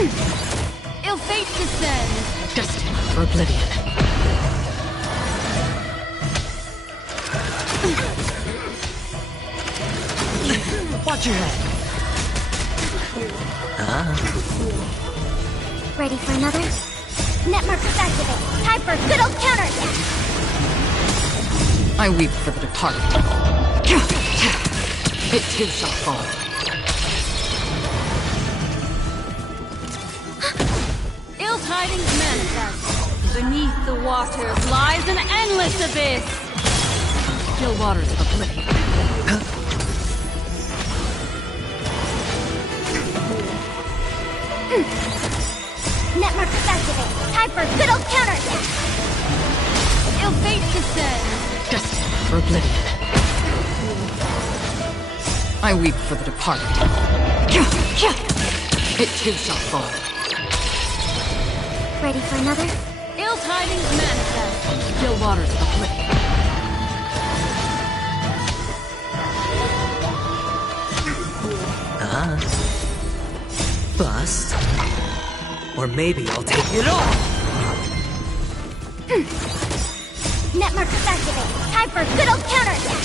Ill fate descends. Destined for oblivion. Watch your head. Ready for another? Net markers activate. Time for good old counterattack. I weep for the departed. It too shall fall. Ill tidings manifest. Beneath the waters lies an endless abyss. Still waters of oblivion. Net markers activate. Time for good old counterattack. Ill fate descends. Destined for oblivion. I weep for the departed. It too shall fall. Ready for another? Ill tidings manifest. Still waters of oblivion. Bust. Or maybe I'll take it all. Net markers activate. Time for good old counterattack.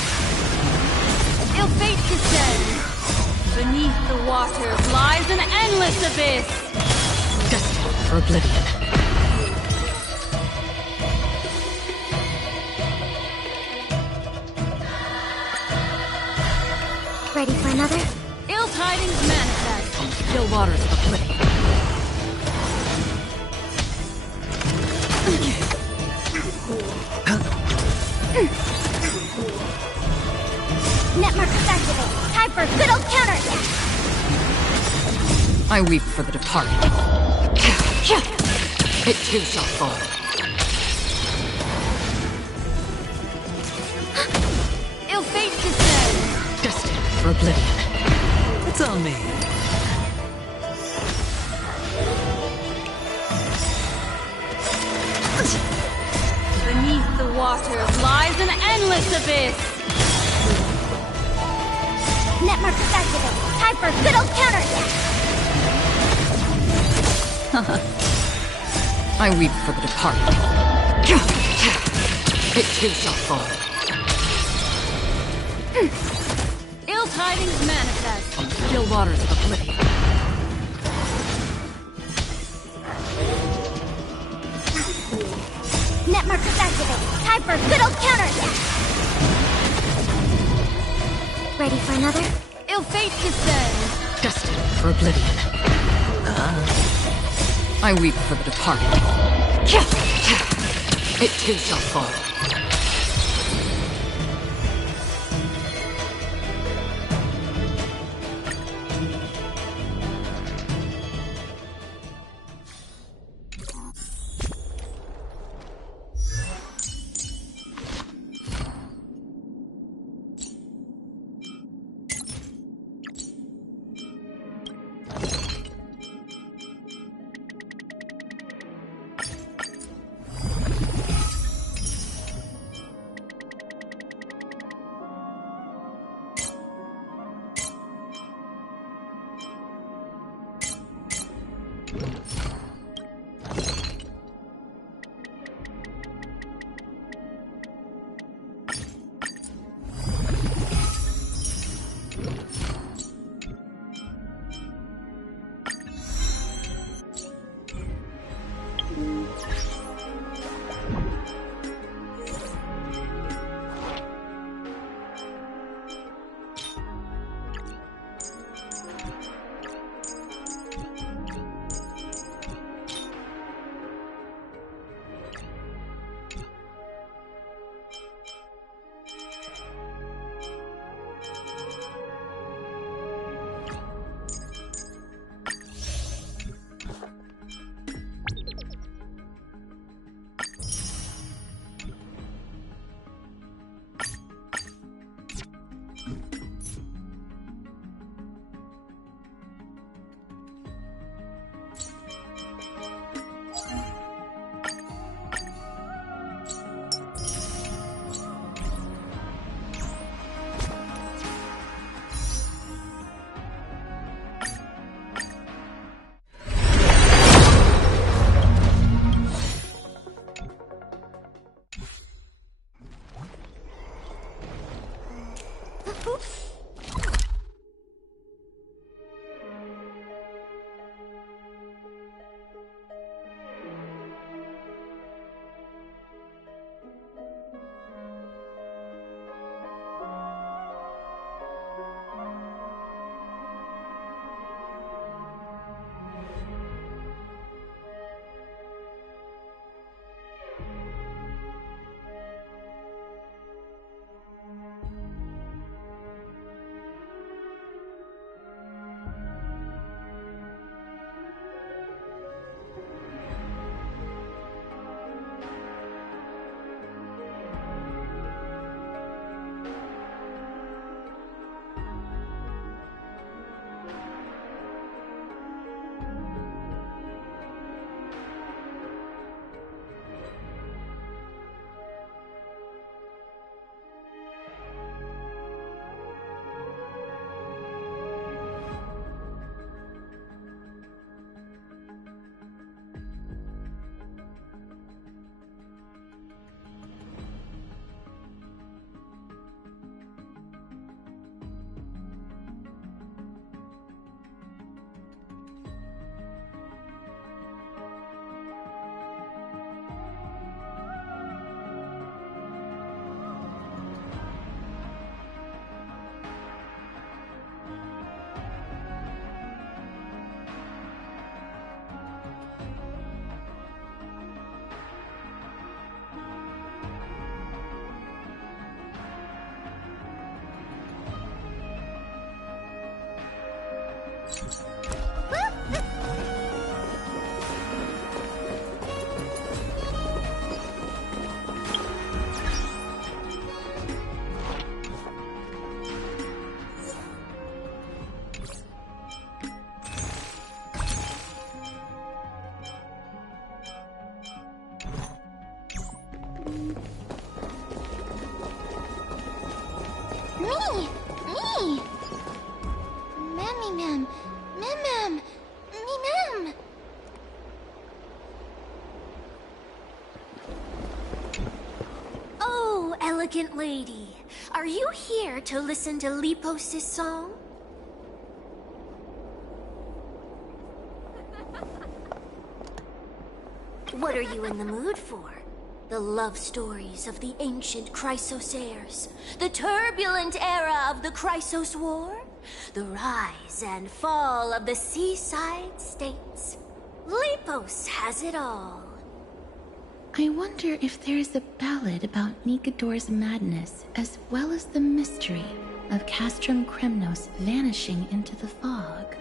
Ill fate descends. Beneath the waters lies an endless abyss. Destined for oblivion. Ready for another? Ill tidings manifest. Still waters of oblivion. Net markers activate. Time for good old counterattack. I weep for the departed. It too shall fall. Ill fate descends. Destined for oblivion. It's on me. Beneath the waters lies an endless abyss. Net markers activate. Time for good old counterattack. I weep for the departed. It too shall fall. Ill tidings manifest. Still waters of oblivion. Net markers activate. Time for good old counterattack. Ready for another? Ill fate descends. Destined for oblivion. I weep for the departed. It too shall fall. Mem. Mem. Oh, elegant lady. Are you here to listen to Lepos' song? What are you in the mood for? The love stories of the ancient Chrysos heirs, the turbulent era of the Chrysos War, the rise and fall of the seaside states. Lepos has it all. I wonder if there is a ballad about Nikodor's madness as well as the mystery of Castrum Kremnos vanishing into the fog.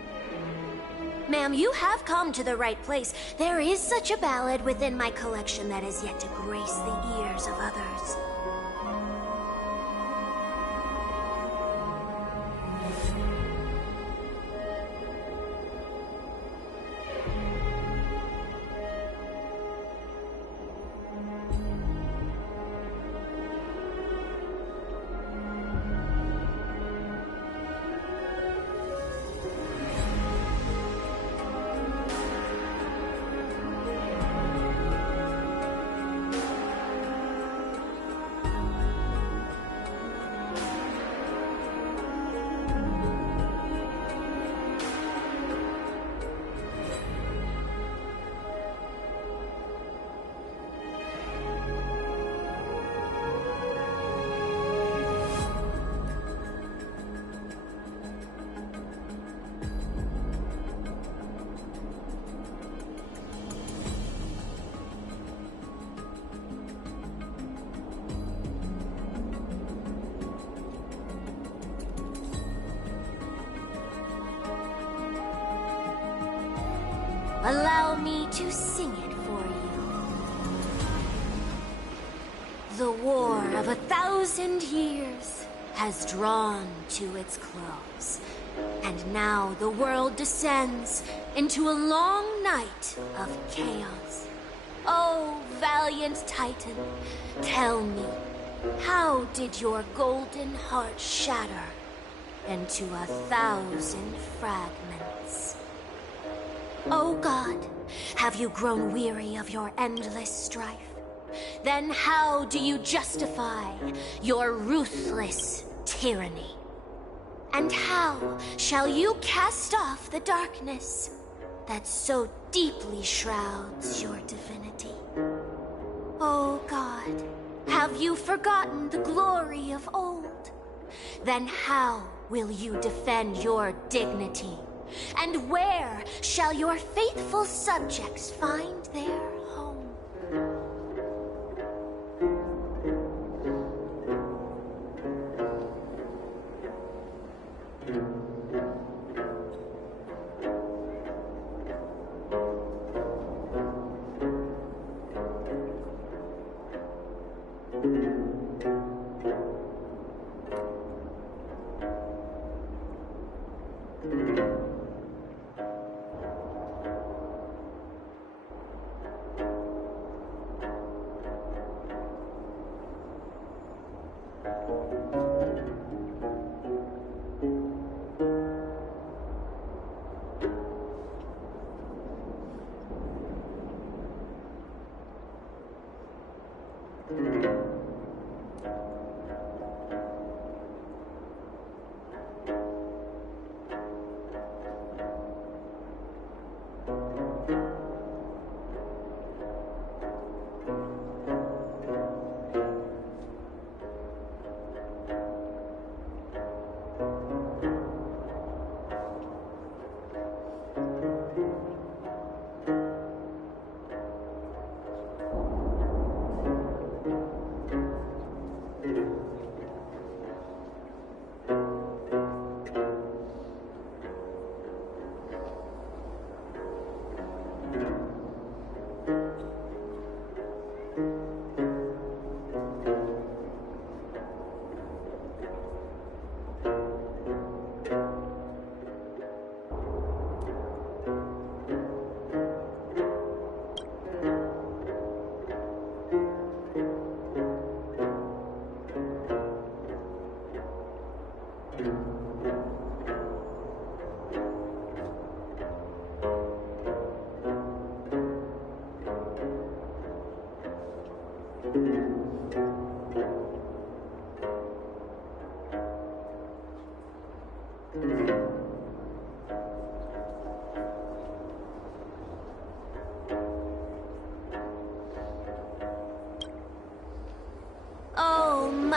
Ma'am, you have come to the right place. There is such a ballad within my collection that is yet to grace the ears of others. Allow me to sing it for you. The war of 1,000 years has drawn to its close, and now the world descends into a long night of chaos. Oh, valiant Titan, tell me, how did your golden heart shatter into 1,000 fragments? Oh God, have you grown weary of your endless strife? Then how do you justify your ruthless tyranny? And how shall you cast off the darkness that so deeply shrouds your divinity? Oh God, have you forgotten the glory of old? Then how will you defend your dignity? And where shall your faithful subjects find their home?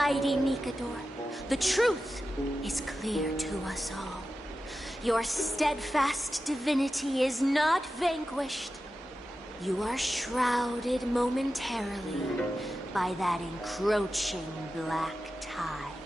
mighty Nikador, the truth is clear to us all. Your steadfast divinity is not vanquished. You are shrouded momentarily by that encroaching black tide.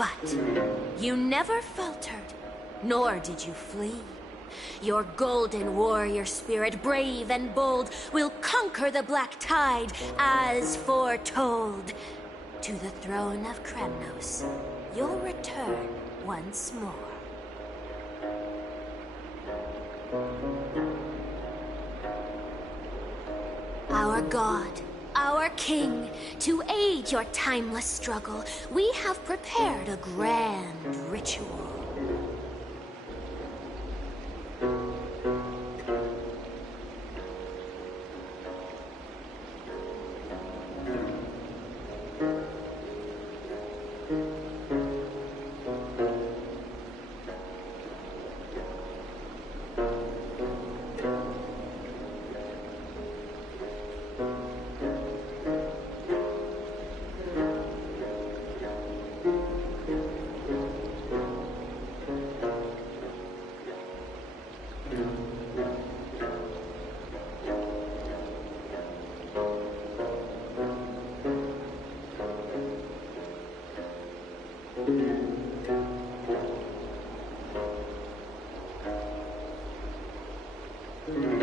But you never faltered, nor did you flee. Your golden warrior spirit, brave and bold, will conquer the black tide as foretold. To the throne of Kremnos, you'll return once more. Our God, our King, to aid your timeless struggle, we have prepared a grand ritual.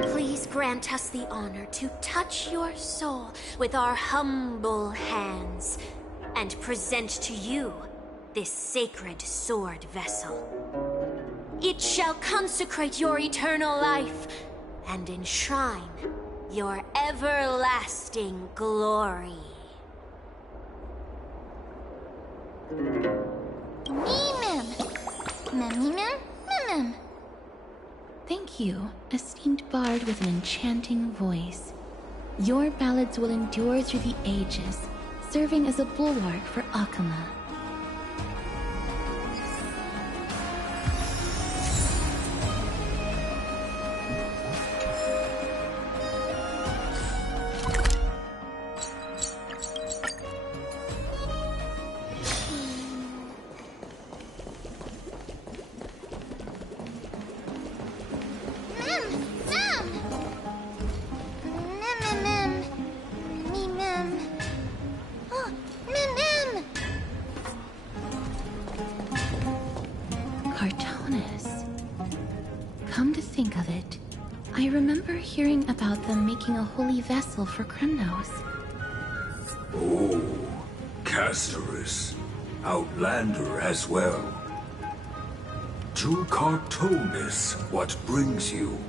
Please grant us the honor to touch your soul with our humble hands and present to you this sacred sword vessel. It shall consecrate your eternal life and enshrine your everlasting glory. Thank you, esteemed bard with an enchanting voice. Your ballads will endure through the ages, serving as a bulwark for Akama. Come to think of it, I remember hearing about them making a holy vessel for Kremnos. Oh, Casterus, Outlander as well. To Cartonis, what brings you?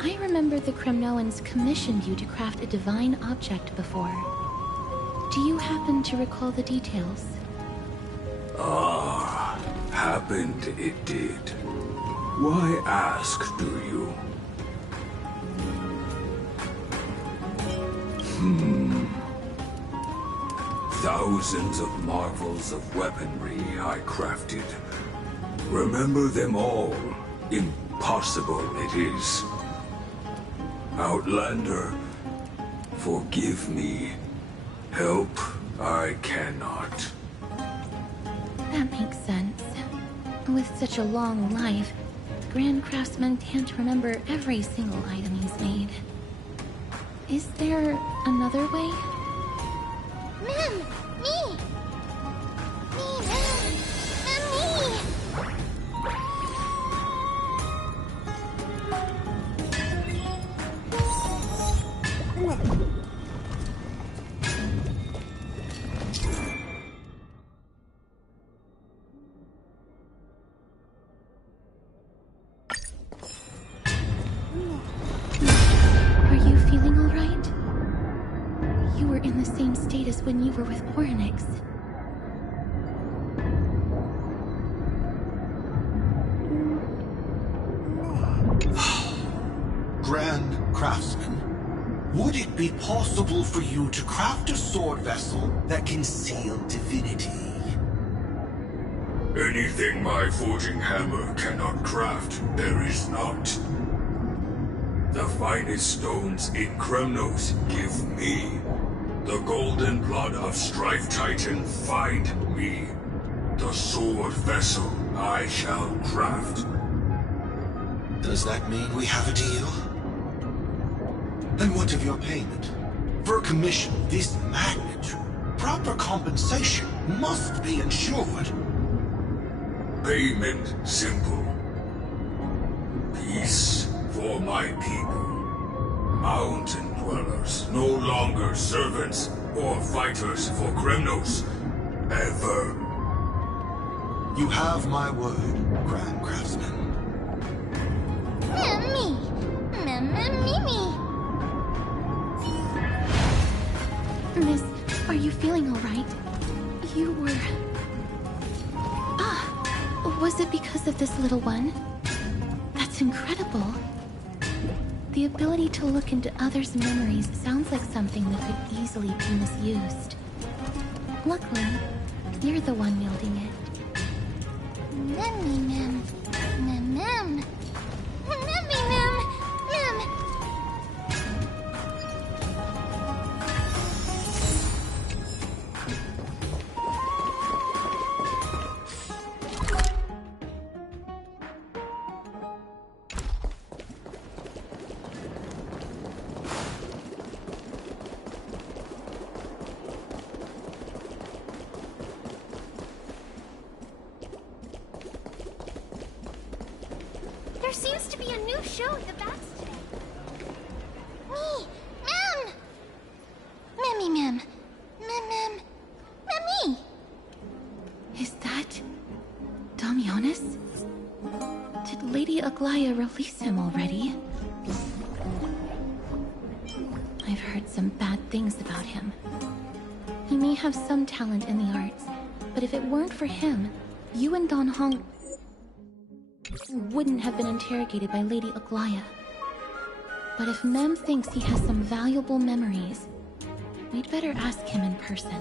I remember the Kremnoans commissioned you to craft a divine object before. Do you happen to recall the details? Ah, happened it did. Why ask, do you? Thousands of marvels of weaponry I crafted. Remember them all. Impossible it is. Outlander, forgive me. Help I cannot. That makes sense. With such a long life, the Grand Craftsman can't remember every single item he's made. Is there another way? Mem! Me! Me, Mem! Mem, me! Are you feeling all right? You were in the same state as when you were with Orynyx. Grand Craftsman, would it be possible for you to craft a sword vessel that can seal divinity? Anything my forging hammer cannot craft, there is not. The finest stones in Kremnos give me. The golden blood of Strife Titan find me. The sword vessel I shall craft. Does that mean we have a deal? And what of your payment? For a commission this magnitude, proper compensation must be insured. Payment simple. Peace for my people. Mountain dwellers, no longer servants or fighters for Kremnos. Ever. You have my word, Grand Craftsman. Me. Miss, are you feeling all right? You were... was it because of this little one? That's incredible. The ability to look into others' memories sounds like something that could easily be misused. Luckily, you're the one wielding it. There seems to be a new show at the bats today. Me! Is that... Damionis? Did Lady Aglaya release him already? I've heard some bad things about him. He may have some talent in the arts, but if it weren't for him, you and Don Hong wouldn't have been interrogated by Lady Aglaya. But if Mem thinks he has some valuable memories, we'd better ask him in person.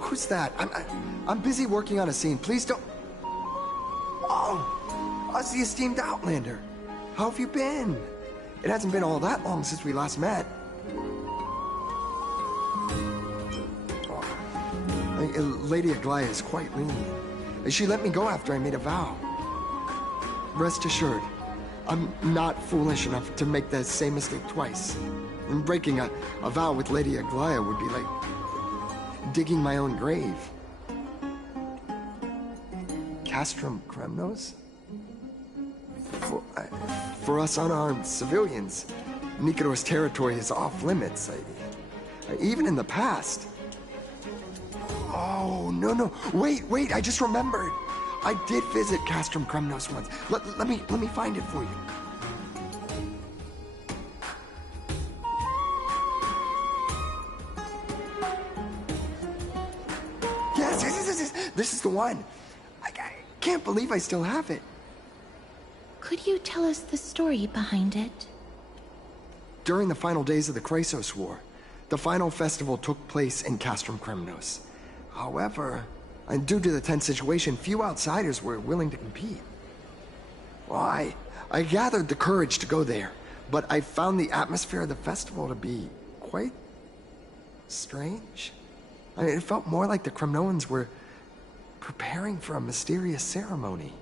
Who's that? I'm busy working on a scene. Please don't... Oh, us the esteemed Outlander. How have you been? It hasn't been all that long since we last met. Lady Aglaya is quite lenient. She let me go after I made a vow. Rest assured, I'm not foolish enough to make the same mistake twice. And breaking a vow with Lady Aglaya would be like digging my own grave. Castrum Kremnos? For us unarmed civilians, Nicator's territory is off limits. Even in the past. Oh, no. Wait, I just remembered. I did visit Castrum Kremnos once. Let me find it for you. Yes. This is the one. I can't believe I still have it. Could you tell us the story behind it? During the final days of the Chrysos War, the final festival took place in Castrum Kremnos. However, due to the tense situation, few outsiders were willing to compete. Well, I gathered the courage to go there, but I found the atmosphere of the festival to be quite strange. It felt more like the Kremnoans were preparing for a mysterious ceremony.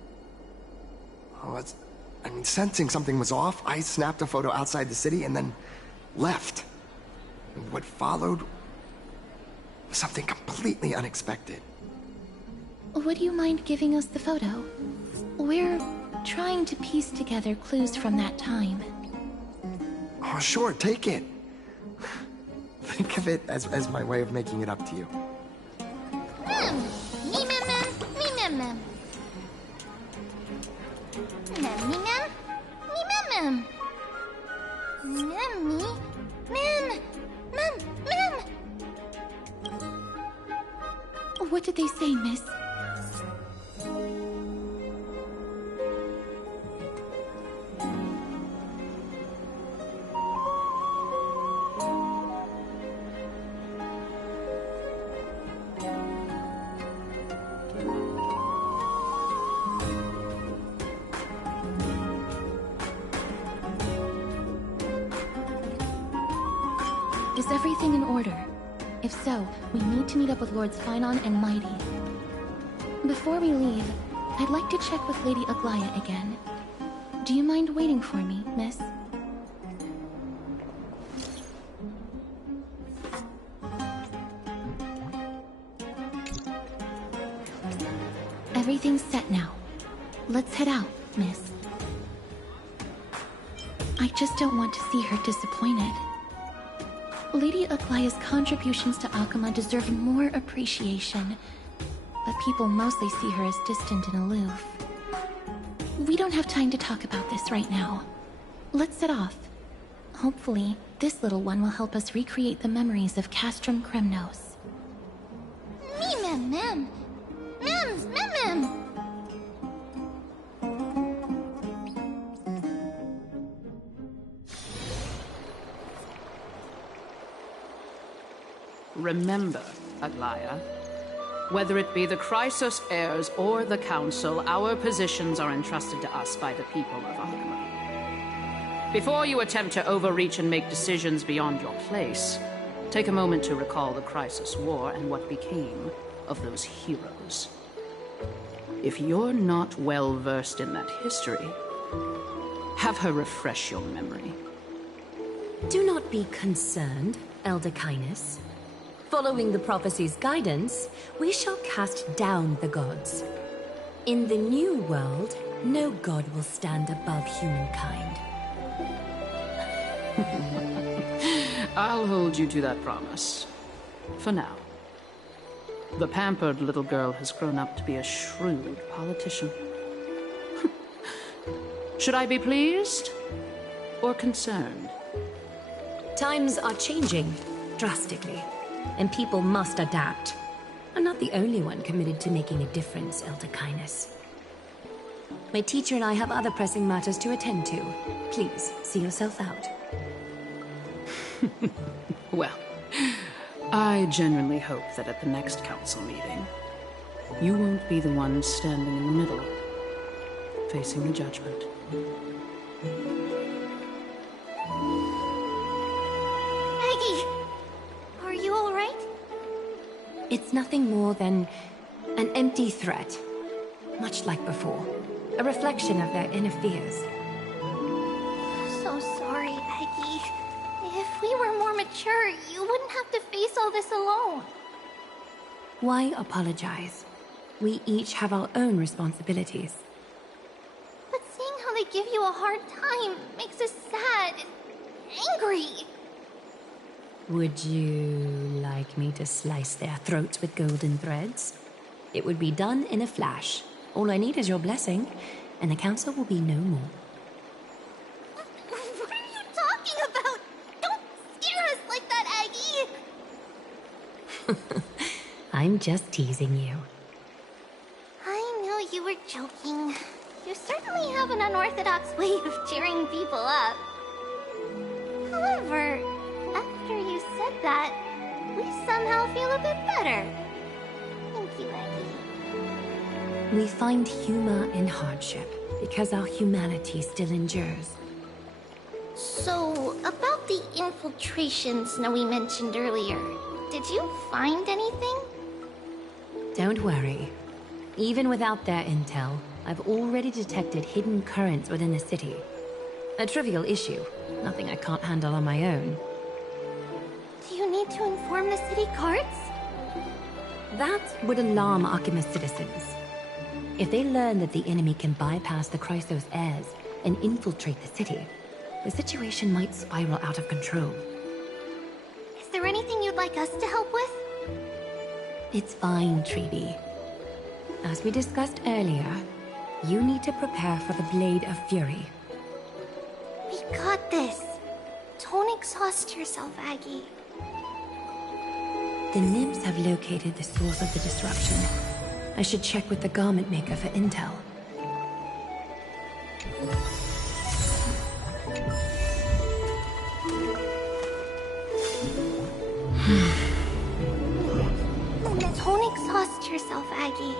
Sensing something was off, I snapped a photo outside the city and then left. And what followed was something completely unexpected. Would you mind giving us the photo? We're trying to piece together clues from that time. Oh, sure, take it. Think of it as my way of making it up to you. What did they say, miss? Is everything in order? If so, we need to meet up with Lords Finon and Mighty. Before we leave, I'd like to check with Lady Aglaya again. Do you mind waiting for me, miss? Everything's set now. Let's head out, miss. I just don't want to see her disappointed. Lady Aglaya's contributions to Akuma deserve more appreciation, but people mostly see her as distant and aloof. We don't have time to talk about this right now. Let's set off. Hopefully, this little one will help us recreate the memories of Castrum Kremnos. Mem. Remember, Aglaya, whether it be the Chrysos heirs or the Council, our positions are entrusted to us by the people of Akuma. Before you attempt to overreach and make decisions beyond your place, take a moment to recall the Chrysos War and what became of those heroes. If you're not well versed in that history, have her refresh your memory. Do not be concerned, Elder Kindness. Following the prophecy's guidance, we shall cast down the gods. In the new world, no god will stand above humankind. I'll hold you to that promise. For now. The pampered little girl has grown up to be a shrewd politician. Should I be pleased or concerned? Times are changing drastically, and people must adapt. I'm not the only one committed to making a difference, Elder Kindness. My teacher and I have other pressing matters to attend to. Please, see yourself out. Well, I genuinely hope that at the next council meeting, you won't be the one standing in the middle, facing the judgment. Maggie! Are you alright? It's nothing more than an empty threat. Much like before. A reflection of their inner fears. So sorry, Maggie. If we were more mature, you wouldn't have to face all this alone. Why apologize? We each have our own responsibilities. But seeing how they give you a hard time makes us sad and angry. Would you like me to slice their throats with golden threads? It would be done in a flash. All I need is your blessing, and the council will be no more. What are you talking about? Don't scare us like that, Aggie! I'm just teasing you. I knew you were joking. You certainly have an unorthodox way of cheering people up. However, after you said that, we somehow feel a bit better. Thank you, Aggie. We find humor in hardship because our humanity still endures. So, about the infiltrations Snowy mentioned earlier, did you find anything? Don't worry. Even without their intel, I've already detected hidden currents within the city. A trivial issue, nothing I can't handle on my own. Do you need to inform the city guards? That would alarm Akima's citizens. If they learn that the enemy can bypass the Chrysos heirs and infiltrate the city, the situation might spiral out of control. Is there anything you'd like us to help with? It's fine, Treeby. As we discussed earlier, you need to prepare for the Blade of Fury. We got this. Don't exhaust yourself, Aggie. The nymphs have located the source of the disruption. I should check with the garment maker for intel. Don't exhaust yourself, Aggie.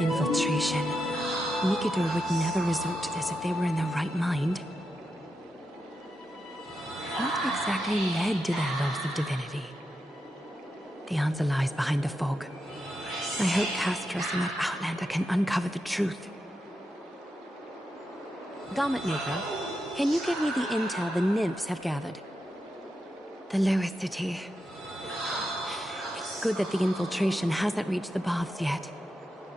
Infiltration. Mikado would never resort to this if they were in their right mind. What exactly led to their loss of divinity? The answer lies behind the fog. I hope Castros and that Outlander can uncover the truth. Garment maker, Can you give me the intel the nymphs have gathered? The lower city. It's good that the infiltration hasn't reached the baths yet.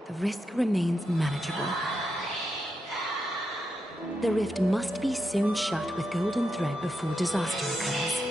The risk remains manageable. The rift must be soon shut with golden thread before disaster occurs.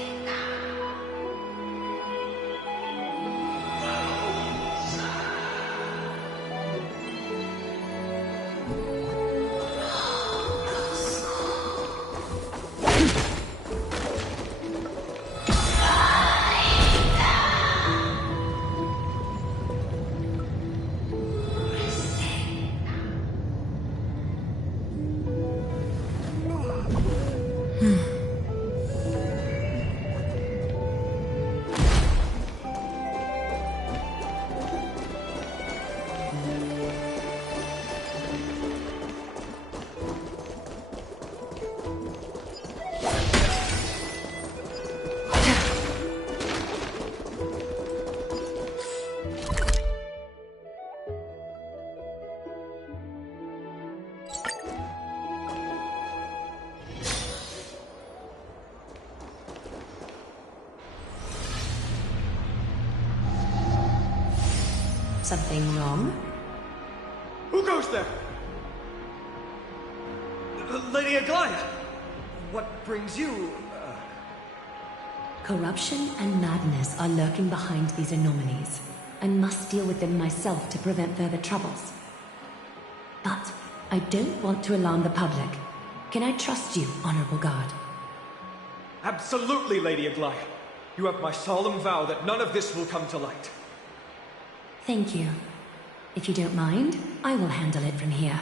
Something wrong? Who goes there? Lady Aglaia! What brings you... Corruption and madness are lurking behind these anomalies. I must deal with them myself to prevent further troubles. But I don't want to alarm the public. Can I trust you, Honorable Guard? Absolutely, Lady Aglaia. You have my solemn vow that none of this will come to light. Thank you. If you don't mind, I will handle it from here.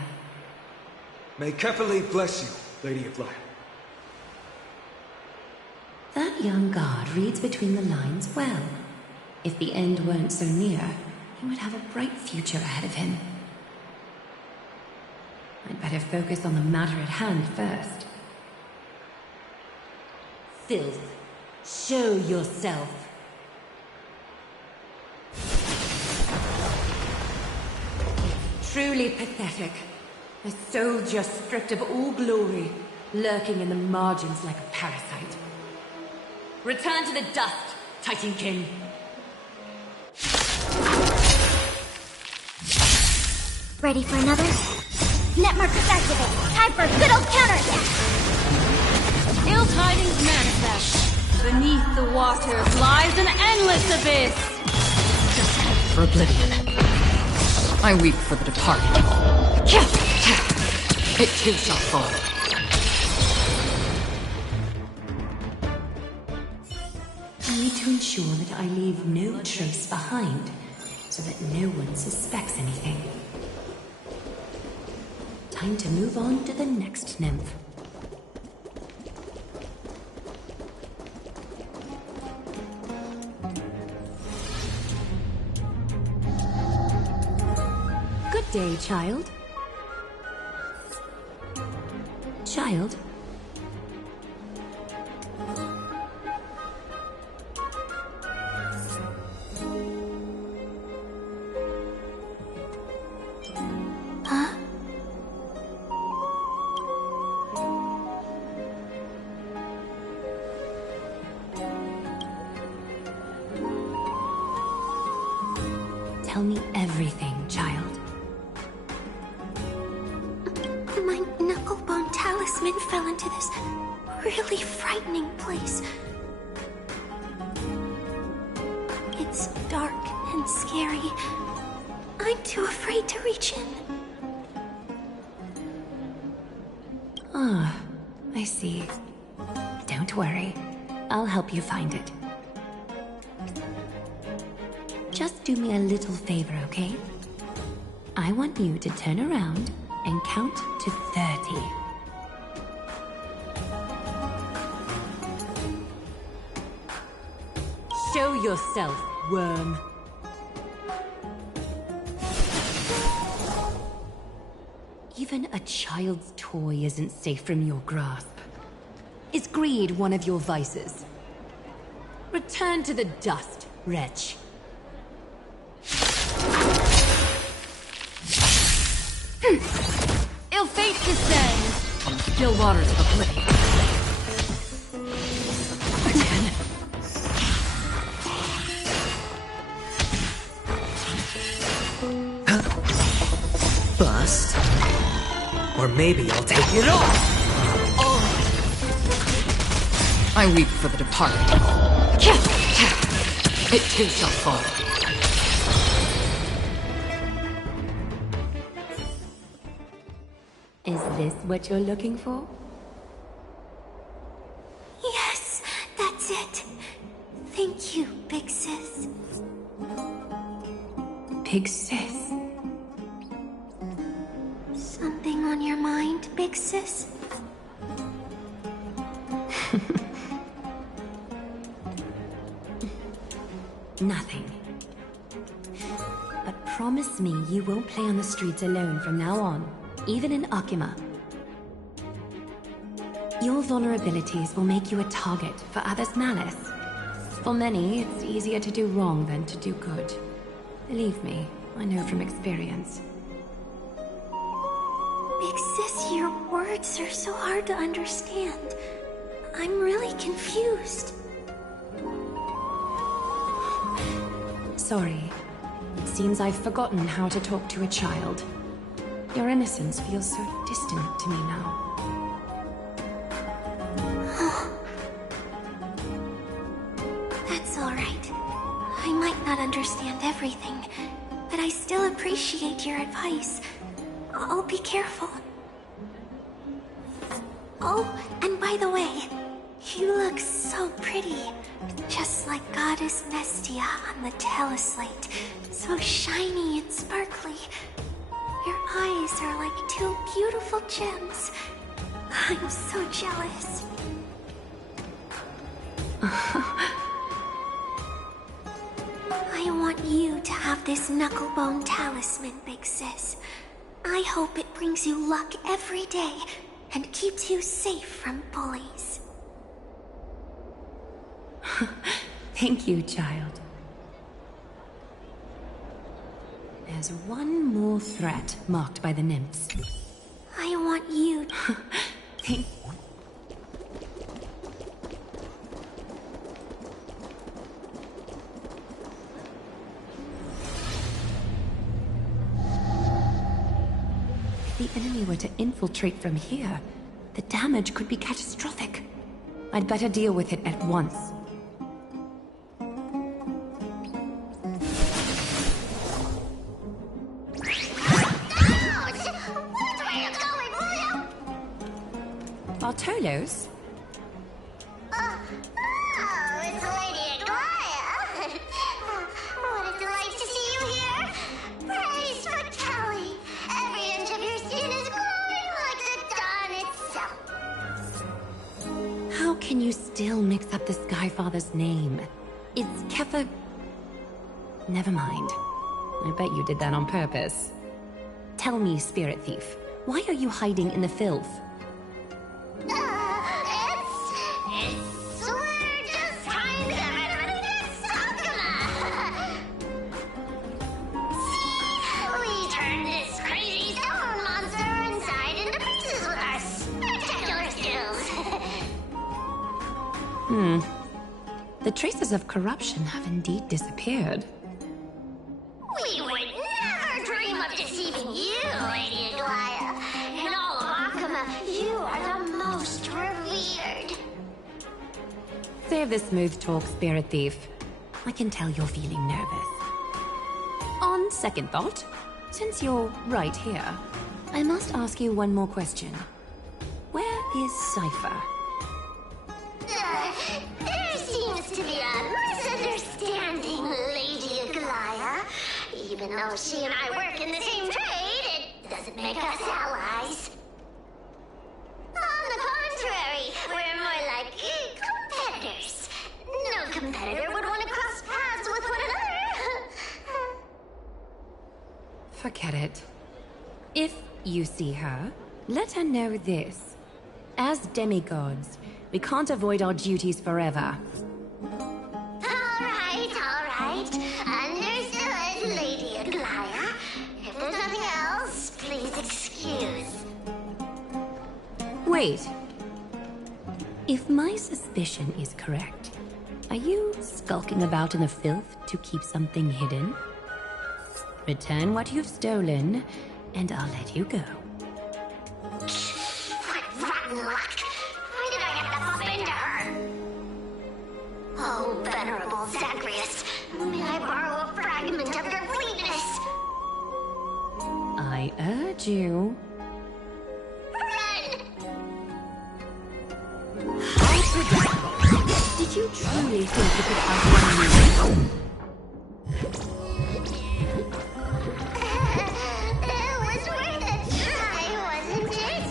May Kefali bless you, Lady Aglaia. That young guard reads between the lines well. If the end weren't so near, he would have a bright future ahead of him. I'd better focus on the matter at hand first. Filth, show yourself. Truly pathetic. A soldier stripped of all glory, lurking in the margins like a parasite. Return to the dust, Titankin. Ready for another? Netmarkers activate. Time for a good old counterattack. Ill tidings manifest. Beneath the waters lies an endless abyss. For oblivion. I weep for the departed. It too shall fall. I need to ensure that I leave no trace behind, so that no one suspects anything. Time to move on to the next nymph. Good day, child. Child? Huh? Tell me everything, child. My knucklebone talisman fell into this really frightening place. It's dark and scary. I'm too afraid to reach in. Ah, I see. Don't worry. I'll help you find it. Just do me a little favor, okay? I want you to turn around and count to 30. Show yourself, worm. Even a child's toy isn't safe from your grasp. Is greed one of your vices? Return to the dust, wretch. Ill fate descends. still waters of oblivion. Again. Bust. Or maybe I'll take it all! I weep for the departed. It too shall fall. Is this what you're looking for? Yes, that's it. Thank you, Big Sis. Big Sis? Something on your mind, Big Sis? Nothing. But promise me you won't play on the streets alone from now on, even in Akima. Your vulnerabilities will make you a target for others' malice. For many, it's easier to do wrong than to do good. Believe me, I know from experience. Big Sis, your words are so hard to understand. I'm really confused. Sorry. It seems I've forgotten how to talk to a child. Your innocence feels so distant to me now. That's all right. I might not understand everything, but I still appreciate your advice. I'll be careful. Oh, and by the way, you look so pretty. Just like Goddess Nestia on the teleslate. So shiny and sparkly. Your eyes are like two beautiful gems. I'm so jealous. I want you to have this knucklebone talisman, Big Sis. I hope it brings you luck every day and keeps you safe from bullies. Thank you, child. There's one more threat marked by the nymphs. I want you... Thank... If the enemy were to infiltrate from here, the damage could be catastrophic. I'd better deal with it at once. Bartolos? It's Lady Aglaya. What a delight to see you here. Praise for Kelly. Every inch of your skin is glowing like the dawn itself. How can you still mix up the Skyfather's name? It's Kepha... Never mind. I bet you did that on purpose. Tell me, Spirit Thief, why are you hiding in the filth? We're just trying to get rid of an Sakuma. See? We turned this crazy stone monster inside into pieces with our spectacular skills. The traces of corruption have indeed disappeared. We would never dream of deceiving you, Lady Aglaya. In all of Akuma, you are the most revered. Save the smooth talk, Spirit Thief. I can tell you're feeling nervous. On second thought, since you're right here, I must ask you one more question. Where is Cypher? There seems to be a misunderstanding, Lady Aglaya. Even though she and I work in the same trade, it doesn't make us allies. On the contrary, we're more like competitors. No competitor would want to cross paths with one another. Forget it. If you see her, let her know this. As demigods, we can't avoid our duties forever. All right. Understood, Lady Aglaya. If there's nothing else, please excuse. Wait. Wait. If my suspicion is correct, are you skulking about in the filth to keep something hidden? Return what you've stolen, and I'll let you go. What rotten luck! Why did I have to bump into her? Oh, venerable Zagreus, may I borrow a fragment of your fleetness? I urge you. Run! How predictable. Did you truly think you could outrun me? It was worth a try, wasn't it?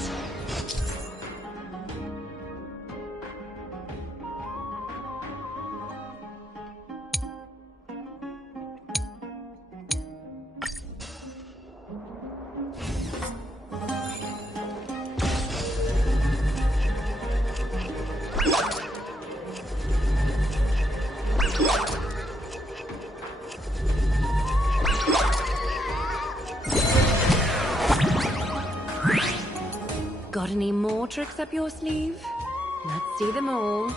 Got any more tricks up your sleeve? Let's see them all.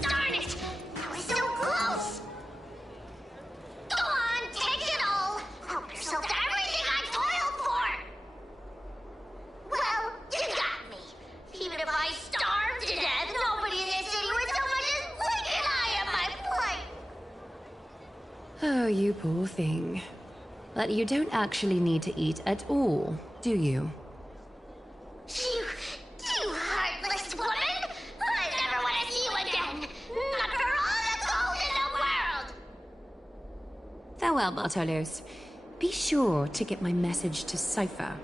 Darn it! That was so close! Go on, take it all! Help yourself to everything I toiled for! Well, you got me. Even if I starved to death, nobody in this city would so much as blink an eye at my plight! Oh, you poor thing. But you don't actually need to eat at all, do you? You heartless woman! I never want to see you again! Not for all the gold in the world! Farewell, Bartolos. Be sure to get my message to Cypher.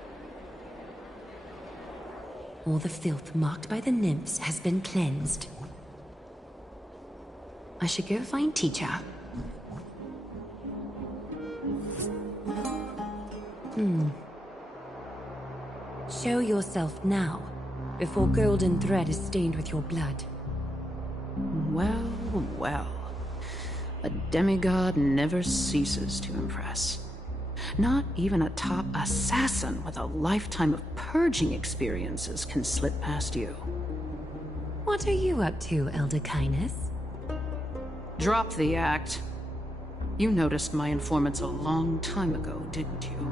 All the filth marked by the nymphs has been cleansed. I should go find teacher. Show yourself now, before golden thread is stained with your blood. Well, well. A demigod never ceases to impress. Not even a top assassin with a lifetime of purging experiences can slip past you. What are you up to, Elder Kindness? Drop the act. You noticed my informants a long time ago, didn't you?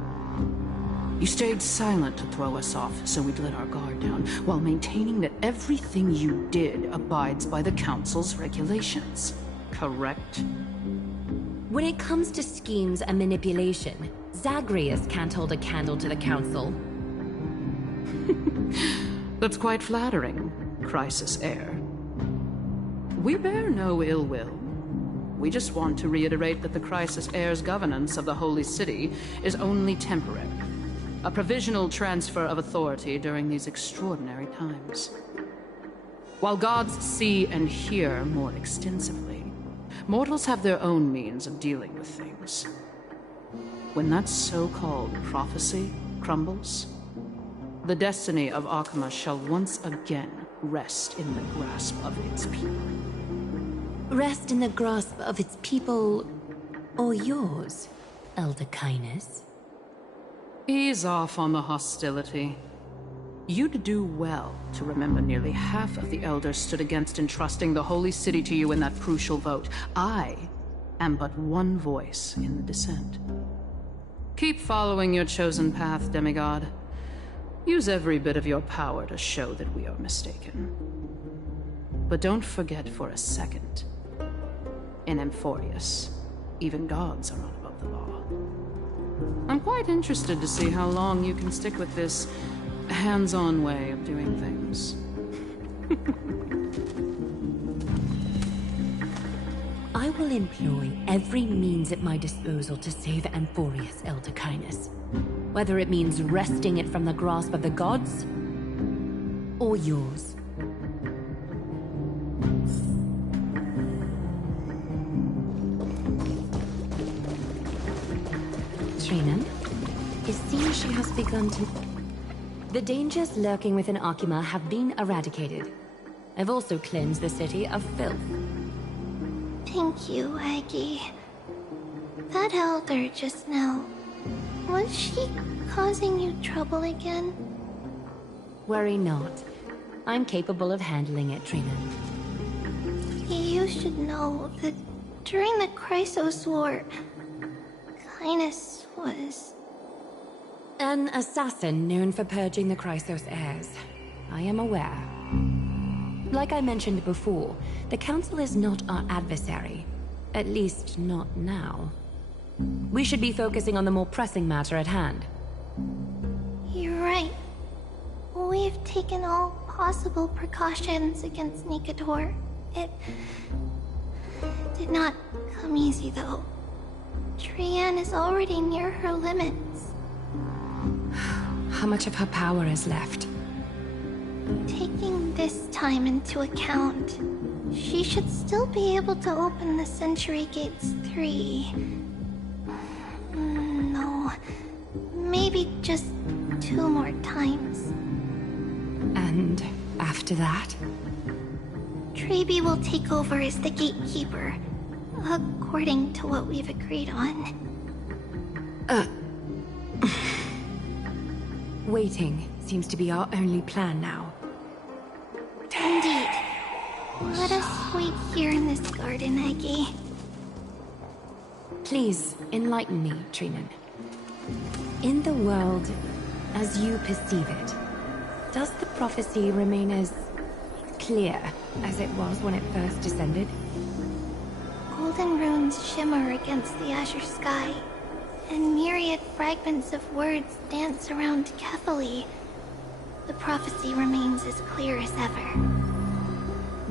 You stayed silent to throw us off, so we'd let our guard down, while maintaining that everything you did abides by the Council's regulations. Correct? When it comes to schemes and manipulation, Zagreus can't hold a candle to the Council. That's quite flattering, Crisis Heir. We bear no ill will. We just want to reiterate that the Crisis Heir's governance of the Holy City is only temporary. A provisional transfer of authority during these extraordinary times. While gods see and hear more extensively, mortals have their own means of dealing with things. When that so-called prophecy crumbles, the destiny of Akama shall once again rest in the grasp of its people. Rest in the grasp of its people, or yours, Elder Kindness? Ease off on the hostility. You'd do well to remember nearly half of the elders stood against entrusting the Holy City to you in that crucial vote. I am but one voice in the dissent. Keep following your chosen path, demigod. Use every bit of your power to show that we are mistaken. But don't forget for a second, in Amphorius, even gods are not above the law. I'm quite interested to see how long you can stick with this hands-on way of doing things. I will employ every means at my disposal to save Amphorius, Elder Kindness. Whether it means wresting it from the grasp of the gods, or yours. Trina, it seems she has begun to... The dangers lurking within Akima have been eradicated. I've also cleansed the city of filth. Thank you, Aggie. That elder just now, was she causing you trouble again? Worry not. I'm capable of handling it, Trina. You should know that during the Chrysos War, Kindness was... An assassin known for purging the Chrysos heirs. I am aware. Like I mentioned before, the Council is not our adversary. At least, not now. We should be focusing on the more pressing matter at hand. You're right. We've taken all possible precautions against Nikador. It did not come easy, though. Trianne is already near her limits. How much of her power is left? Taking this time into account, she should still be able to open the Century Gates 3. No, maybe just 2 more times. And after that? Trebi will take over as the gatekeeper, according to what we've agreed on. Waiting seems to be our only plan now. Indeed. Let us wait here in this garden, Aggie. Please, enlighten me, Trinan. In the world, as you perceive it, does the prophecy remain as clear as it was when it first descended? Golden runes shimmer against the azure sky, and myriad fragments of words dance around Kefali. The prophecy remains as clear as ever.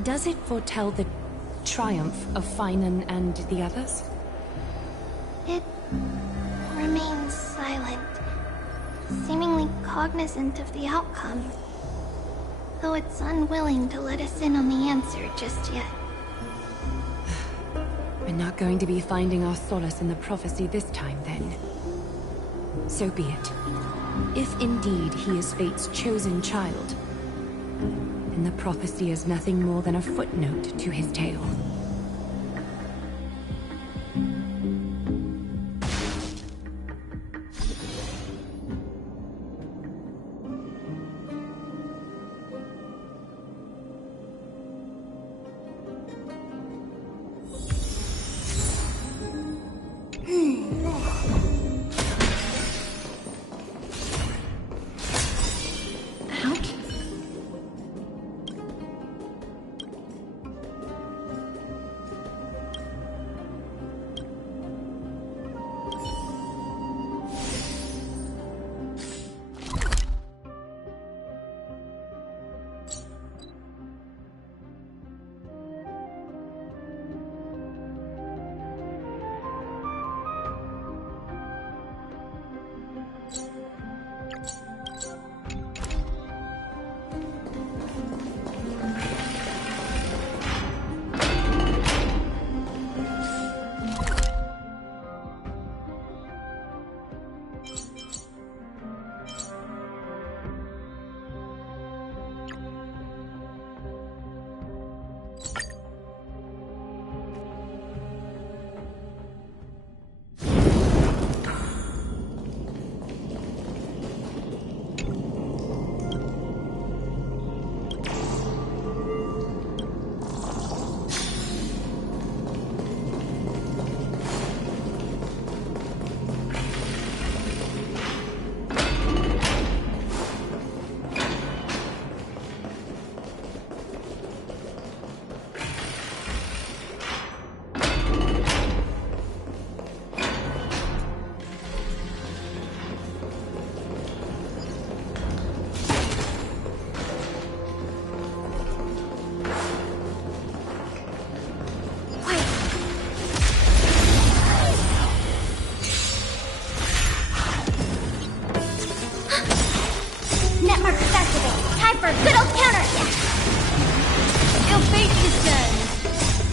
Does it foretell the triumph of Finan and the others? It remains silent, seemingly cognizant of the outcome, though it's unwilling to let us in on the answer just yet. We're not going to be finding our solace in the prophecy this time, then. So be it. If indeed he is Fate's chosen child, then the prophecy is nothing more than a footnote to his tale.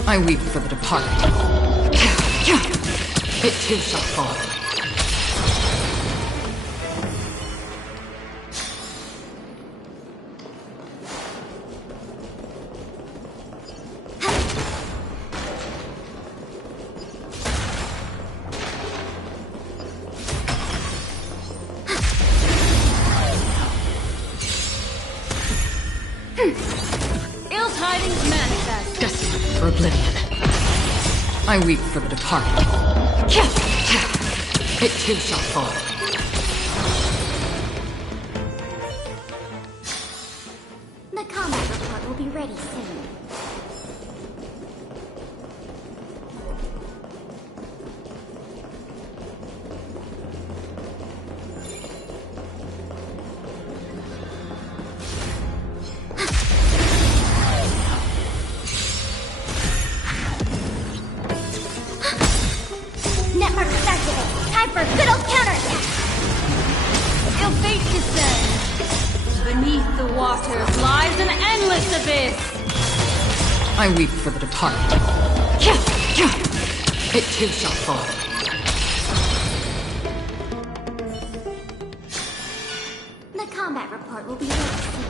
I weep for the departed. It too shall fall. I weep for the departed. It too shall fall. The combat report will be ready soon. Network sensitive. Time for good old counterattack. Ill fate descends. Beneath the waters lies an endless abyss. I weep for the departed. It too shall fall. The combat report will be ready soon.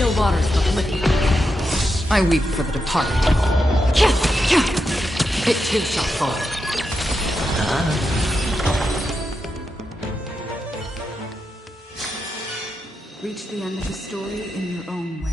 Still waters but liquid. I weep for the departed. It too shall fall. Reach the end of the story in your own way.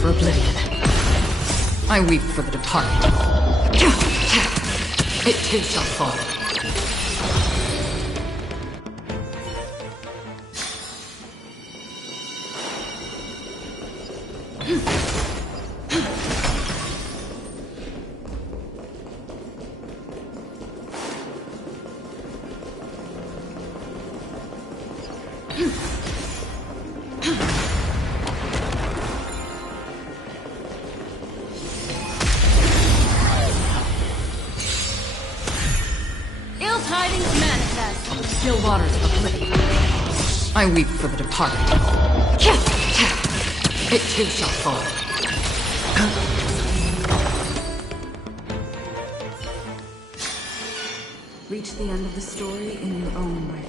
For oblivion. I weep for the departed. It too shall fall. Still waters of oblivion. I weep for the departed. It too shall fall. Reach the end of the story in your own way.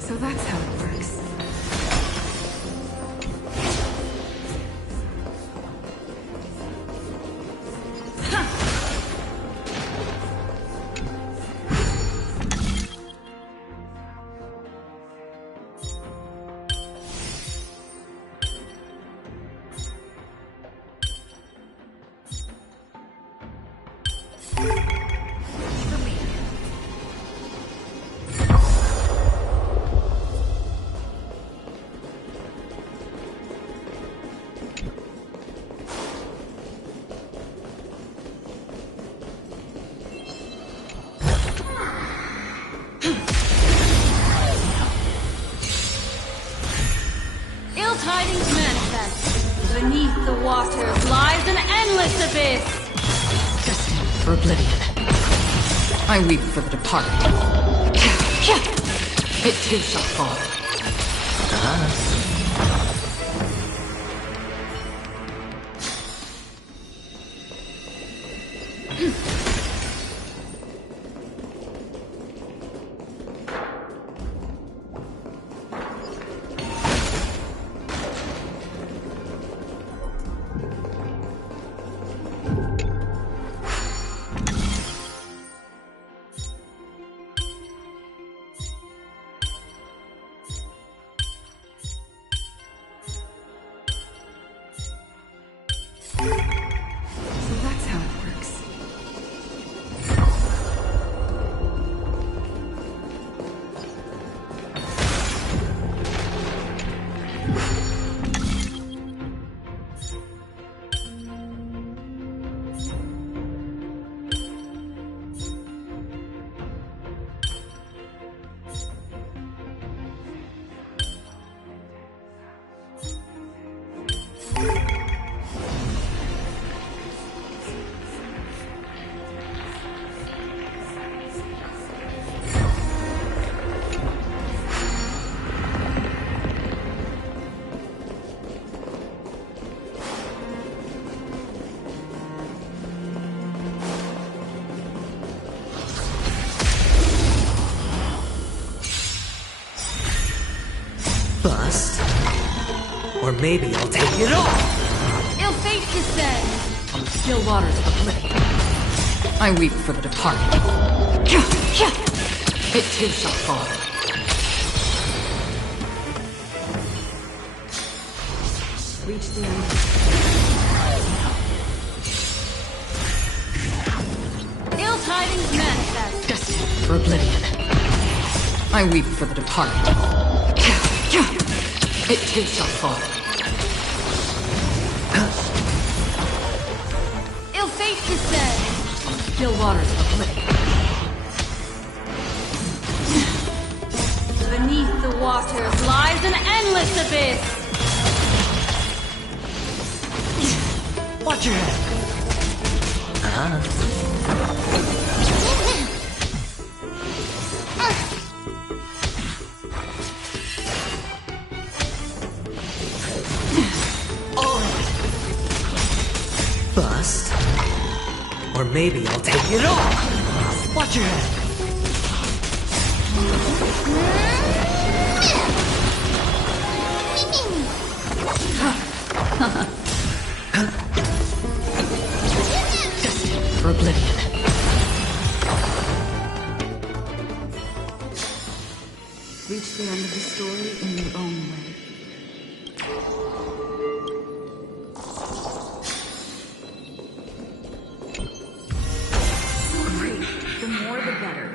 So that's how it works. Tidings manifest. Beneath the waters lies an endless abyss. Destined for oblivion. I weep for the departed. It too shall fall. So that's how it works. Bust. Or maybe I'll take it all. Ill fate descends. On the still waters of oblivion. I weep for the departed. It too shall fall. Reach the end. Ill tidings manifest. Destined for oblivion. I weep for the departed. It too shall fall. Ill fate descends. On the still waters of oblivion. Beneath the waters lies an endless abyss. Watch your head. Bust. Or maybe I'll take it all. Watch your head. Destined for oblivion. Reach the end of the story in your own way. Great. The more the better.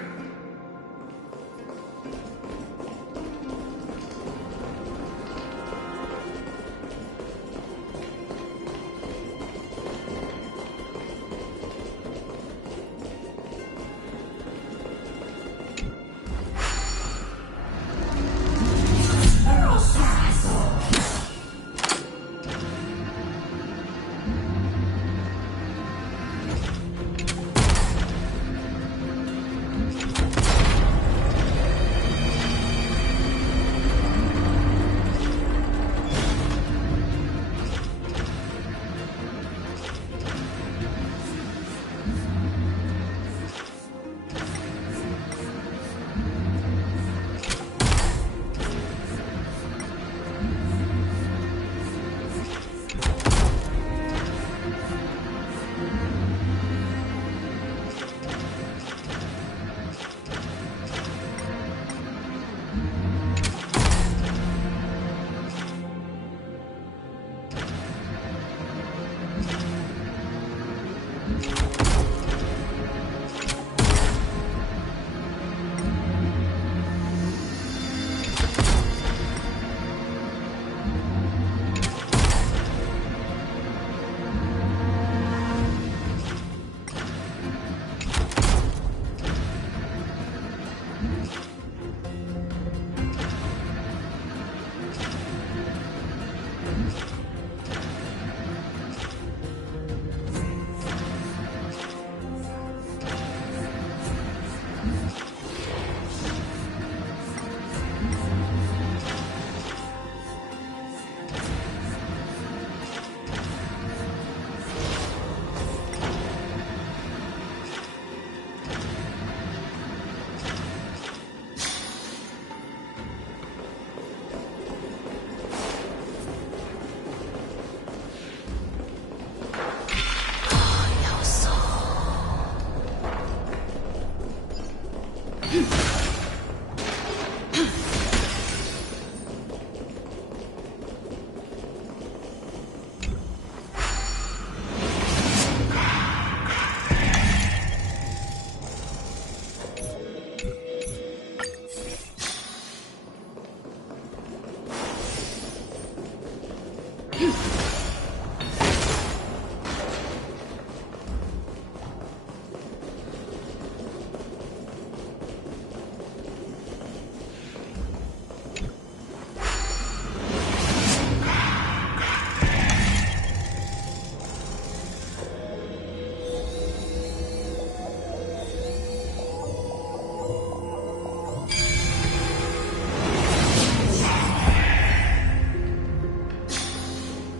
There are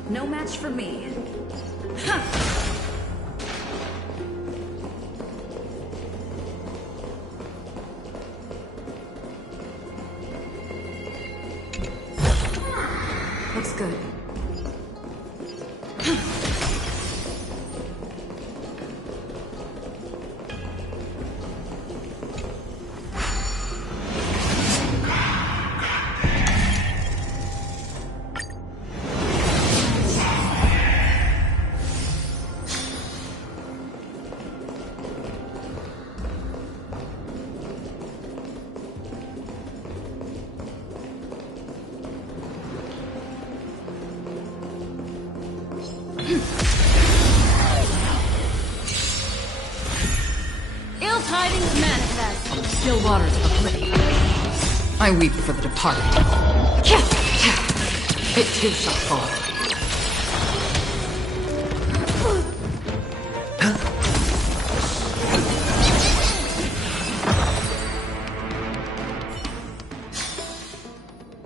No match for me. Looks good. Ill tidings manifest. Still waters of oblivion. I weep for the departed. It too shall fall.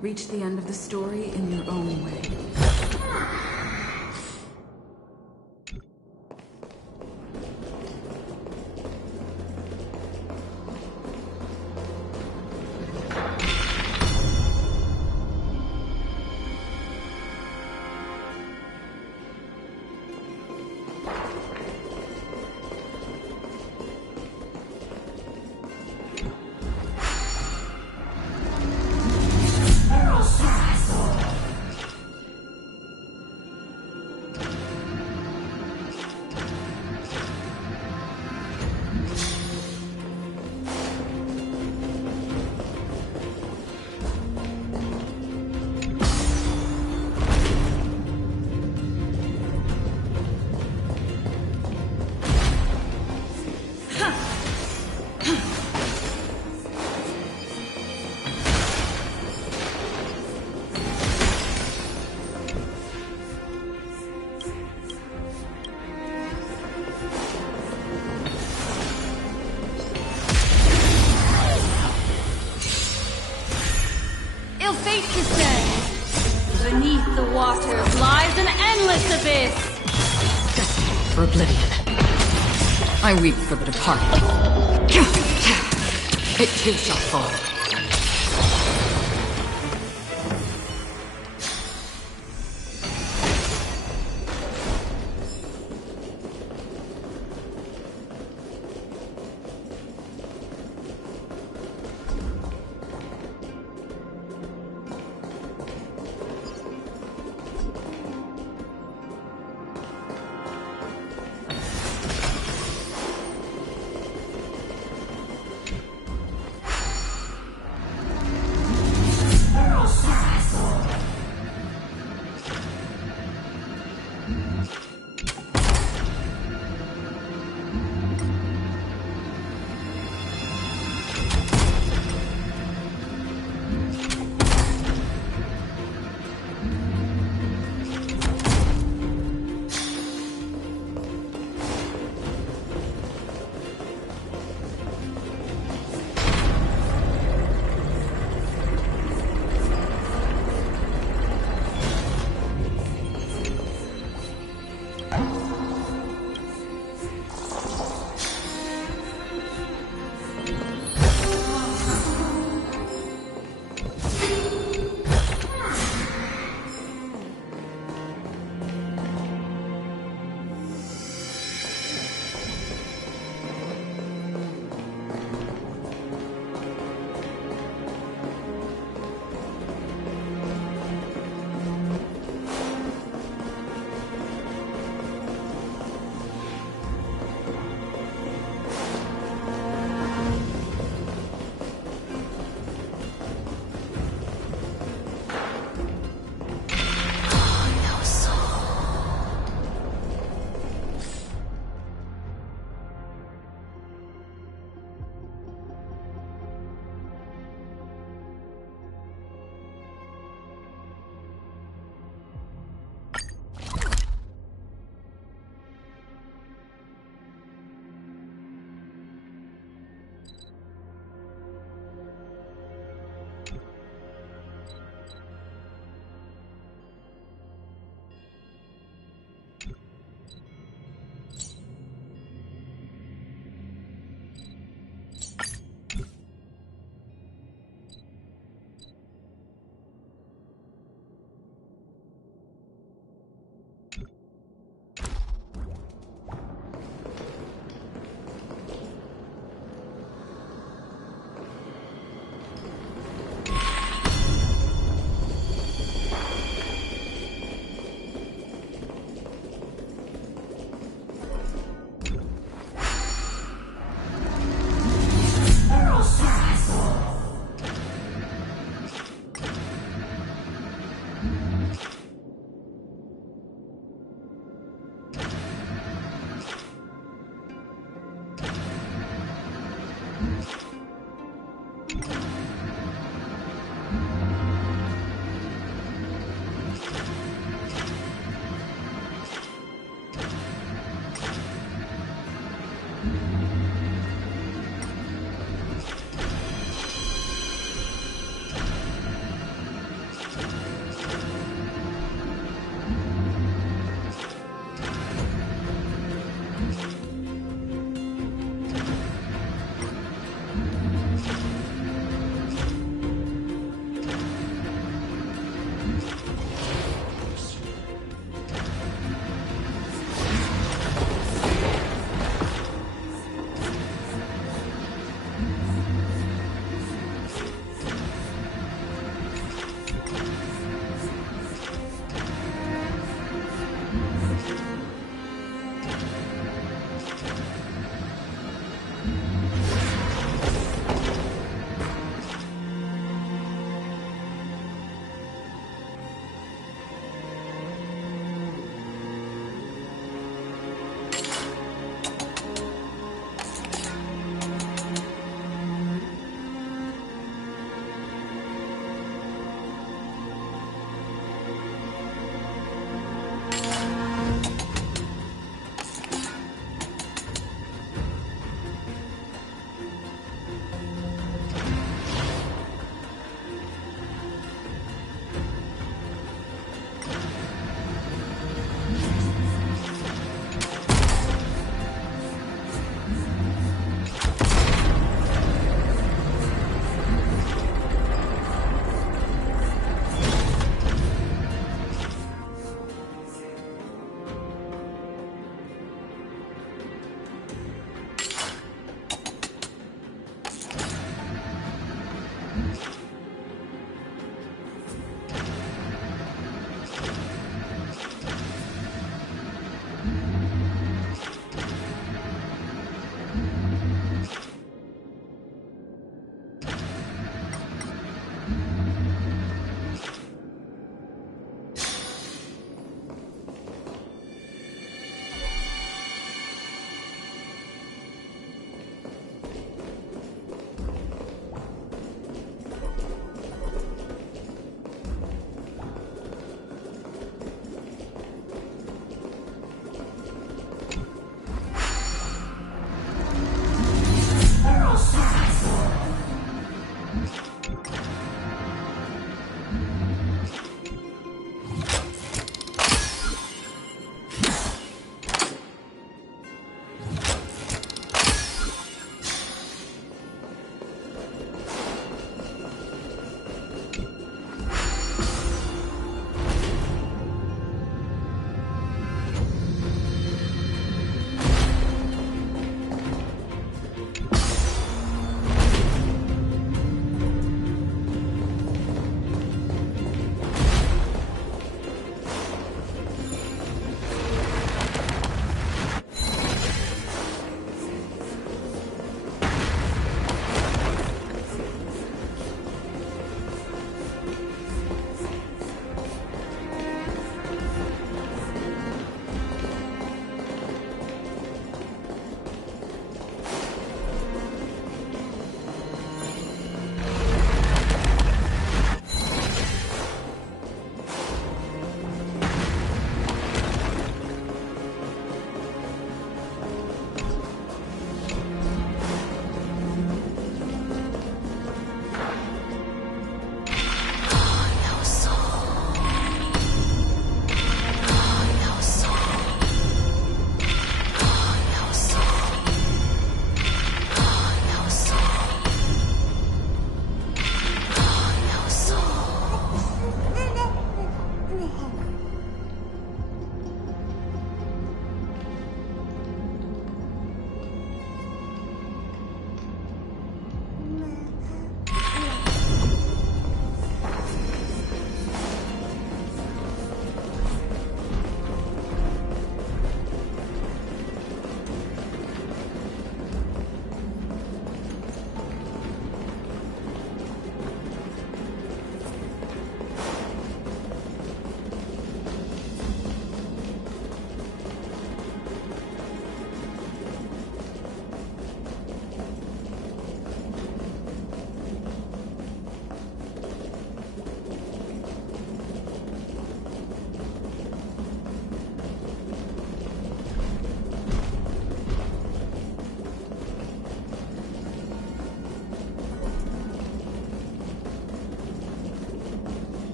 Reach the end of the story in your own way. Ill fate descends. Beneath the waters lies an endless abyss. Destined for oblivion. I weep for the departed. It too shall fall.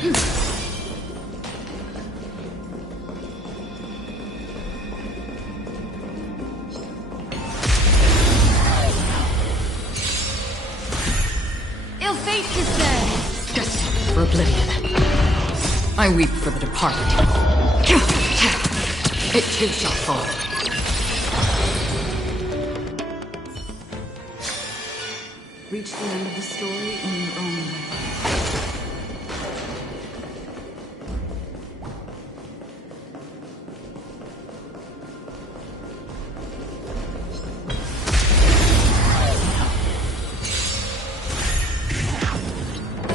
Ill fate descends. Destined for oblivion. I weep for the departed. It too shall fall. Reach the end of the story in your own way.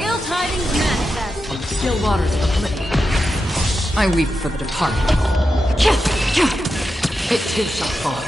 Ill tidings manifest. On the still waters of oblivion, I weep for the departed. It too shall fall.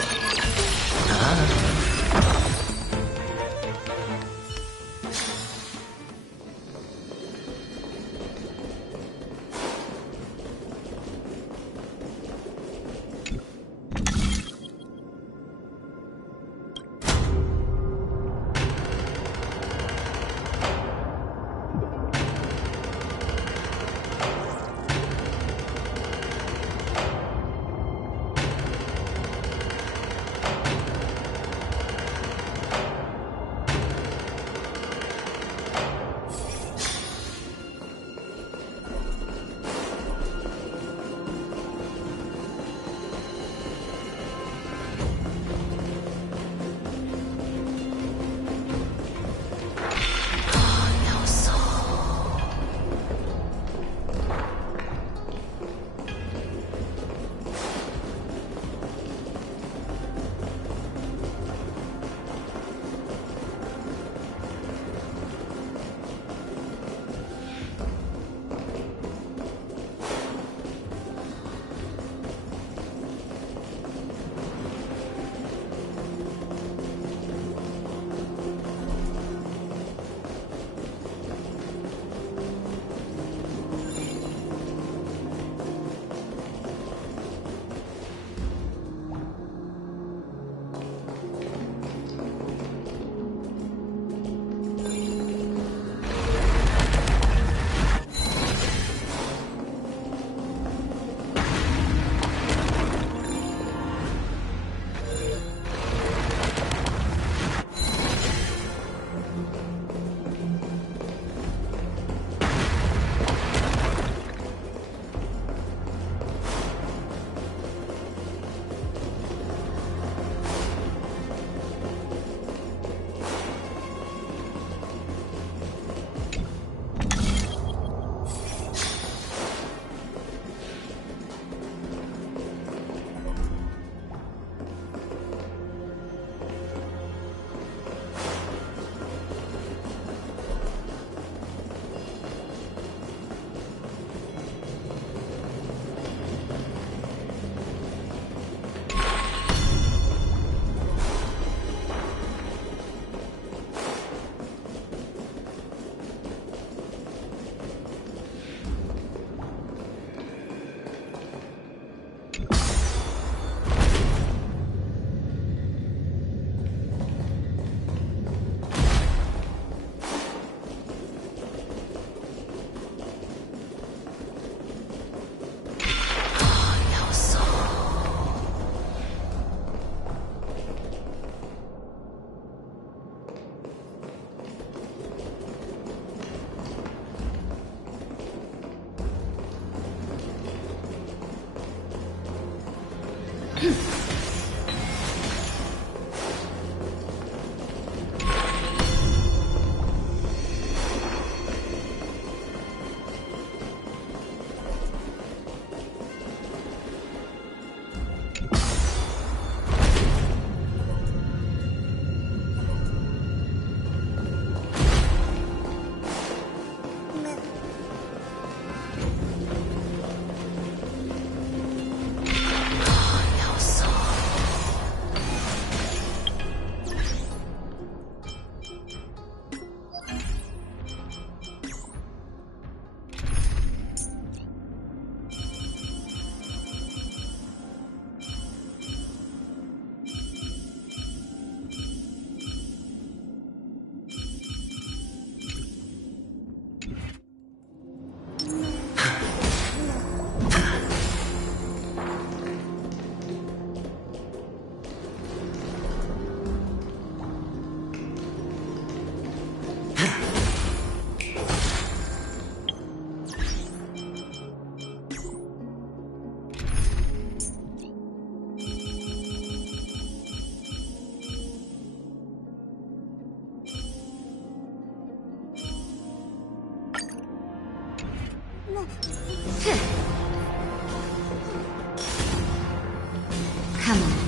Come on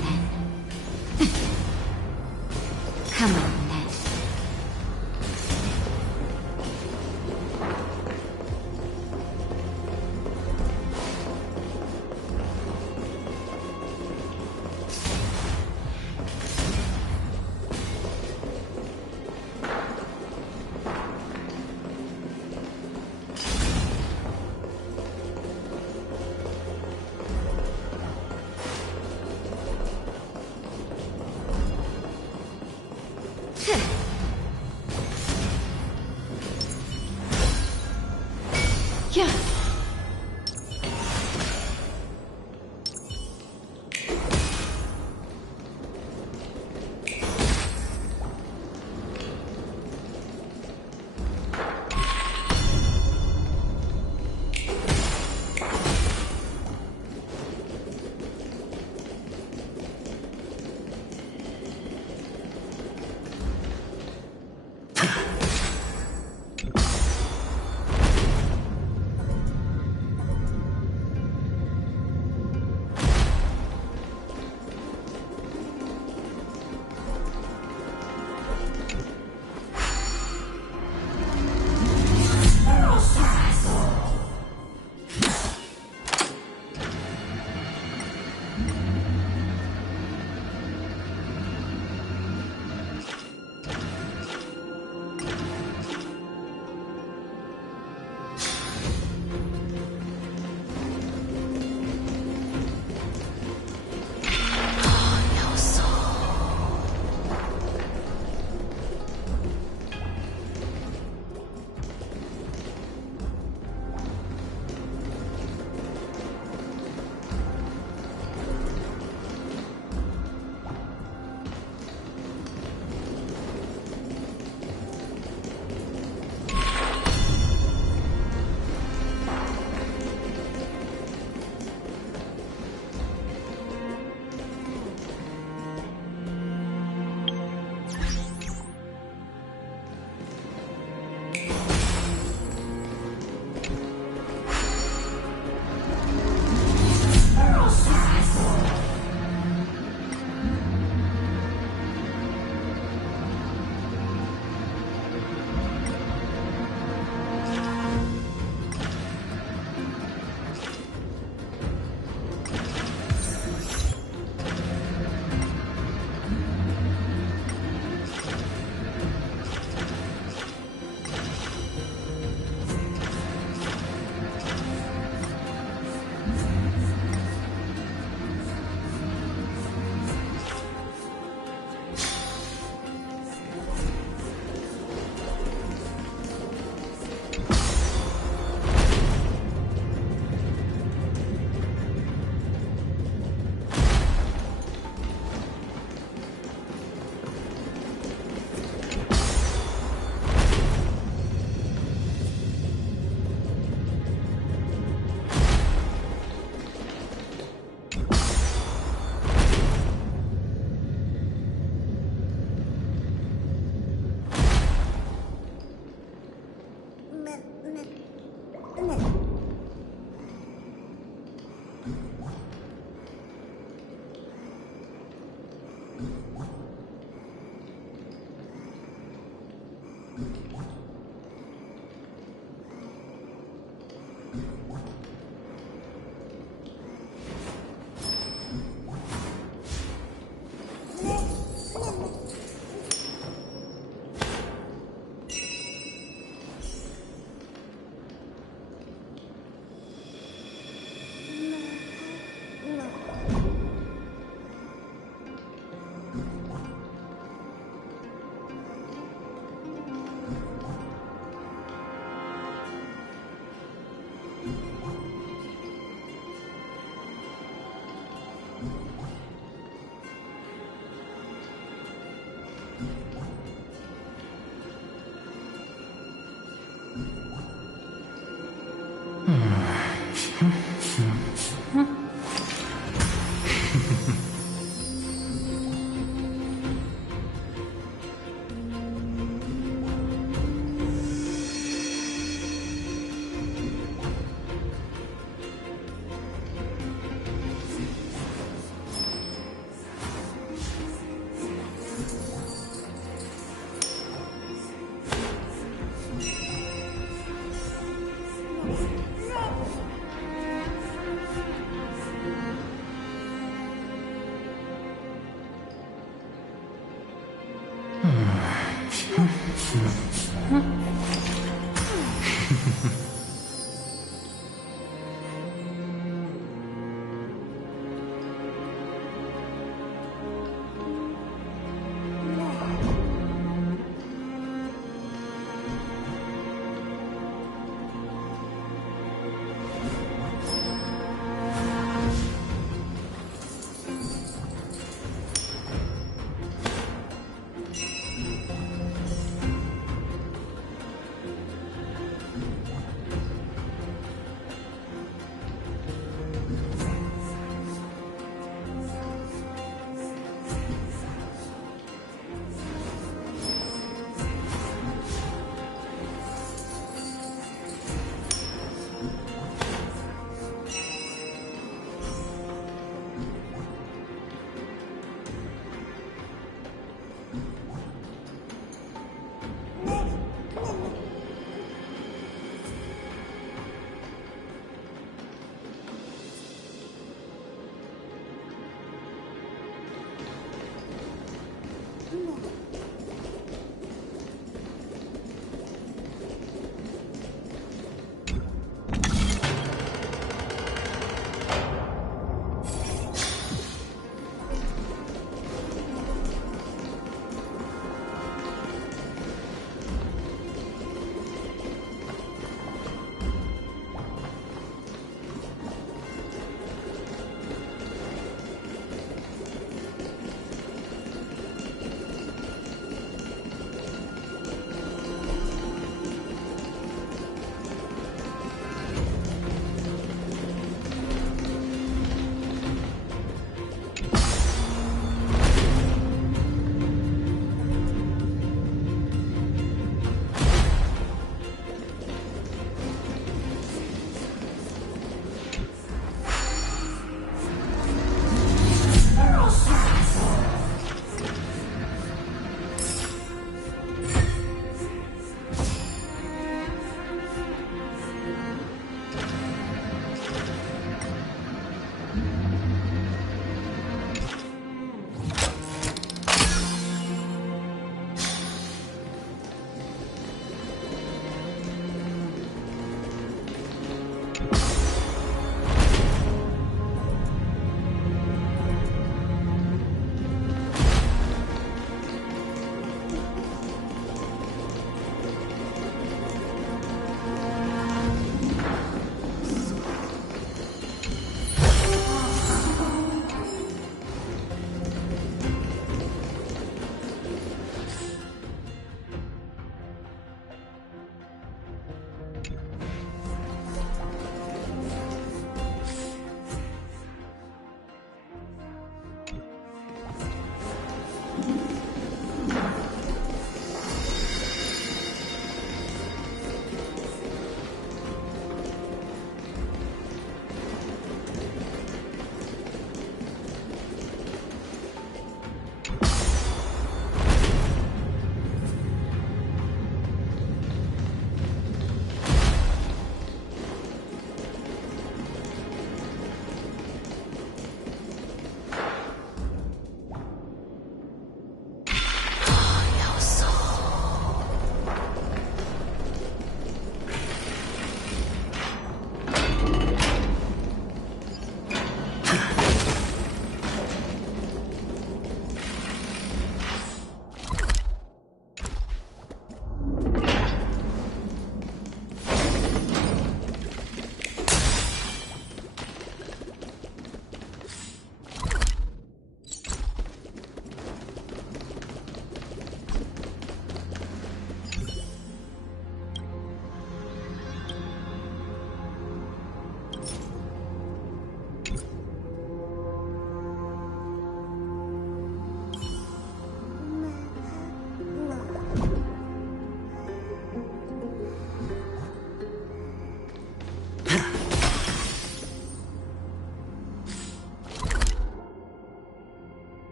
then. Come on then. Yeah.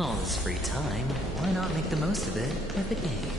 All this free time, why not make the most of it with a game?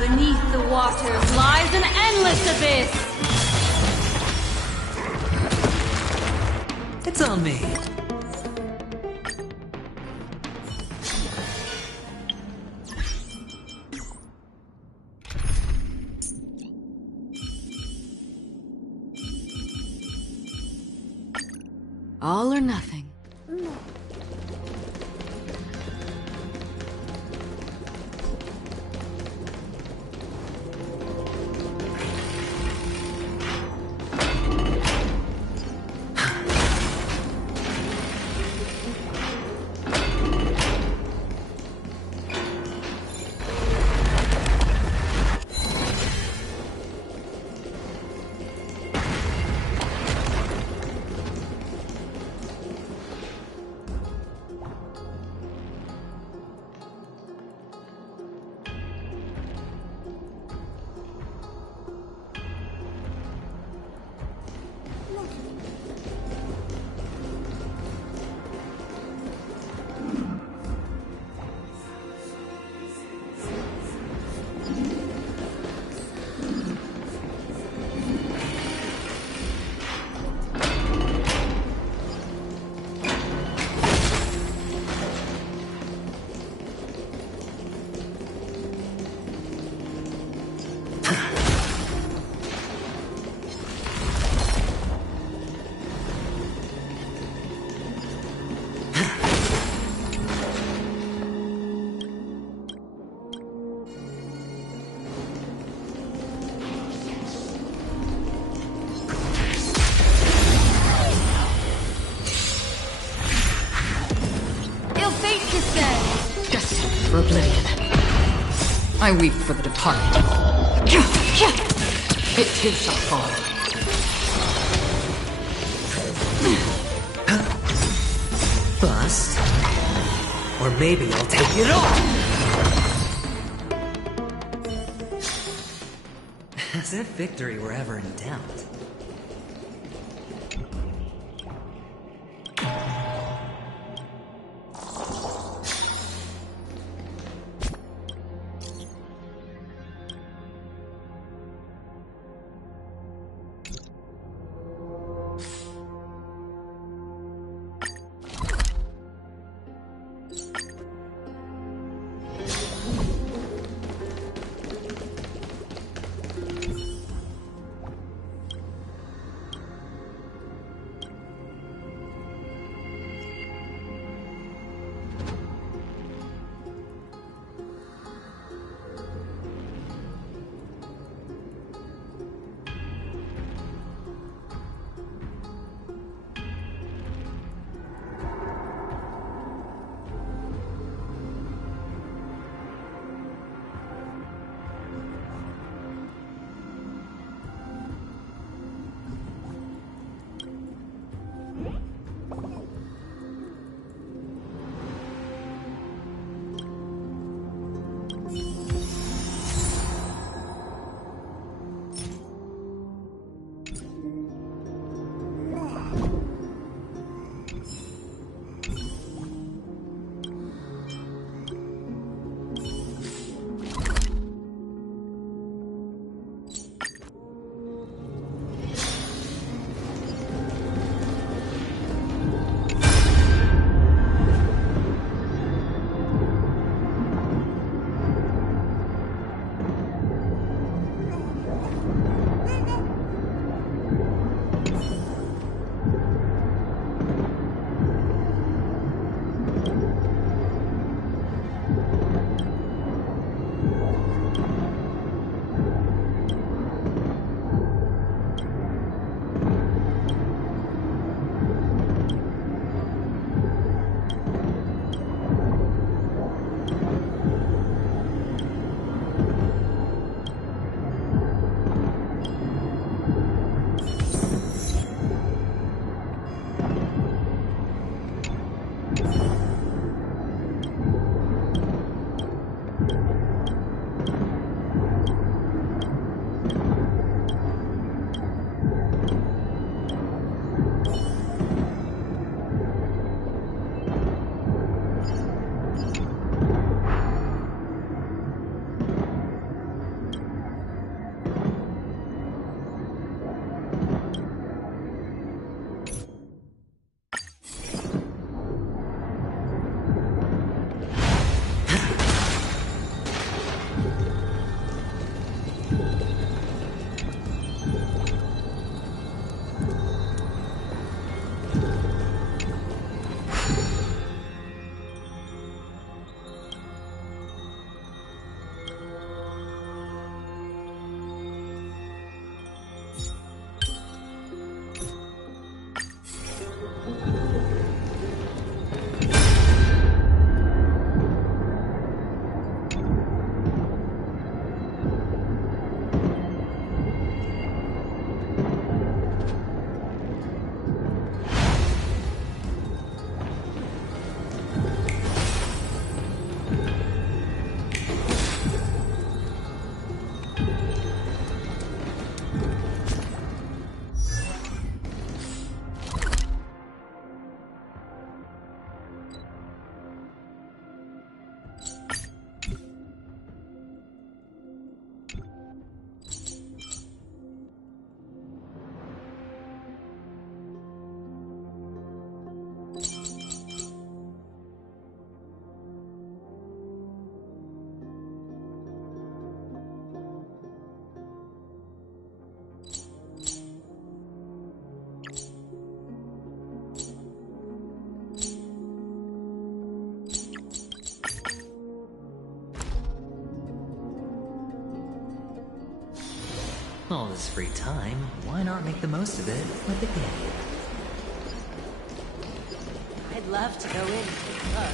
Beneath the waters lies an endless abyss! It's on me. All or nothing. For oblivion. I weep for the departed. It too shall fall. Bust. Or maybe I'll take it all! As if victory were ever in doubt. All this free time, why not make the most of it with a game? I'd love to go in and take a look.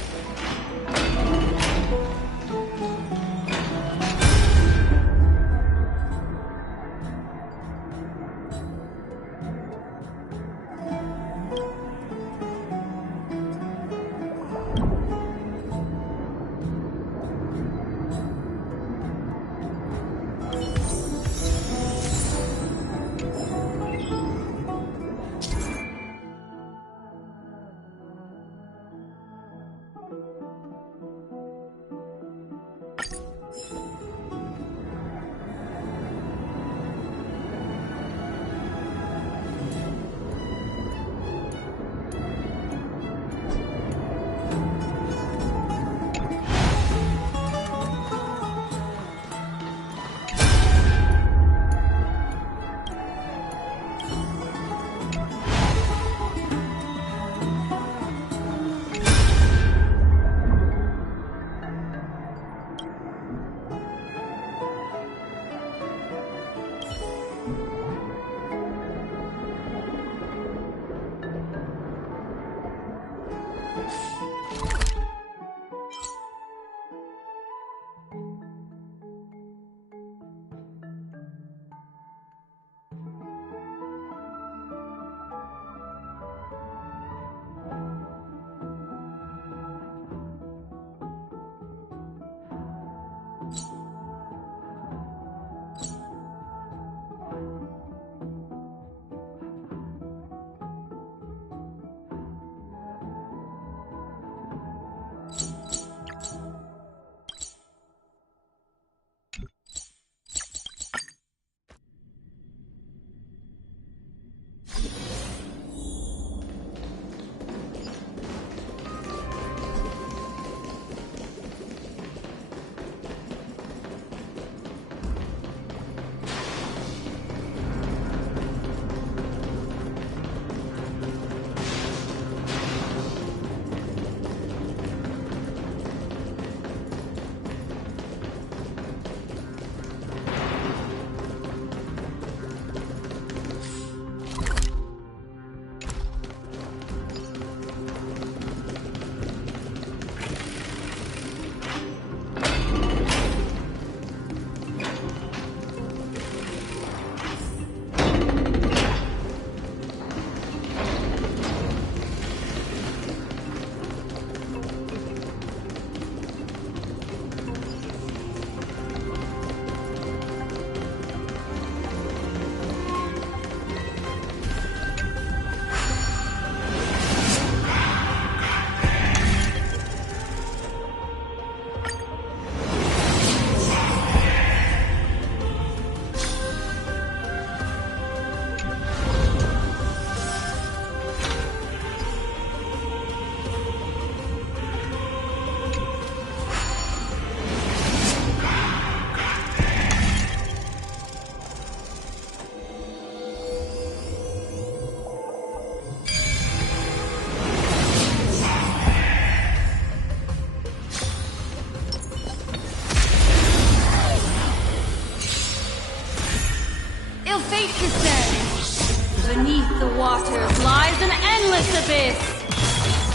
fate descends. Beneath the waters lies an endless abyss.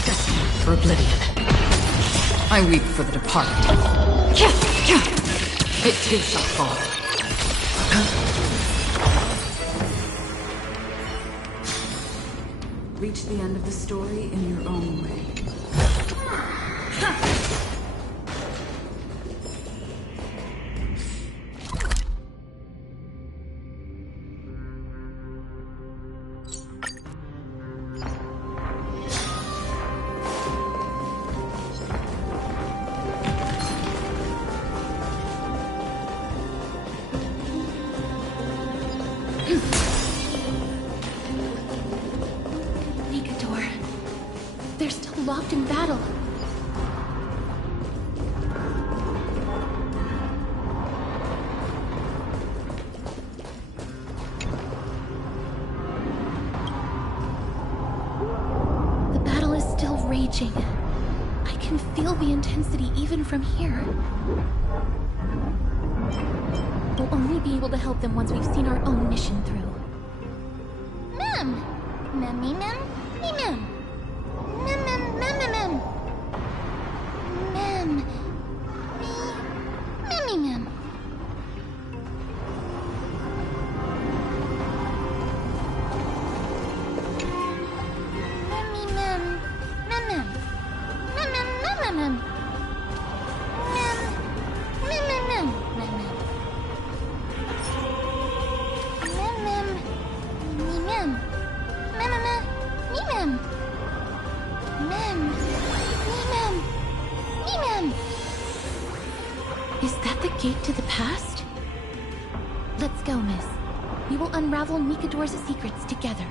Destined for oblivion. I weep for the departed. It too shall fall. Reach the end of the story in your own way. They're still locked in battle. The battle is still raging. I can feel the intensity even from here. We'll only be able to help them once we've seen our own mission through. Mem! Mem. Is that the gate to the past? Let's go, miss. We will unravel Nikador's secrets together.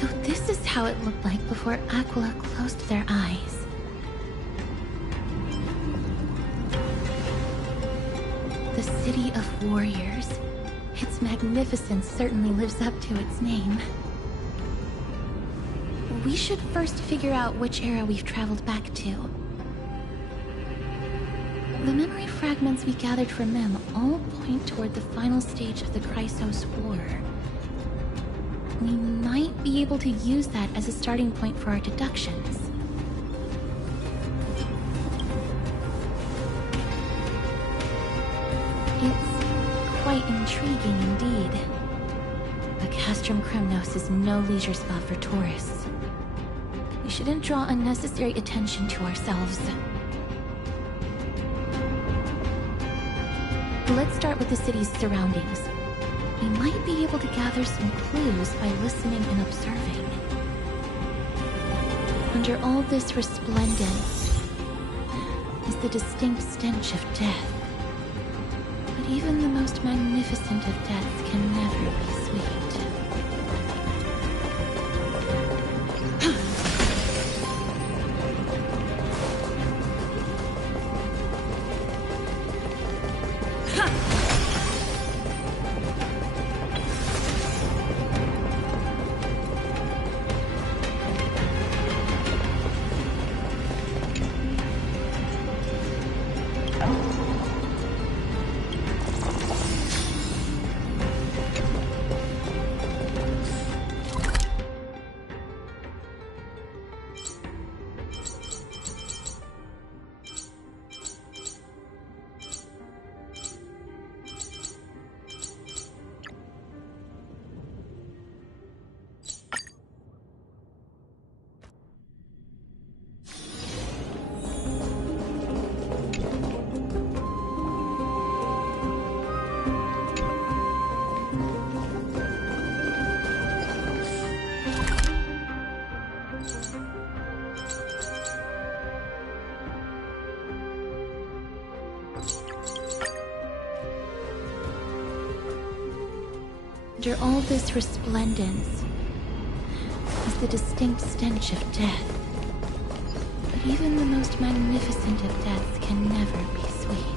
So this is how it looked like before Aquila closed their eyes. The city of warriors. Its magnificence certainly lives up to its name. We should first figure out which era we've traveled back to. The memory fragments we gathered from them all point toward the final stage of the Chrysos War. We might be able to use that as a starting point for our deductions. It's quite intriguing indeed. But Castrum Kremnos is no leisure spot for tourists. We shouldn't draw unnecessary attention to ourselves. Let's start with the city's surroundings. We might be able to gather some clues by listening and observing. Under all this resplendence is the distinct stench of death. But even the most magnificent of deaths can never be sweet. Under all this resplendence a distinct stench of death. But even the most magnificent of deaths can never be sweet.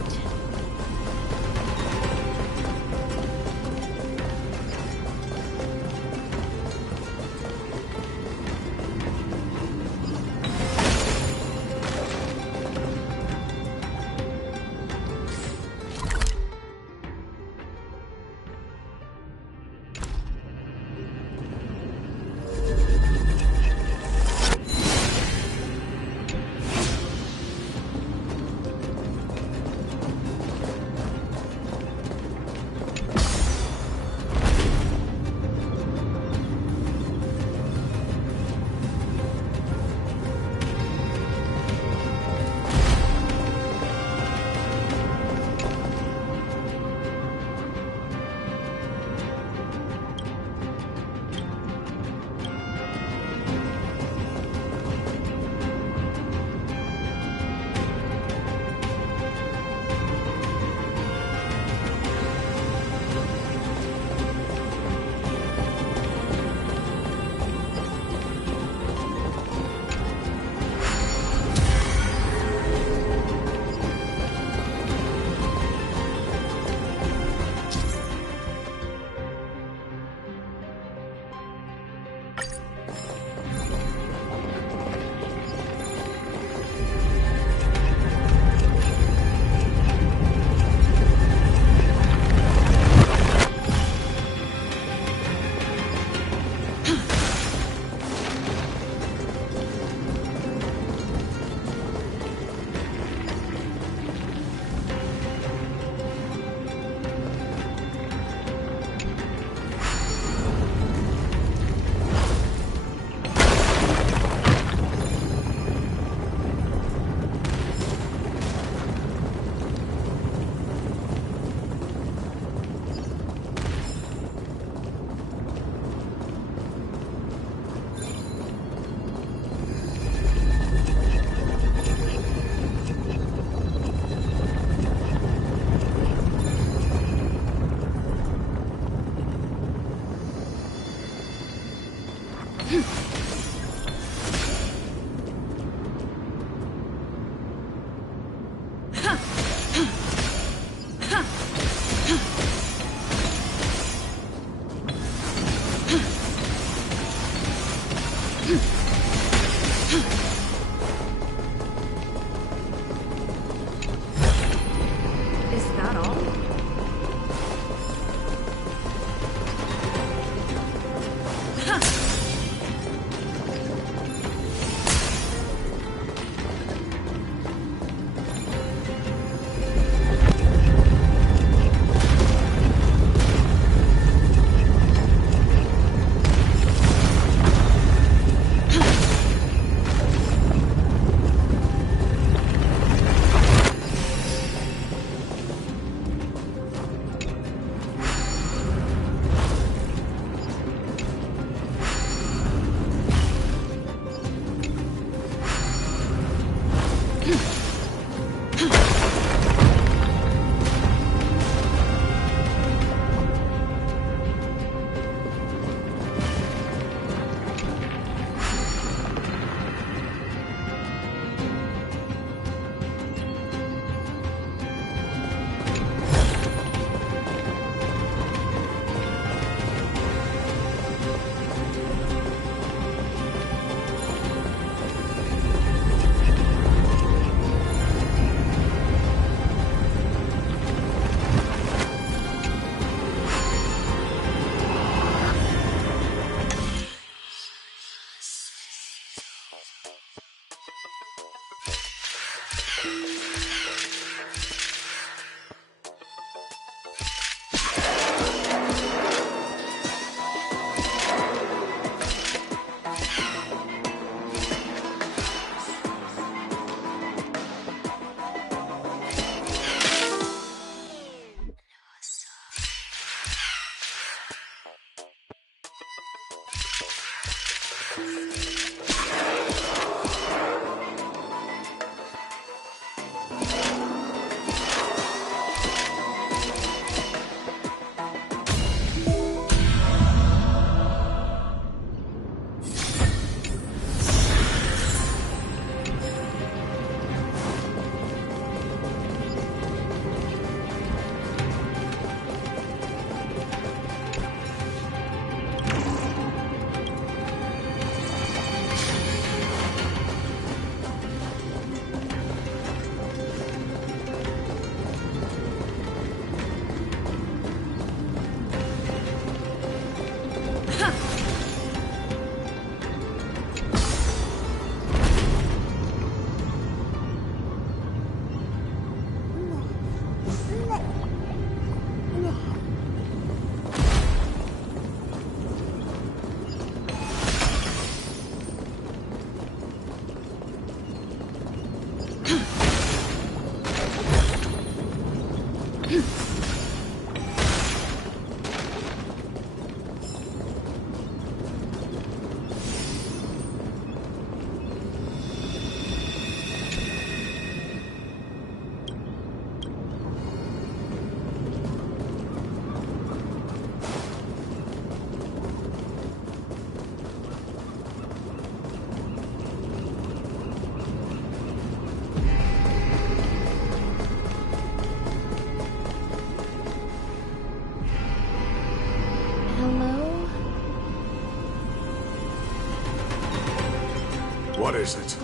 What is it?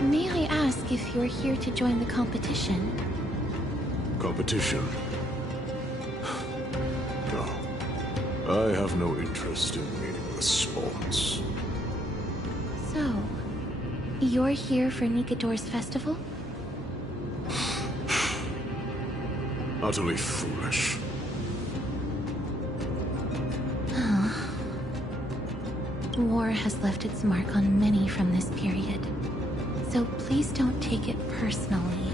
May I ask if you're here to join the competition? Competition? No. I have no interest in meaningless sports. So, you're here for Nikador's festival? Utterly foolish. War has left its mark on many from this period, so please don't take it personally.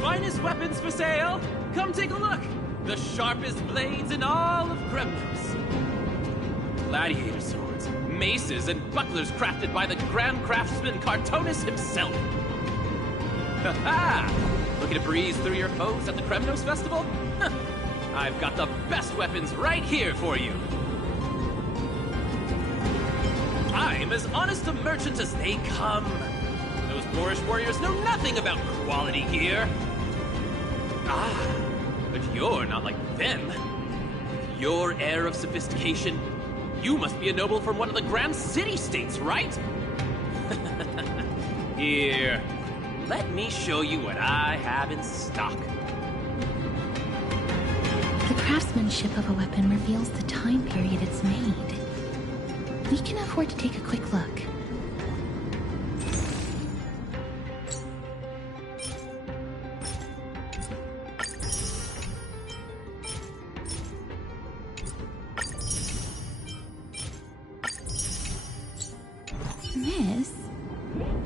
Finest weapons for sale! Come take a look! The sharpest blades in all of Kremnos. Gladiator swords, maces, and bucklers crafted by the Grand Craftsman Cartonis himself. Ha-ha! Looking to breeze through your foes at the Kremnos Festival? I've got the best weapons right here for you. I'm as honest a merchant as they come. Those boorish warriors know nothing about quality gear. Ah, but you're not like them. Your air of sophistication, you must be a noble from one of the Grand City-States, right? Here, let me show you what I have in stock. The craftsmanship of a weapon reveals the time period it's made. We can afford to take a quick look. Miss,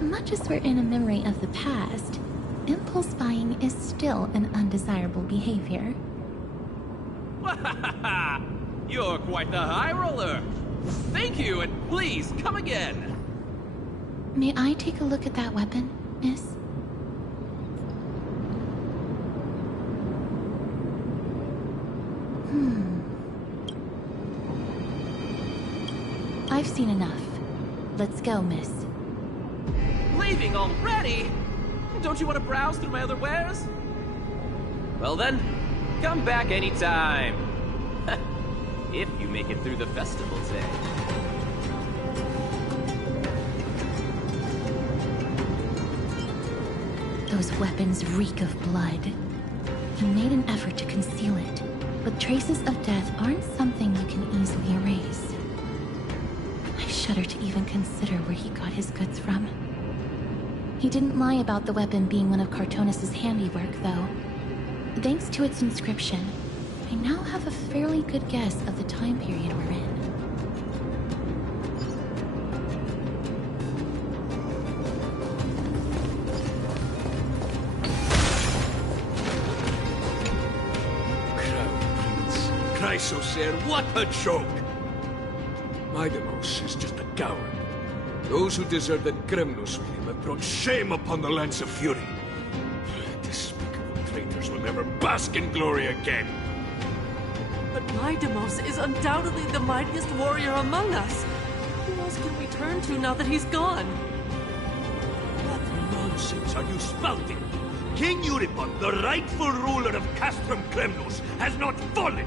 much as we're in a memory of the past, impulse buying is still an undesirable behavior. You're quite the high roller. Thank you, and please come again. May I take a look at that weapon, miss? I've seen enough. Let's go, miss. Leaving already? Don't you want to browse through my other wares? Well then, come back anytime. If you make it through the festival day. Those weapons reek of blood. He made an effort to conceal it, but traces of death aren't something you can easily erase. I shudder to even consider where he got his goods from. He didn't lie about the weapon being one of Cartonis' handiwork, though. Thanks to its inscription, I now have a fairly good guess of the time period we're in. Chrysosaur, what a joke! Maidemos is just a coward. Those who deserted Kremnos with him have brought shame upon the lands of Fury. Despicable traitors will never bask in glory again. But Maidemos is undoubtedly the mightiest warrior among us. Who else can we turn to now that he's gone? What nonsense are you spouting? King Euripon, the rightful ruler of Castrum Kremnos, has not fallen.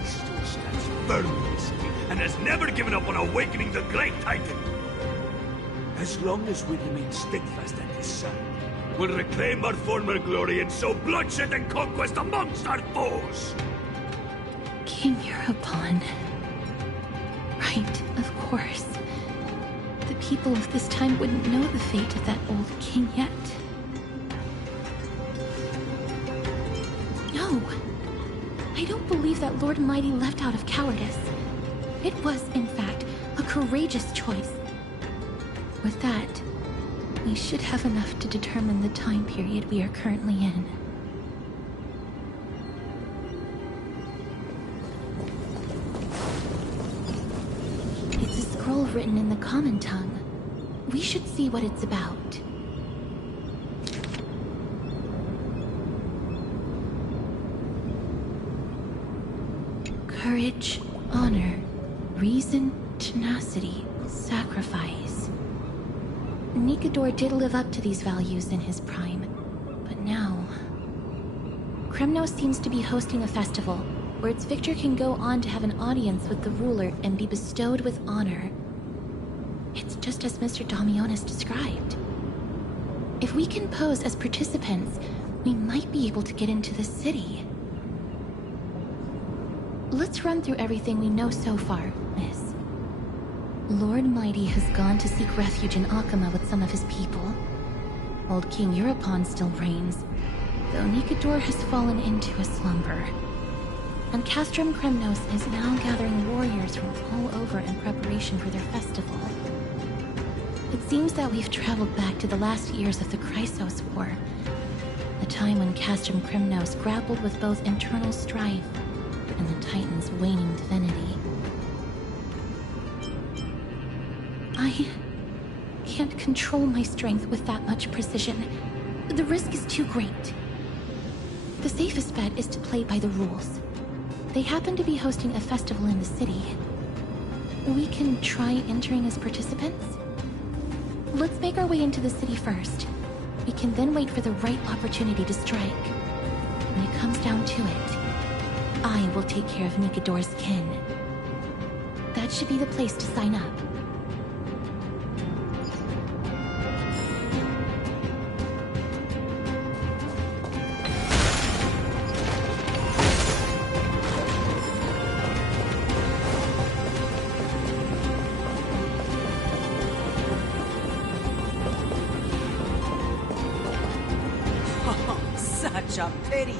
He still stands firm in the city and has never given up on awakening the great Titan. As long as we remain steadfast at his side, we'll reclaim our former glory and sow bloodshed and conquest amongst our foes. King Euripon. Right, of course. The people of this time wouldn't know the fate of that old king yet. No! I don't believe that Lord Mighty left out of cowardice. It was, in fact, a courageous choice. With that, we should have enough to determine the time period we are currently in. It's a scroll written in the common tongue. We should see what it's about. Courage, honor, reason, tenacity, sacrifice. Nikador did live up to these values in his prime, but now Kremnos seems to be hosting a festival where its victor can go on to have an audience with the ruler and be bestowed with honor. It's just as Mr. Damionis described. If we can pose as participants, we might be able to get into the city. Let's run through everything we know so far, Miss. Lord Mighty has gone to seek refuge in Akama with some of his people. Old King Europon still reigns, though Nikador has fallen into a slumber. And Castrum Kremnos is now gathering warriors from all over in preparation for their festival. It seems that we've traveled back to the last years of the Chrysos War, the time when Castrum Kremnos grappled with both internal strife and the Titan's waning divinity. I can't control my strength with that much precision. The risk is too great. The safest bet is to play by the rules. They happen to be hosting a festival in the city. We can try entering as participants? Let's make our way into the city first. We can then wait for the right opportunity to strike. When it comes down to it, I will take care of Nikador's kin. That should be the place to sign up. Such a pity.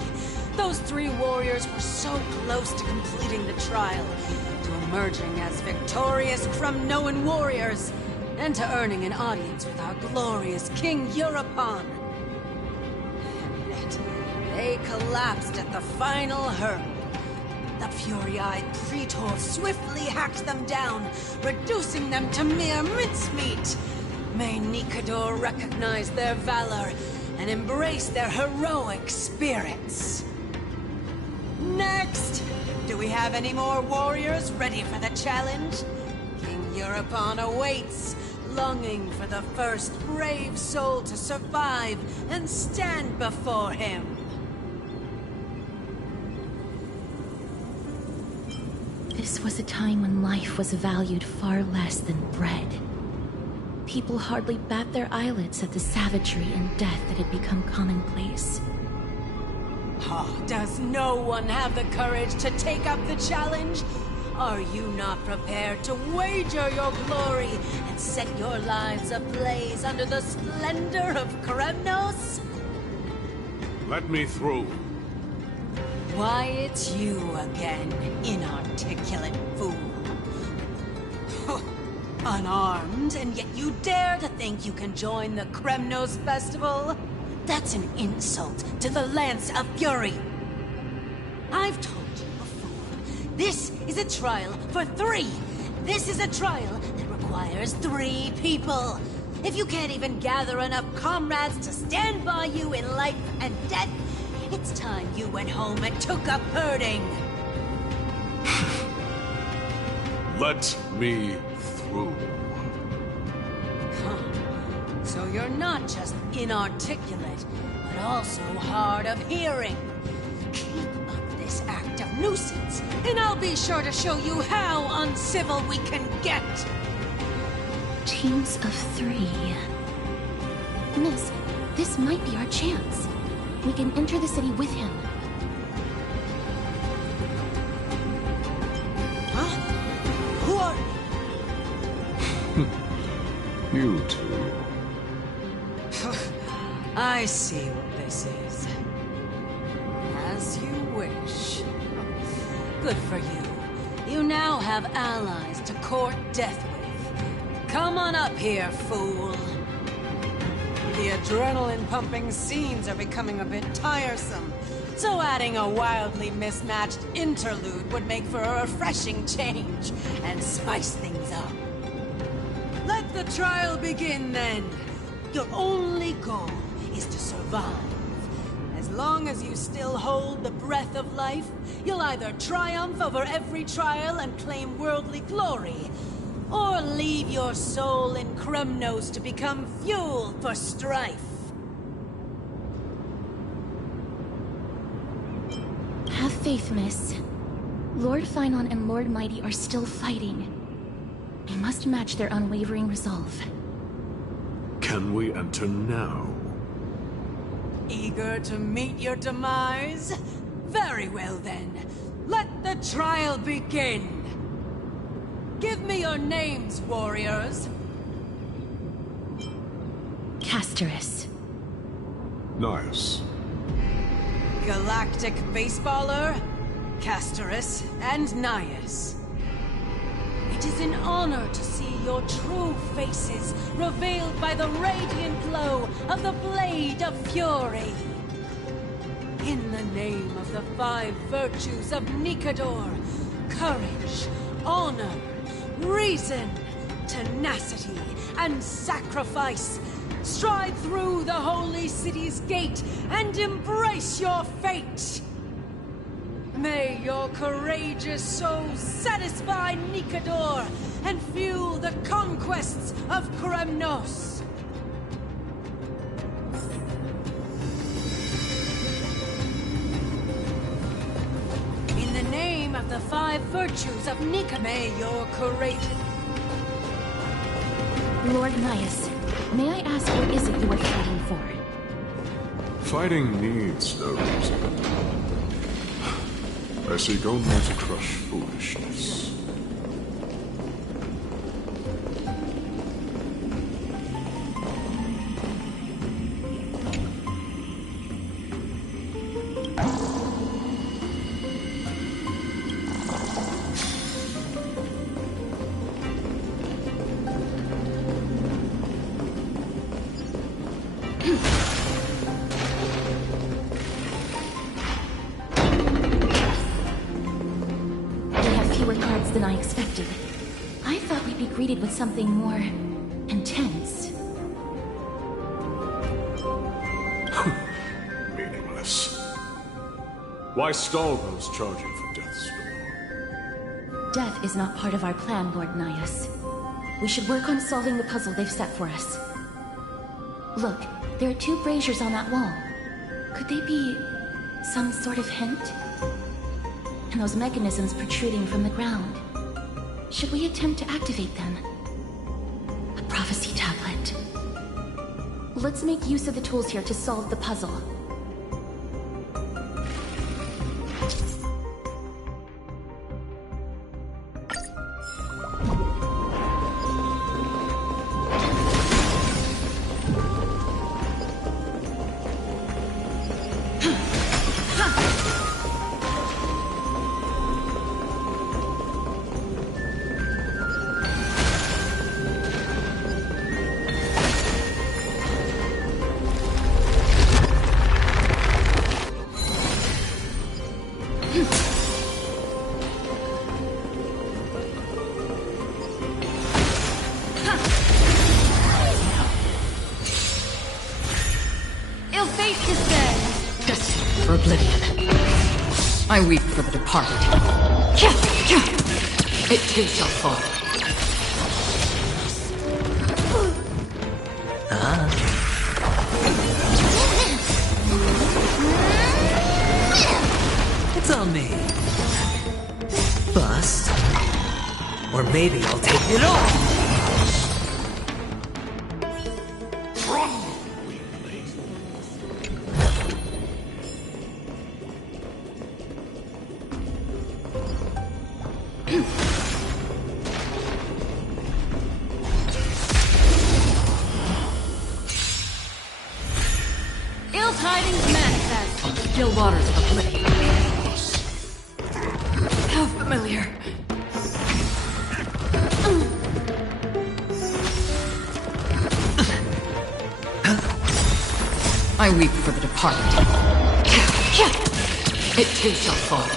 Those three warriors were so close to completing the trial, to emerging as victorious Kremnoan warriors, and to earning an audience with our glorious King Europon. And yet, they collapsed at the final hurdle. The fury-eyed Praetor swiftly hacked them down, reducing them to mere mincemeat. May Nikador recognize their valor and embrace their heroic spirits. Next! Do we have any more warriors ready for the challenge? King Europon awaits, longing for the first brave soul to survive and stand before him. This was a time when life was valued far less than bread. People hardly bat their eyelids at the savagery and death that had become commonplace. Oh, does no one have the courage to take up the challenge? Are you not prepared to wager your glory and set your lives ablaze under the splendor of Kremnos? Let me through. Why, it's you again, inarticulate fool. Unarmed, and yet you dare to think you can join the Kremnos festival? That's an insult to the Lance of Fury. I've told you before, this is a trial for 3. This is a trial that requires 3 people. If you can't even gather enough comrades to stand by you in life and death, it's time you went home and took up herding. Let me through. So you're not just inarticulate, but also hard of hearing. Keep up this act of nuisance, and I'll be sure to show you how uncivil we can get. Teams of 3. Miss, this might be our chance. We can enter the city with him. Huh? Who are you two? I see what this is. As you wish. Good for you. You now have allies to court death with. Come on up here, fool. The adrenaline-pumping scenes are becoming a bit tiresome, so adding a wildly mismatched interlude would make for a refreshing change and spice things up. Let the trial begin, then. Your only goal is to survive. As long as you still hold the breath of life, you'll either triumph over every trial and claim worldly glory, or leave your soul in Kremnos to become fuel for strife. faith, miss. Lord Finon and Lord Mighty are still fighting. We must match their unwavering resolve. Can we enter now? Eager to meet your demise? Very well then. Let the trial begin. Give me your names, warriors. Castorus. Nice. Galactic Baseballer, Castorus, and Nias. It is an honor to see your true faces revealed by the radiant glow of the Blade of Fury. In the name of the 5 virtues of Nikador, courage, honor, reason, tenacity, and sacrifice, stride through the holy city's gate and embrace your fate. May your courageous souls satisfy Nikador and fuel the conquests of Kremnos. In the name of the 5 virtues of Nikador, may your courage... Lord Nias, may I ask what is it you are fighting for? Fighting needs no reason. I seek only to crush foolishness. Than I expected. I thought we'd be greeted with something more intense. Meaningless. Why stall those charging for death's door? Death is not part of our plan, Lord Nias. We should work on solving the puzzle they've set for us. Look, there are 2 braziers on that wall. Could they be some sort of hint? And those mechanisms protruding from the ground. Should we attempt to activate them? A prophecy tablet. Let's make use of the tools here to solve the puzzle. For oblivion. I weep for the departed. It too shall fall. It's on me. Bust. Or maybe I'll take it all. Still waters of oblivion. How familiar. I weep for the departed. It too shall fall.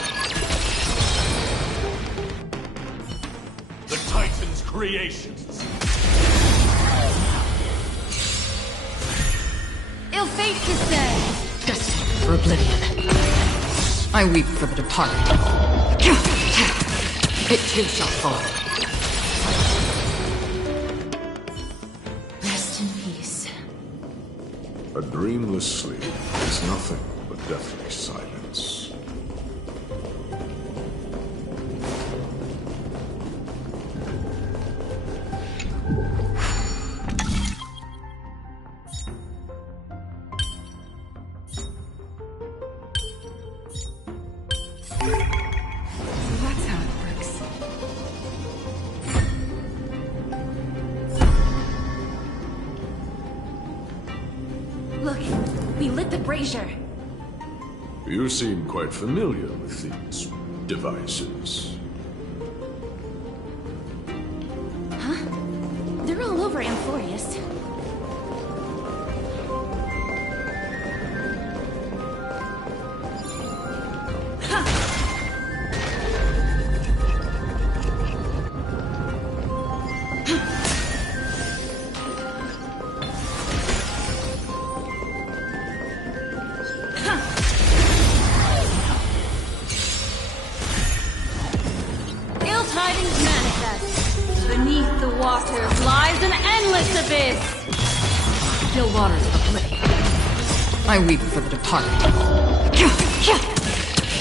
The Titan's creations. Ill fate descends. Destined for oblivion. I weep for the departed. It too shall fall. Rest in peace. A dreamless sleep is nothing but deathly silence. Look, we lit the brazier. You seem quite familiar with these devices. Huh? They're all over Amphorius. Tidings manifest. Beneath the waters lies an endless abyss. Still waters of oblivion. I weep for the departed.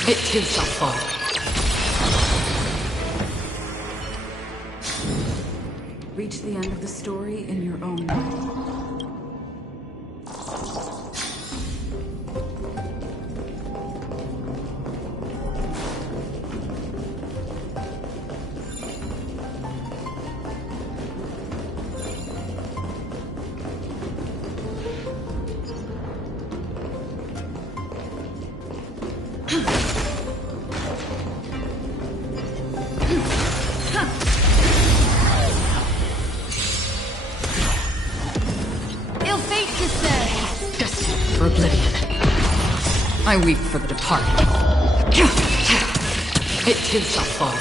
It too shall fall. Reach the end of the story in your own way. For oblivion. I weep for the departed. It too shall fall.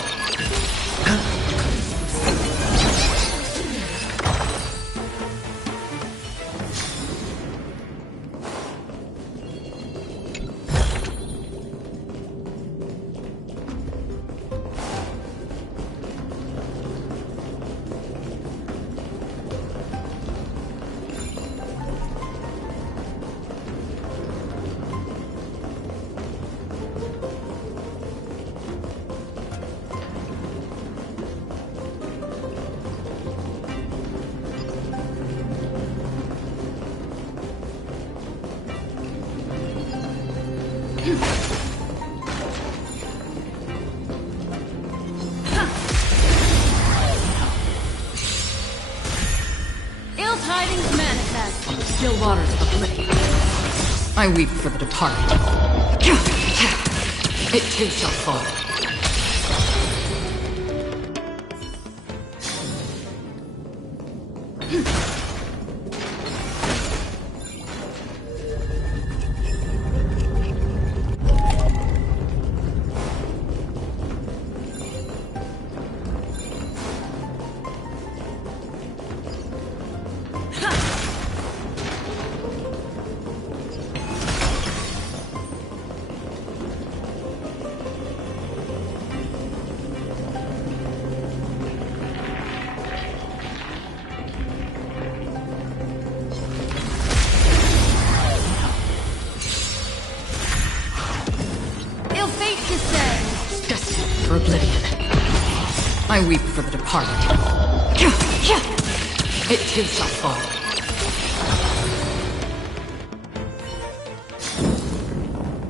Ill tidings manifest. Still waters of oblivion. I weep for the departed. It too shall fall. For oblivion. I weep for the departed. It too shall fall.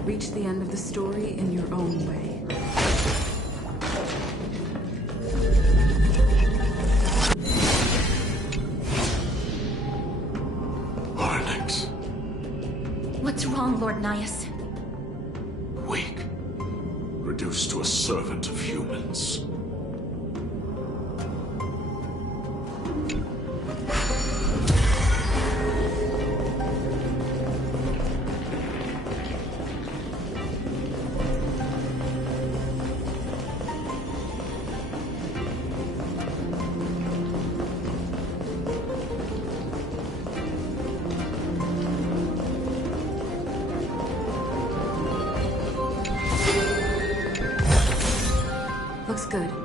Reach the end of the story in your own way. Arnix. What's wrong, Lord Nias? Weak. Reduced to a servant of humans. Looks good.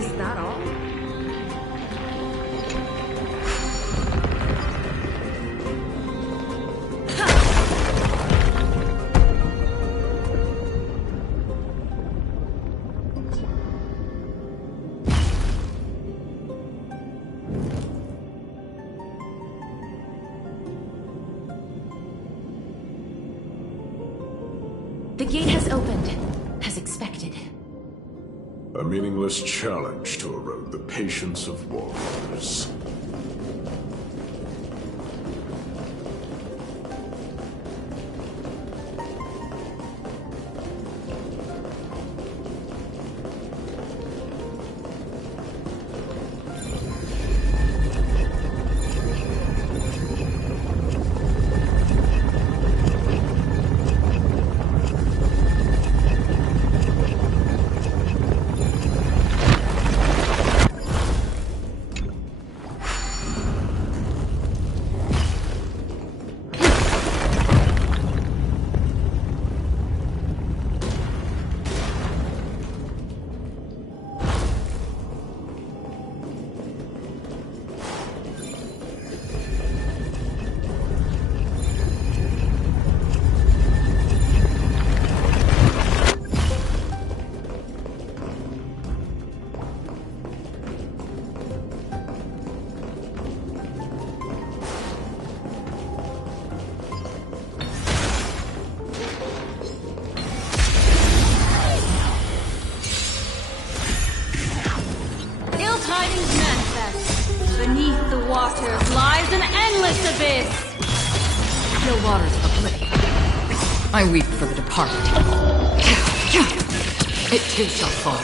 Is that all? The gate has opened, as expected. A meaningless challenge to erode the patience of warriors. Tidings manifest. Beneath the waters lies an endless abyss. Still waters of oblivion. I weep for the departed. It too shall fall.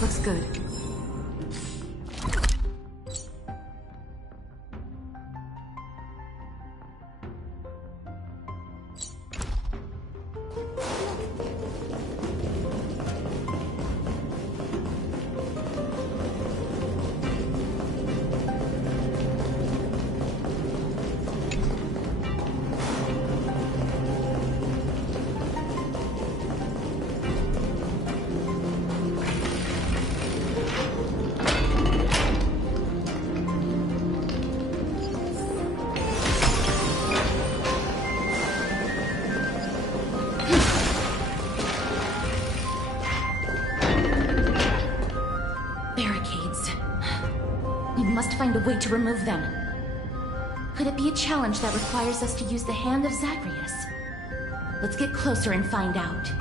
Looks good. Find a way to remove them. Could it be a challenge that requires us to use the hand of Zagreus? Let's get closer and find out.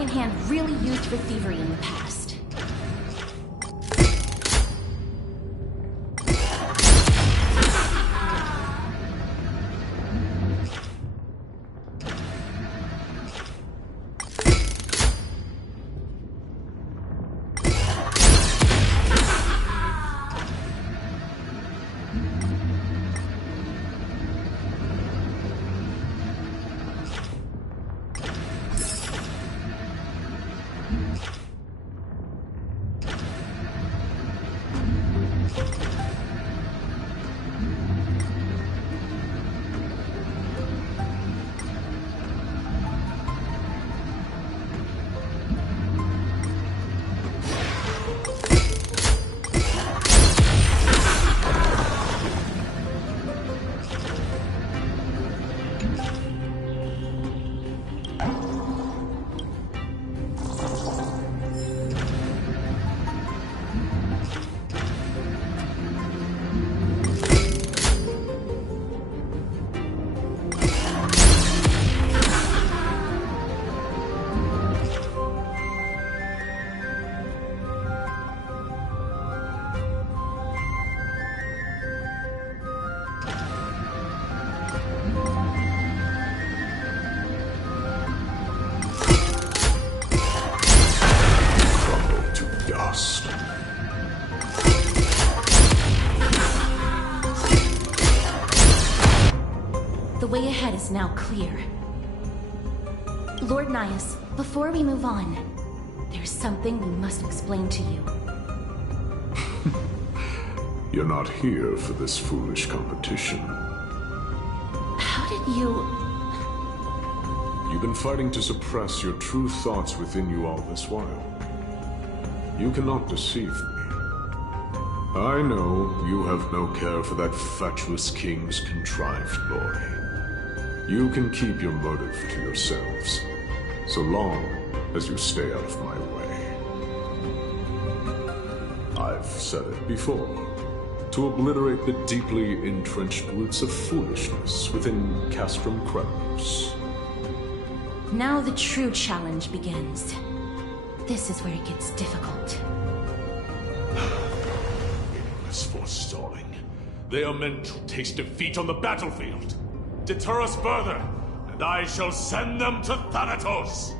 giant hand really used for thievery in the past. The way ahead is now clear. Lord Nias, before we move on, there's something we must explain to you. You're not here for this foolish competition. How did you... You've been fighting to suppress your true thoughts within you all this while. You cannot deceive me. I know you have no care for that fatuous king's contrived glory. You can keep your motive to yourselves, so long as you stay out of my way. I've said it before. To obliterate the deeply entrenched roots of foolishness within Castrum Kremnos. Now the true challenge begins. This is where it gets difficult. Meaningless forestalling. They are meant to taste defeat on the battlefield. Deter us further, and I shall send them to Thanatos!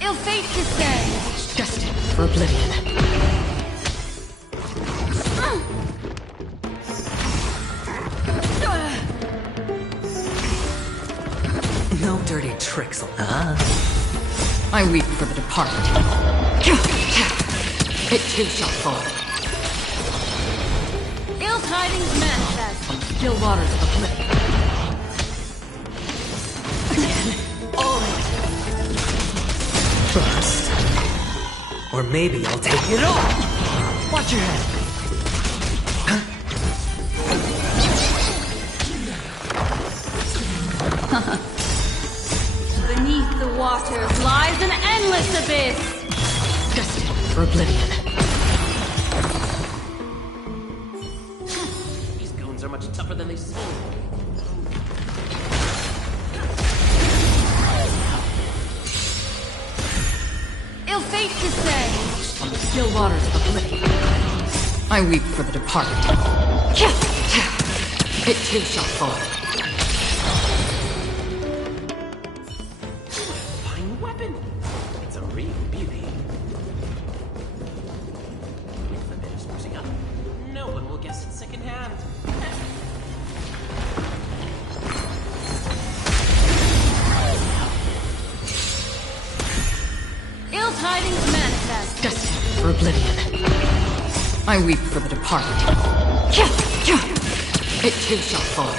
Ill fate descends. Destined for oblivion. No dirty tricks, huh? I weep for the departed. It too shall fall. Ill tidings manifest. From still waters of oblivion. First. Or maybe I'll take it all! Watch your head! Beneath the waters lies an endless abyss! Destined for oblivion. These goons are much tougher than they seem. fate descends. On the still waters of oblivion, I weep for the departed. It too shall fall. Fine weapon. It's a real beauty. If the bit is losing up, no one will guess it secondhand. Ill tidings manifest. Destined for oblivion. I weep for the departed. It too shall fall.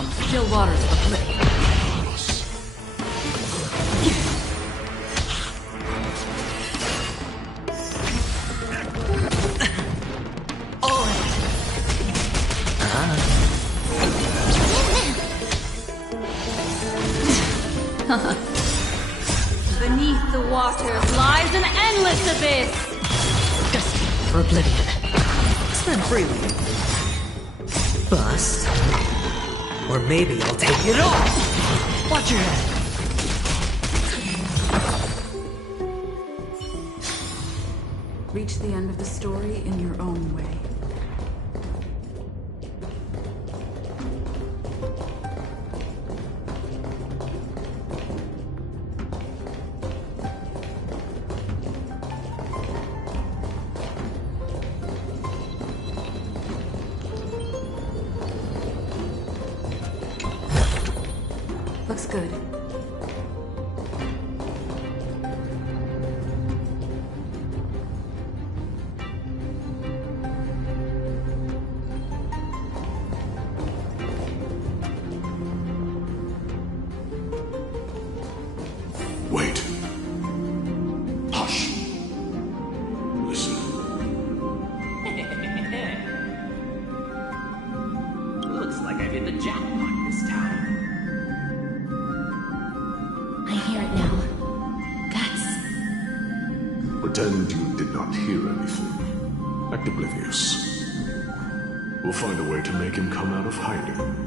On the still waters of oblivion. Beneath the waters lies an endless abyss. Destined for oblivion. Spend freely. Bust. Or maybe I'll take it all. Watch your head. Reach the end of the story in your own way. Looks good. Wait. Hush. Listen. Looks like I hit the jackpot this time. I hear it now. That's... Pretend you did not hear anything. Act oblivious. We'll find a way to make him come out of hiding.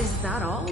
Is that all?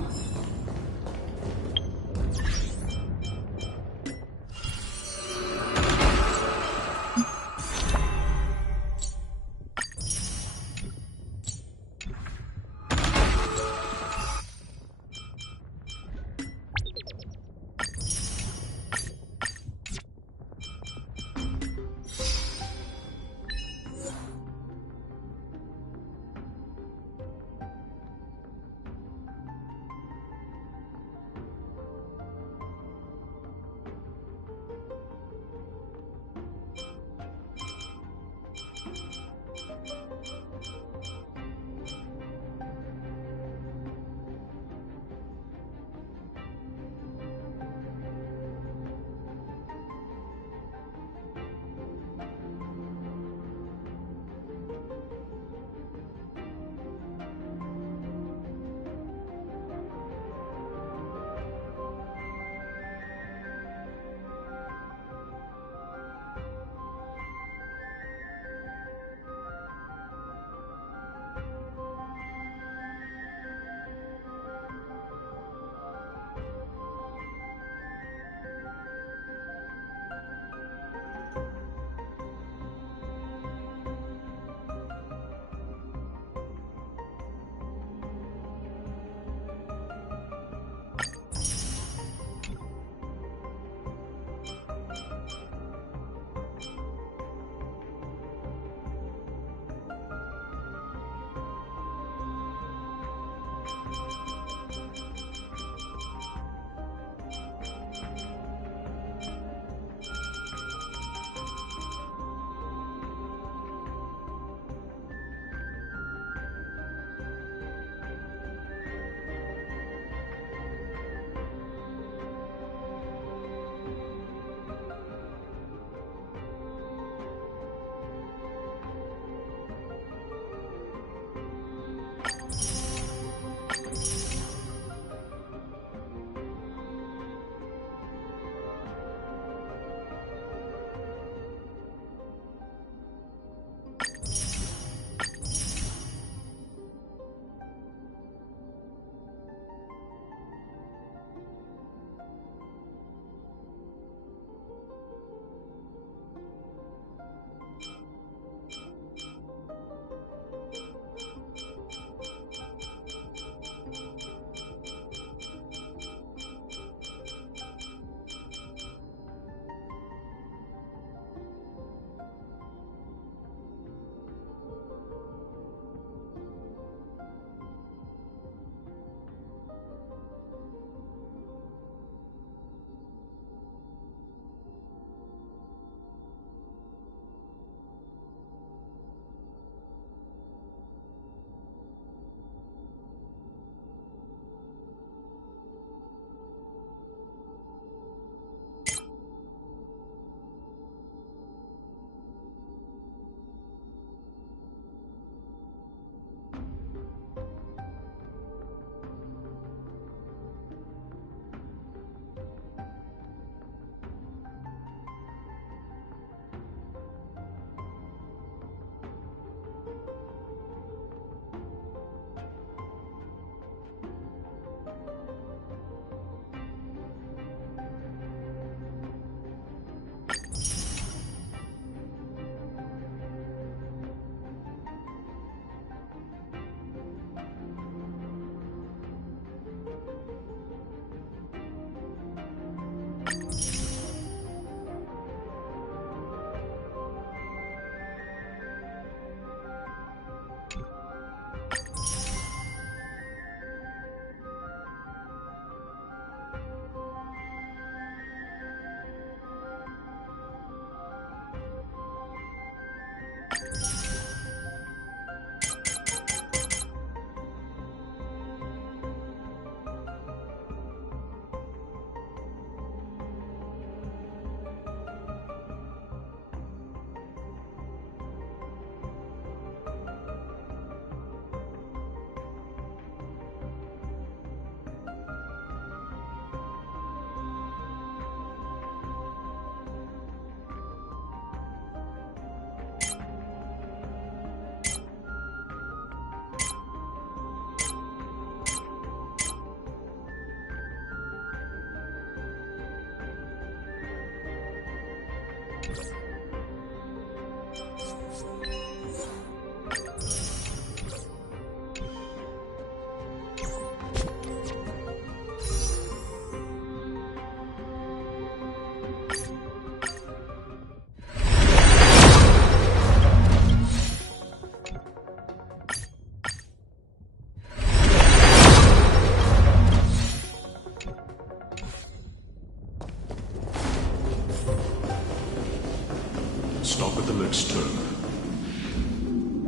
Stop at the next turn.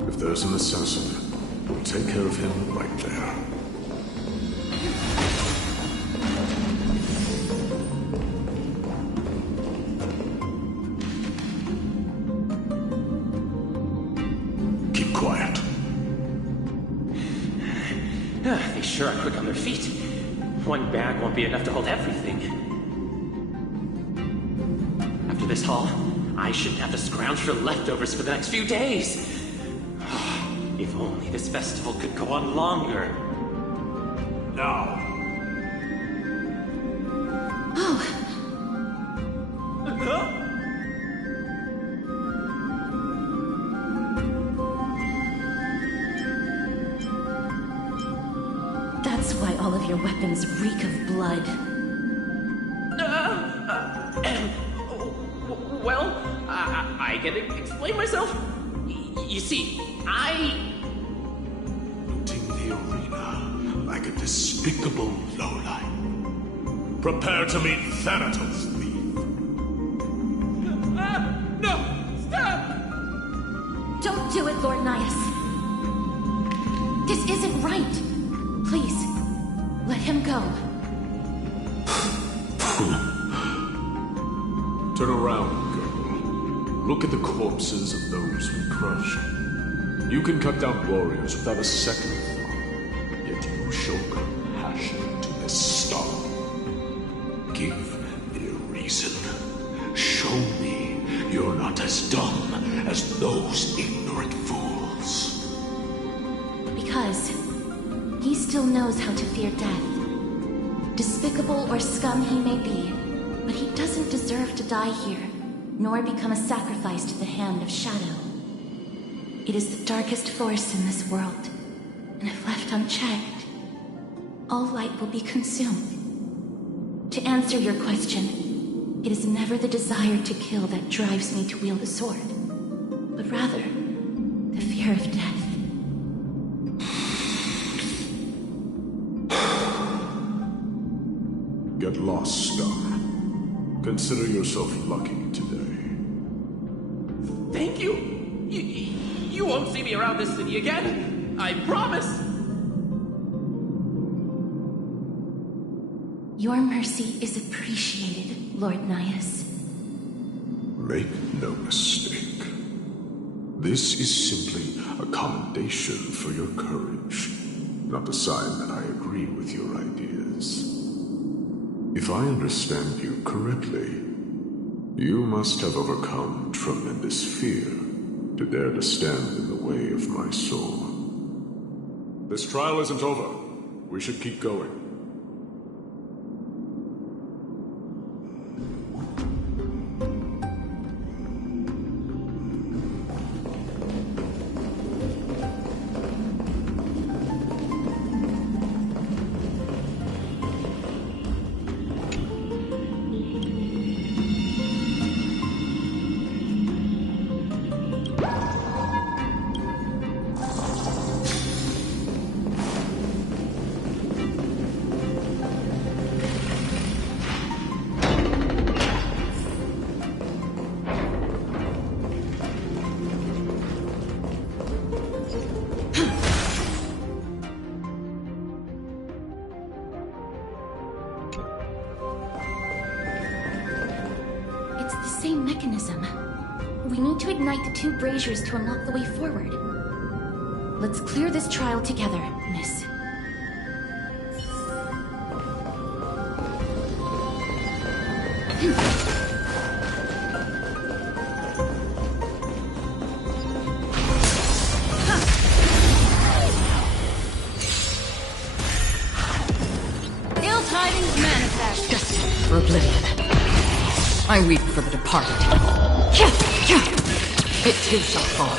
If there's an assassin, we'll take care of him right there. Keep quiet. They sure are quick on their feet. One bag won't be enough to hold everything. After this haul, I shouldn't have to scrounge for leftovers for the next few days. If only this festival could go on longer. Now. Oh. That's why all of your weapons reek of blood. Well, I can explain myself. You see, looting the arena like a despicable lowlife. Prepare to meet Thanatos, thief. No! Stop! Don't do it, Lord Nias. This isn't right. Please, let him go. Turn around, girl. Look at the corpses of those we crushed. You can cut down warriors without a second thought, yet you show compassion to this star. Give me a reason. Show me you're not as dumb as those ignorant fools. Because he still knows how to fear death. Despicable or scum he may be, but he doesn't deserve to die here, nor become a sacrifice to the hand of Shadow. It is the darkest force in this world, and if left unchecked, all light will be consumed. To answer your question, it is never the desire to kill that drives me to wield a sword, but rather the fear of death. Get lost, Star. Consider yourself lucky today. Thank you. You won't see me around this city again. I promise. Your mercy is appreciated, Lord Nias. Make no mistake. This is simply a commendation for your courage, not a sign that I agree with your ideas. If I understand you correctly, you must have overcome tremendous fear to dare to stand in the way of my soul. This trial isn't over. We should keep going. mechanism. We need to ignite the 2 braziers to unlock the way forward. Let's clear this trial together, miss. Ill tidings manifest. Destined for oblivion. I weep for the departed. It too shall fall.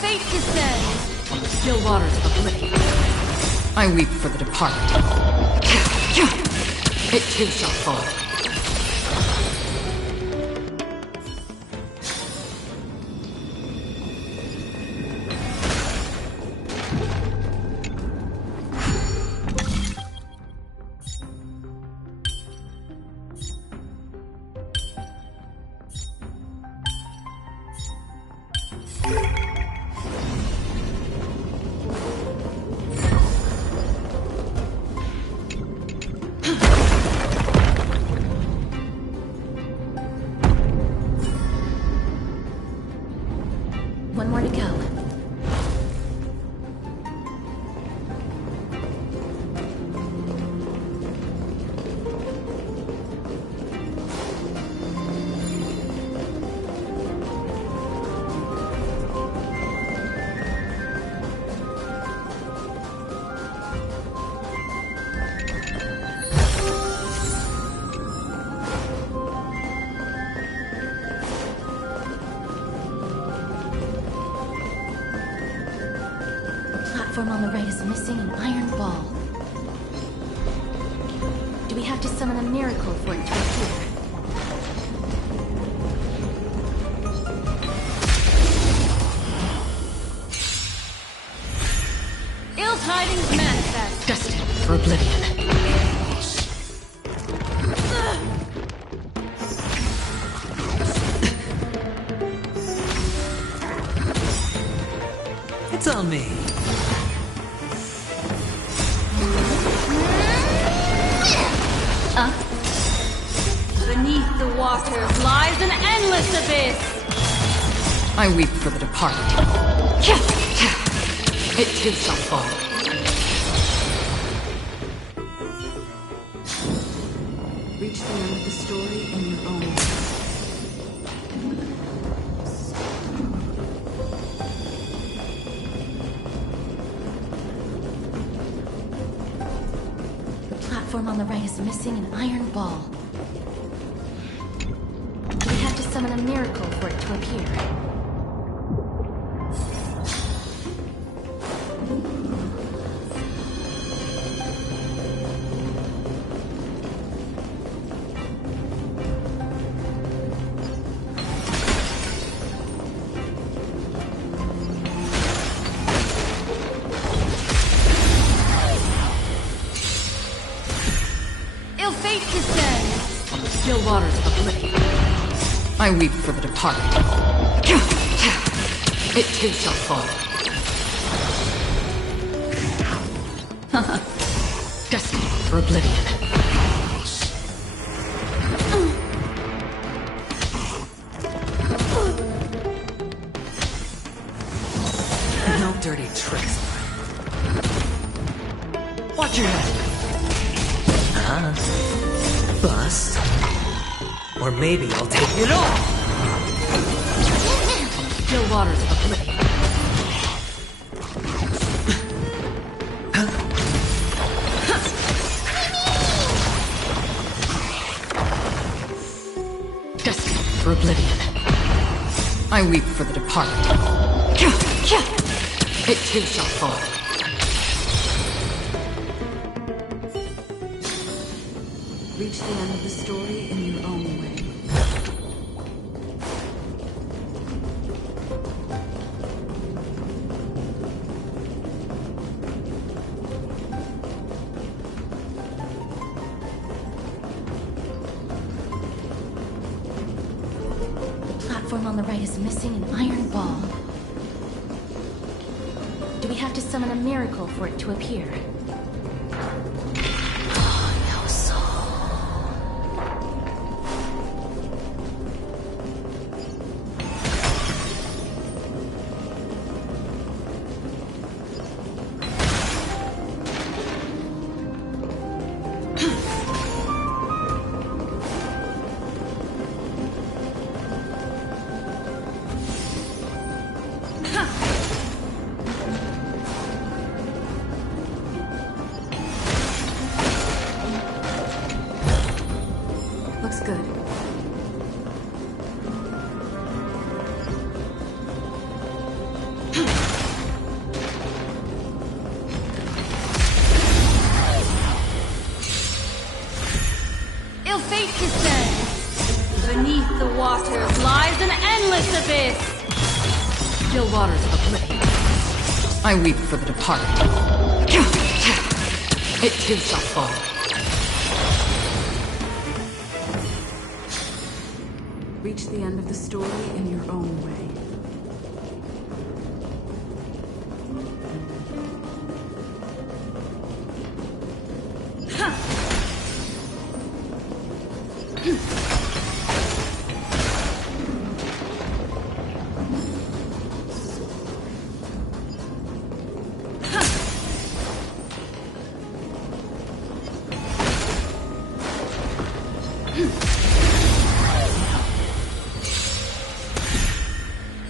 Fate descends. Still waters of oblivion. I weep for the departed. It too shall fall. One more to go. Platform on the right is missing an iron ball. Do we have to summon a miracle for it to appear? Ill tidings manifest. Destined for oblivion. It's on me. Beneath the waters lies an endless abyss. I weep for the departed. It too shall fall. Reach the end of the story in your own way. platform on the right is missing an iron ball. We have to summon a miracle for it to appear. Still waters of oblivion. I weep for the departed. It too shall fall. Destined for oblivion. No dirty tricks. Watch your head. Bust. Or maybe I'll take it all. Still waters of oblivion. Destined for oblivion. I weep for the departed. It too shall fall. Reach the end of the story in your own way. The platform on the right is missing an iron ball. Do we have to summon a miracle for it to appear? Looks good. Ill fate descends. Beneath the waters lies an endless abyss. Still waters of oblivion. I weep for the departed. It too shall fall. Reach the end of the story in your own way.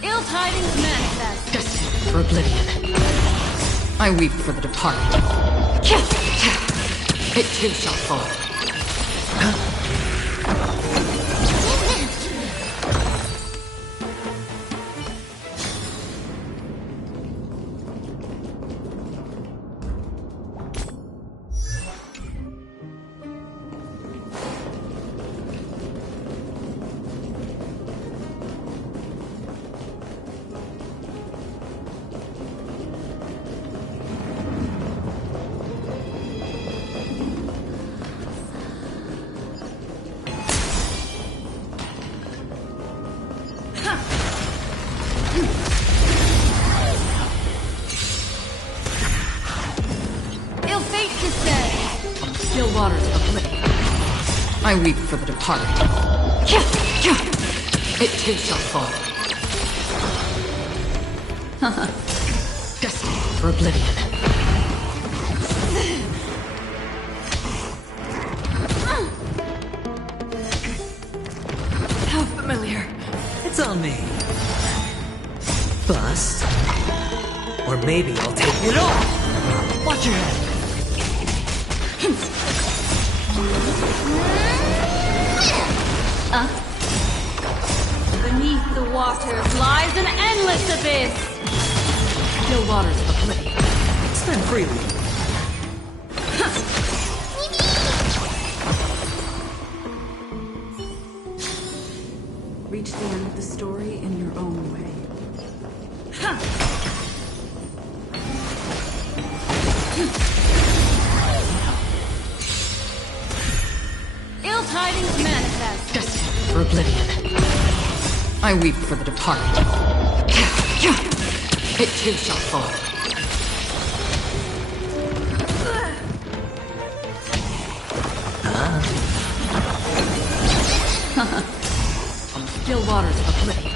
Ill tidings manifest. Destined for oblivion. I weep for the departed. It too shall fall. Ill fate descends. Still waters of oblivion. I weep for the departed. It too shall fall. Destined for oblivion. How familiar. It's on me. Bust. Or maybe I'll take it all. Watch your head. Beneath the waters lies an endless abyss. Still waters of oblivion. Spend freely. Reach the end of the story in your own way. Ill tidings manifest. Destined for oblivion. I weep for the departed. It too shall fall. On still waters of oblivion.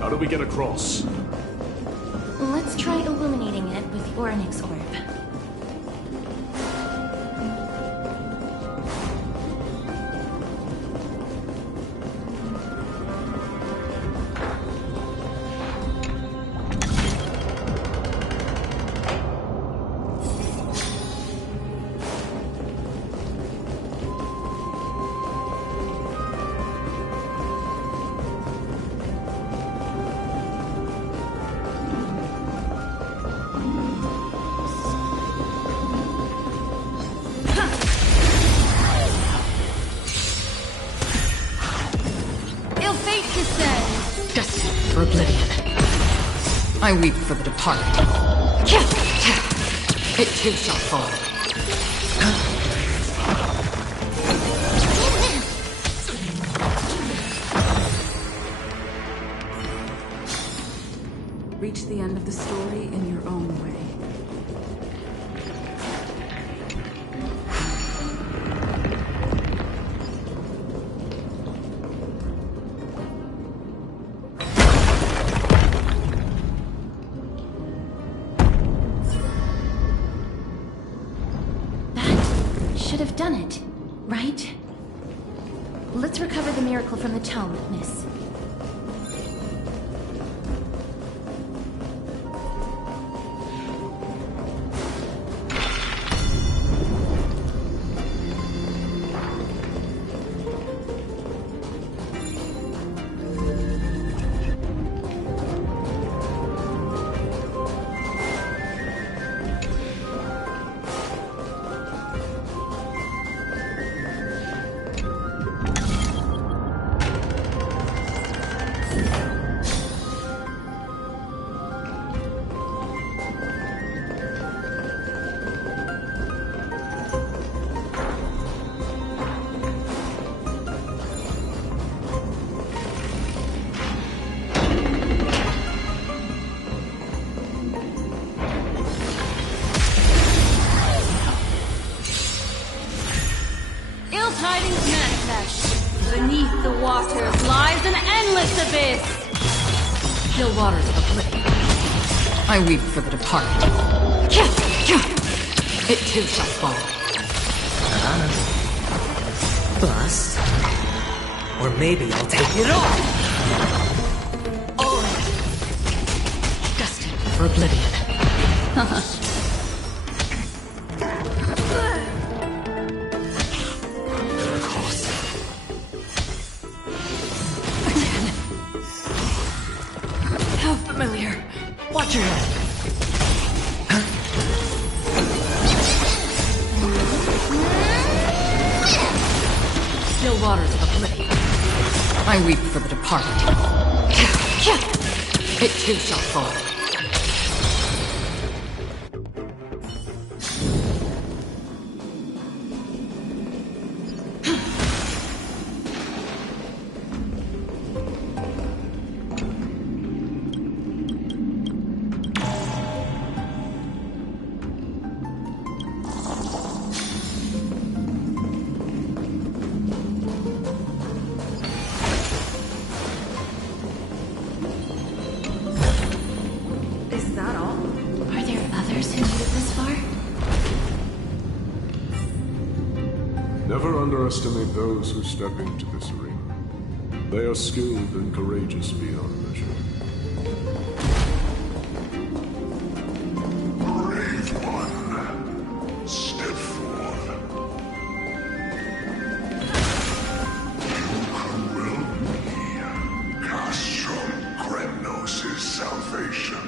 How do we get across? Let's try illuminating it with the Oryx orb. Destined for oblivion. I weep for the departed. It too shall fall. Reach the end of the story in your own way. Should have done it, right? Let's recover the miracle from the tome, miss. Tidings manifest. Beneath the waters lies an endless abyss. Still waters of oblivion. I weep for the departed. It too shall fall. Bust. Or maybe I'll take it all. Destined for oblivion. Familiar. Watch your head. Still waters of oblivion. I weep for the departed. It too shall fall. Never underestimate those who step into this arena. They are skilled and courageous beyond measure. Brave one, step forth. You could will be Castrum Kremnos' salvation.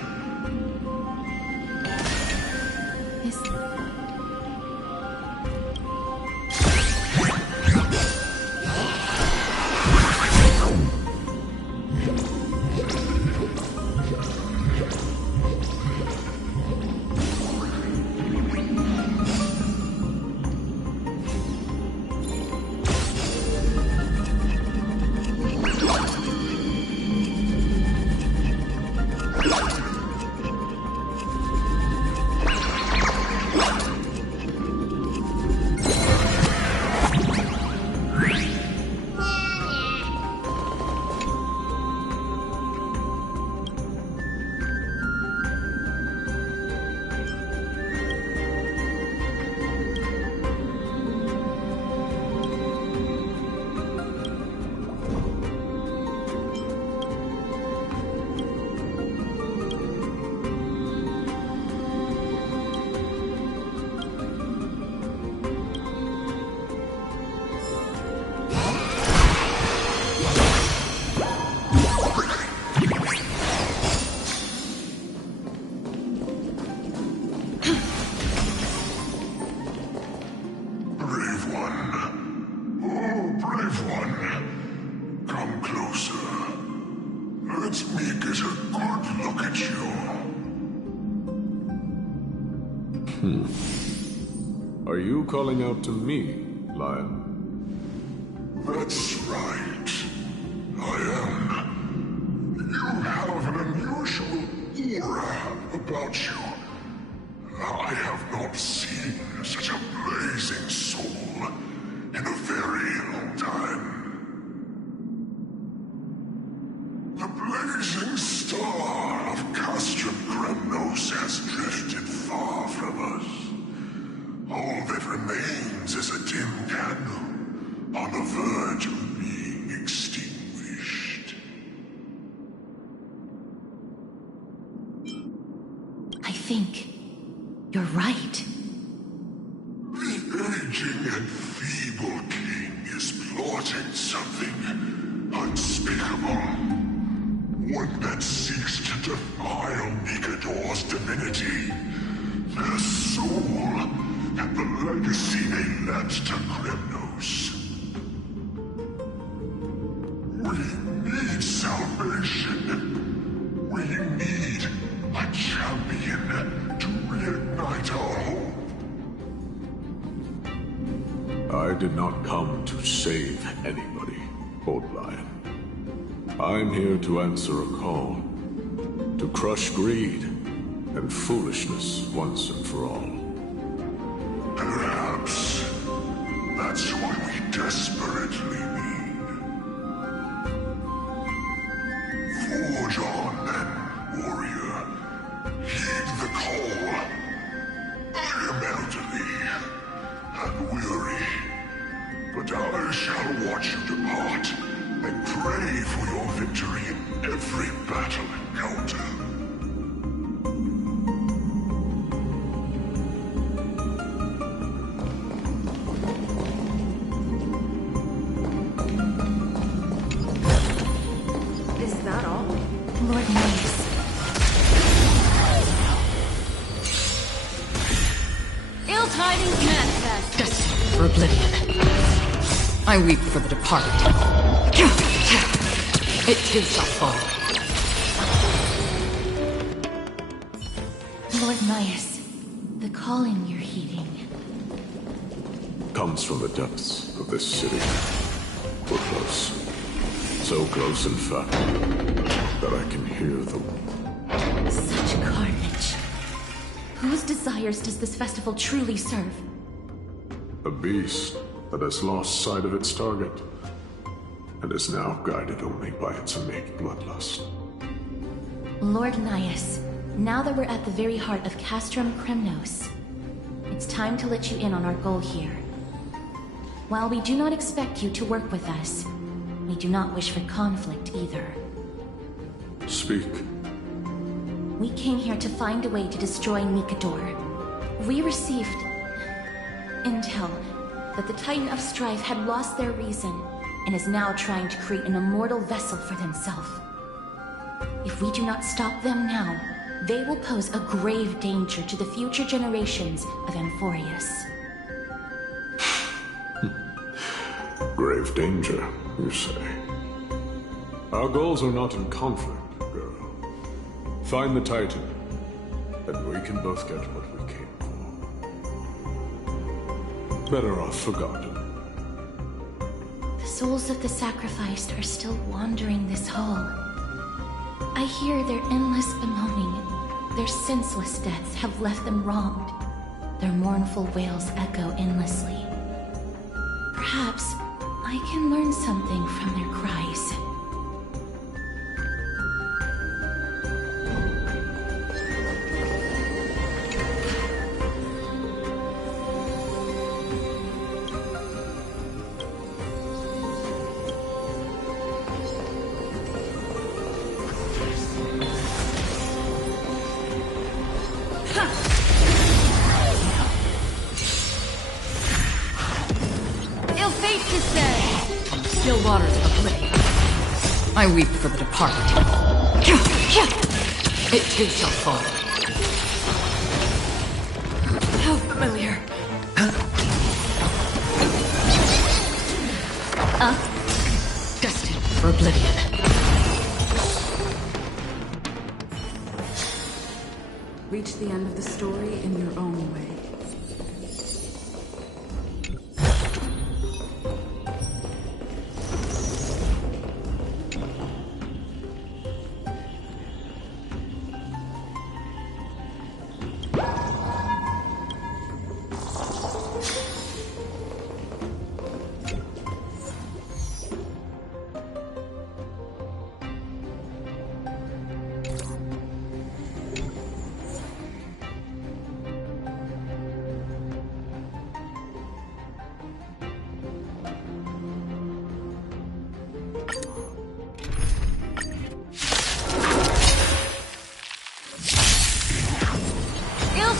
Are you calling out to me, Lion? That's right. I am. You have an unusual aura about you. I have not seen such a blazing soul in a very long time. The blazing star of Castrum Kremnos has drifted far from us. All that remains is a dim candle on the verge of being extinguished. I think you're right. The aging and feeble king is plotting something unspeakable. One that seeks to defile Nikador's divinity, their soul, and the legacy they left to Kremnos. We need salvation. We need a champion to reignite our hope. I did not come to save anybody, Old Lion. I'm here to answer a call, to crush greed and foolishness once and for all. Perhaps that's what we desperately need. Forge on, then, warrior. Heed the call. I am elderly and weary, but I shall watch you depart and pray for your victory in every battle encounter. Lord knows. Ill tidings manifest. Destined for oblivion. I weep for the departed. It too shall fall. Lord Nias, the calling you're heeding comes from the depths of this city. We're close. So close, in fact, that I can hear them. Such carnage. Whose desires does this festival truly serve? A beast that has lost sight of its target and is now guided only by its innate bloodlust. Lord Nias, now that we're at the very heart of Castrum Kremnos, it's time to let you in on our goal here. While we do not expect you to work with us, we do not wish for conflict either. Speak. We came here to find a way to destroy Nikador. We received intel that the Titan of Strife had lost their reason and is now trying to create an immortal vessel for themselves. If we do not stop them now, they will pose a grave danger to the future generations of Amphorius. Grave danger, you say? Our goals are not in conflict, girl. Find the Titan, and we can both get what we came for. Better off forgotten. The souls of the sacrificed are still wandering this hall. I hear their endless bemoaning. Their senseless deaths have left them wronged. Their mournful wails echo endlessly. Perhaps I can learn something from their cries. Still waters of oblivion. I weep for the departed. It too shall fall. How familiar. Destined for oblivion. Reach the end of the story in your own way.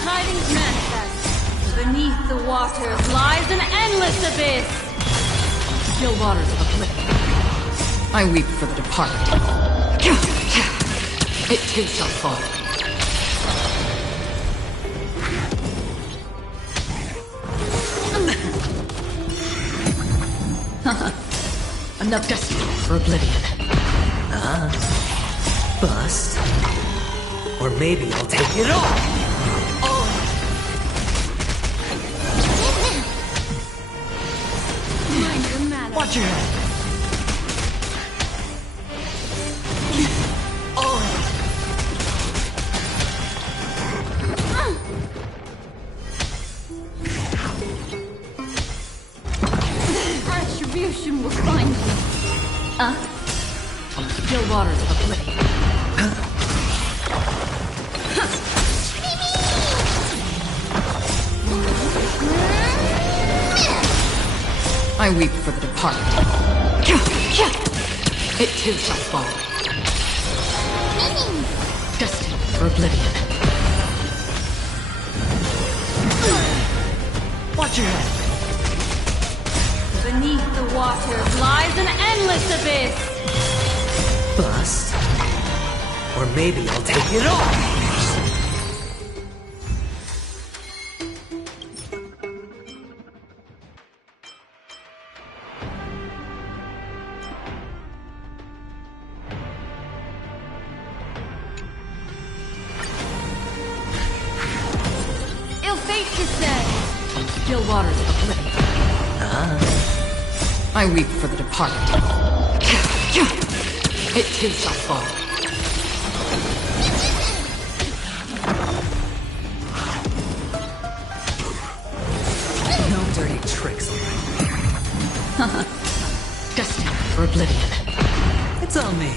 Tidings manifest. Beneath the waters lies an endless abyss. Still waters of oblivion. I weep for the departed. It too shall fall. Enough destined for oblivion. Bust. Or maybe I'll take it all. Watch your head. Attribution will find you. Still waters of oblivion. I weep for the departed. It too shall fall. Destined for oblivion. Watch your head. Beneath the waters lies an endless abyss. Bust. Or maybe I'll take it all. I weep for the departed. It too shall fall. No dirty tricks. Destined for oblivion. It's on me.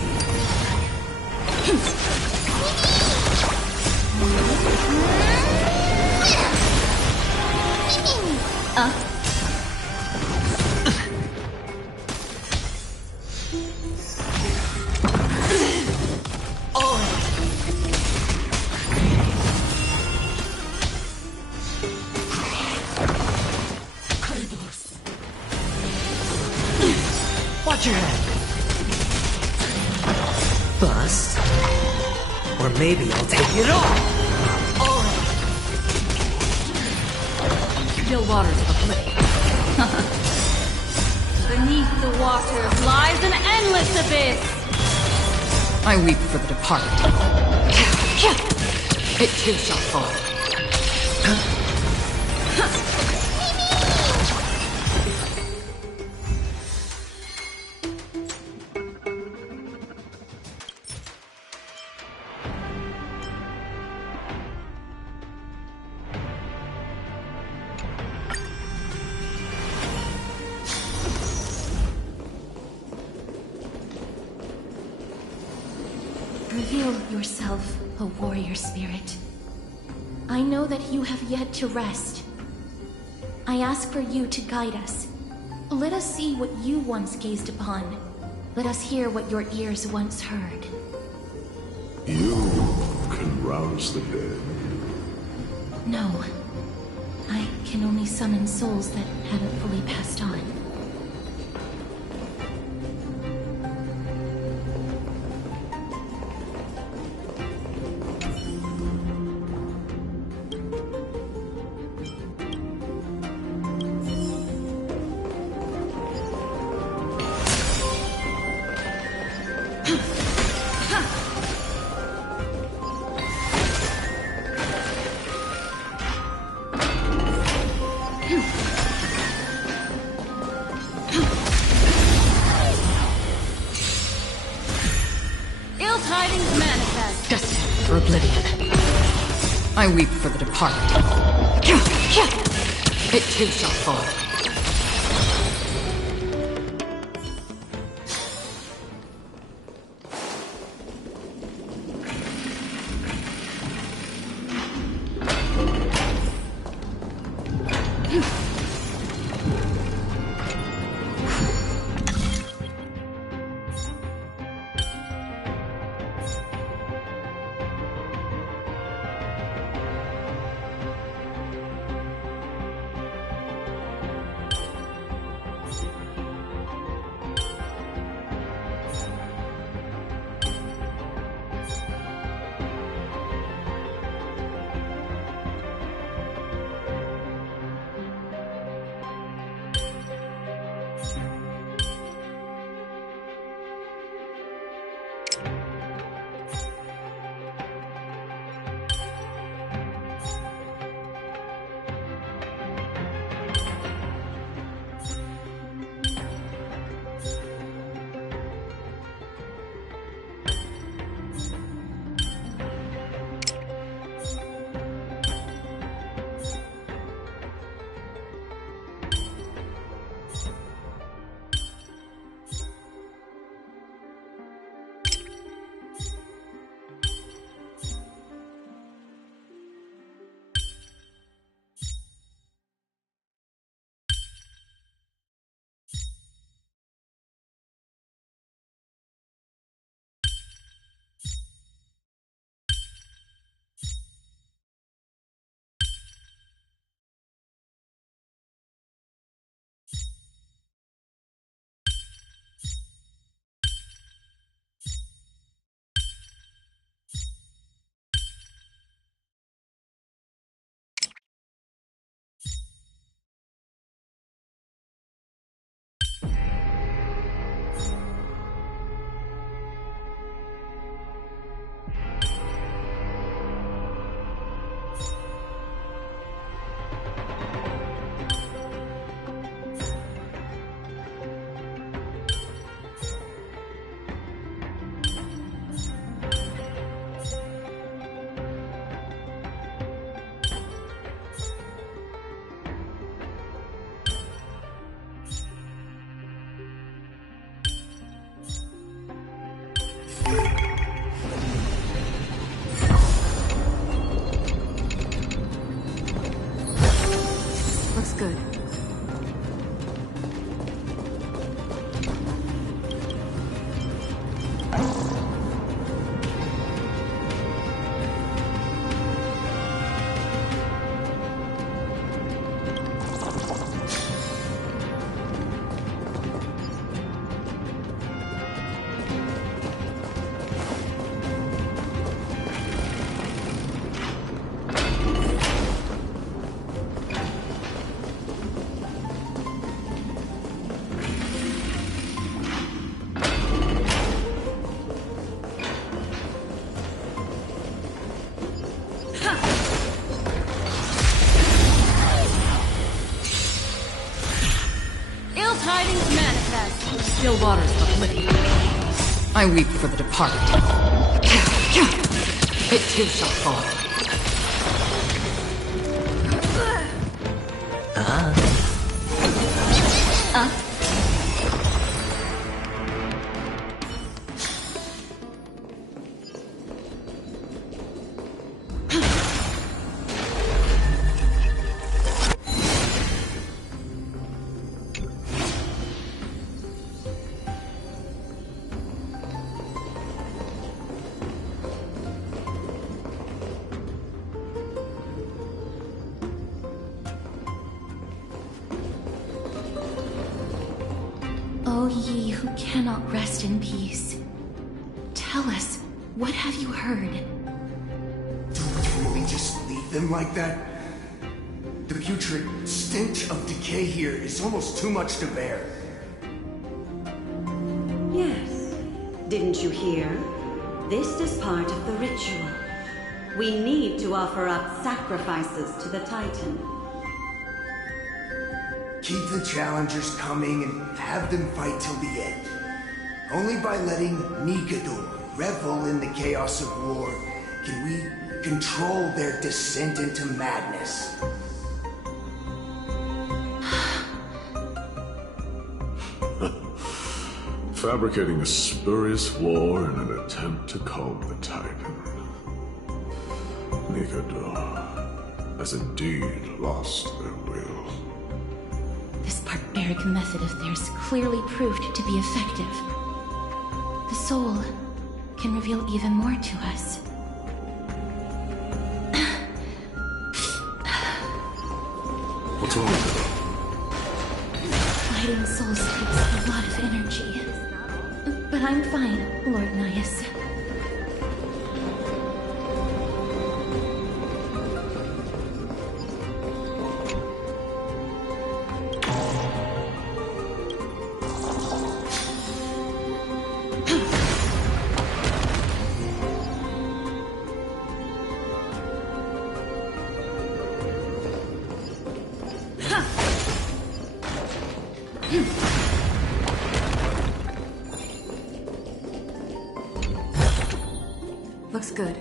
Watch your head. Bust. Or maybe I'll take it all. Still waters of oblivion. Beneath the waters lies an endless abyss. I weep for the departed. It too shall fall. Reveal yourself, O warrior spirit. I know that you have yet to rest. I ask for you to guide us. Let us see what you once gazed upon. Let us hear what your ears once heard. You can rouse the dead. No. I can only summon souls that haven't fully passed on. Ill tidings manifest. Destined for oblivion. I weep for the departed. It too shall fall. Still waters of oblivion. I weep for the departed. It too shall fall. O ye who cannot rest in peace, tell us, what have you heard? Don't really just leave them like that? The putrid stench of decay here is almost too much to bear. Yes. Didn't you hear? This is part of the ritual. We need to offer up sacrifices to the Titan. Keep the challengers coming and have them fight till the end. Only by letting Nikador revel in the chaos of war can we control their descent into madness. Fabricating a spurious war in an attempt to calm the Titan. Nikador has indeed lost their will. This barbaric method of theirs clearly proved to be effective. The soul can reveal even more to us. What's wrong with her? Fighting souls takes a lot of energy. But I'm fine, Lord Nias. Looks good.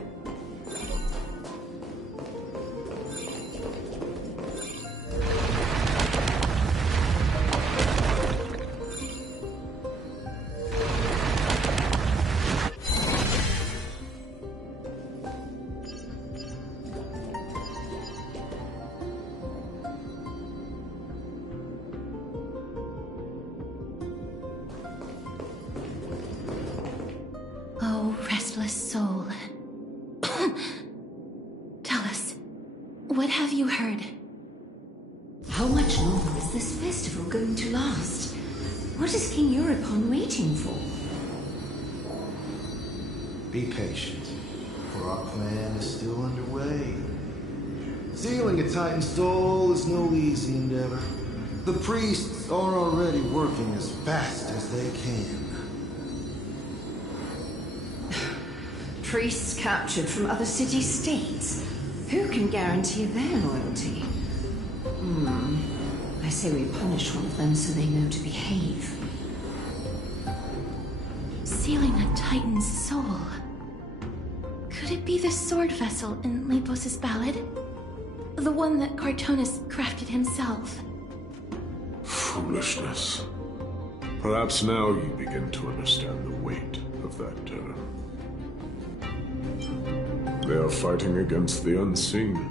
Oh, restless soul. Tell us, what have you heard? How much longer is this festival going to last? What is King Euripon waiting for? Be patient, for our plan is still underway. Sealing a Titan soul is no easy endeavor. The priests are already working as fast as they can. Priests captured from other city-states. Who can guarantee their loyalty? I say we punish one of them so they know to behave. Sealing a Titan's soul. Could it be the sword vessel in Lepos' ballad? The one that Cartonus crafted himself? Foolishness. Perhaps now you begin to understand the weight of that term. They are fighting against the unseen.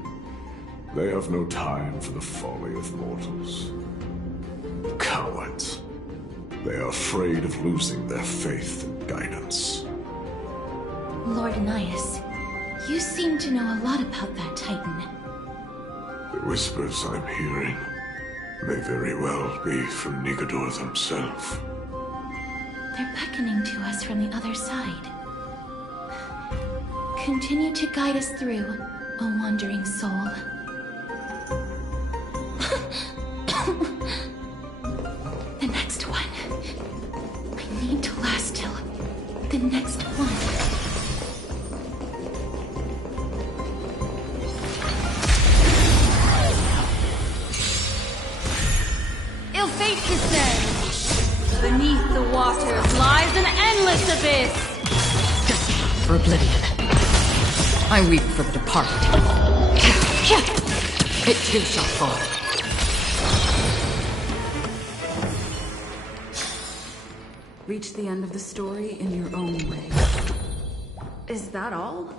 They have no time for the folly of mortals. Cowards. They are afraid of losing their faith and guidance. Lord Anais, you seem to know a lot about that Titan. The whispers I'm hearing may very well be from Nigador himself. They're beckoning to us from the other side. Continue to guide us through, O wandering soul. The next one. I need to last till the next one. Ill fate descends. Beneath the waters lies an endless abyss. Destiny for oblivion. I weep for the departed. It too shall fall. Reach the end of the story in your own way. Is that all?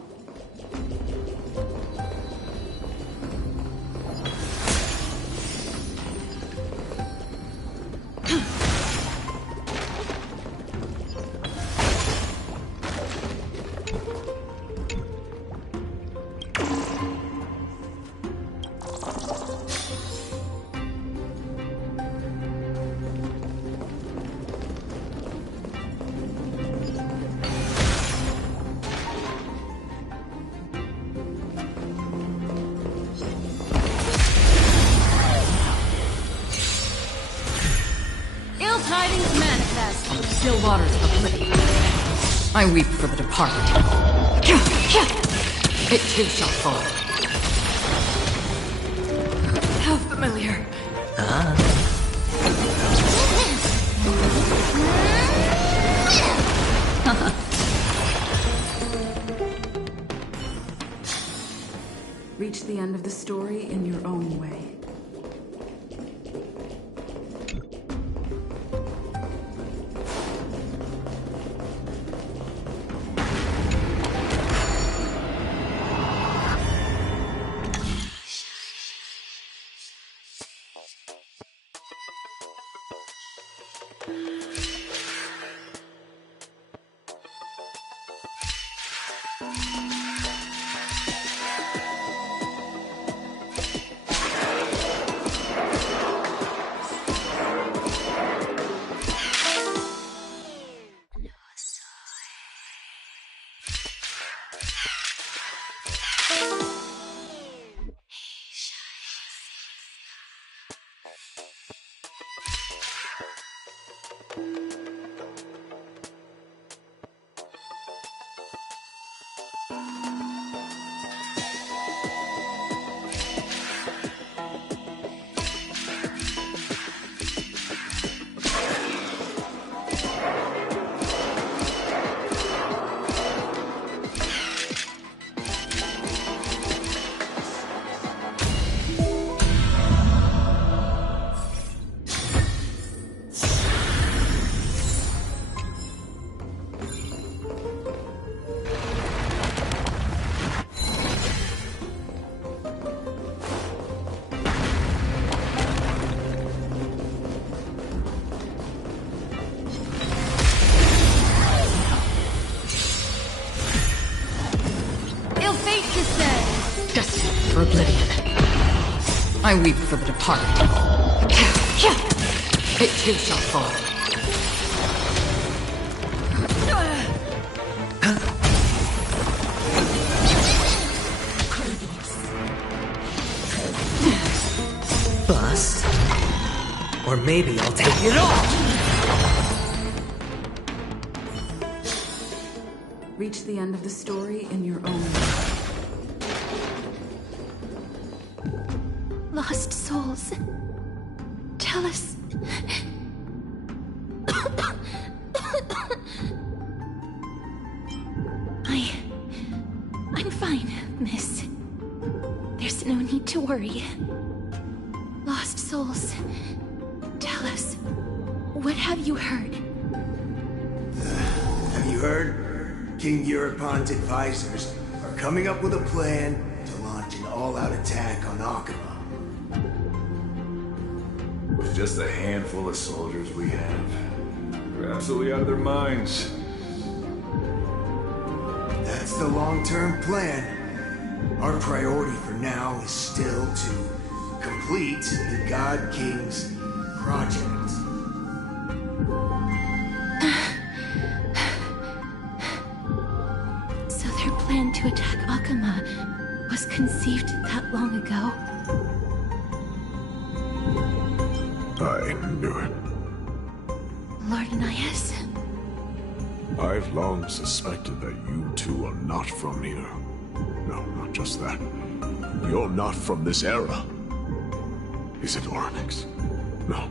Tidings manifest. Still waters of oblivion. I weep for the departed. It too shall fall. How familiar. Reach the end of the story in your own way. For oblivion. I weep for the departed. It too shall fall. Bust? Or maybe I'll take it all! Reach the end of the story in your own way. Lost souls. Tell us. I'm fine, miss. There's no need to worry. Lost souls. Tell us. What have you heard? Have you heard? King Eurypon's advisors are coming up with a plan to launch an all-out attack on Akama. With just a handful of soldiers we have, they're absolutely out of their minds. That's the long-term plan. Our priority for now is still to complete the God King's project. So their plan to attack Akama was conceived that long ago? I knew it. Lord Anais? I've long suspected that you two are not from here. No, not just that. You're not from this era. Is it Oryx? No.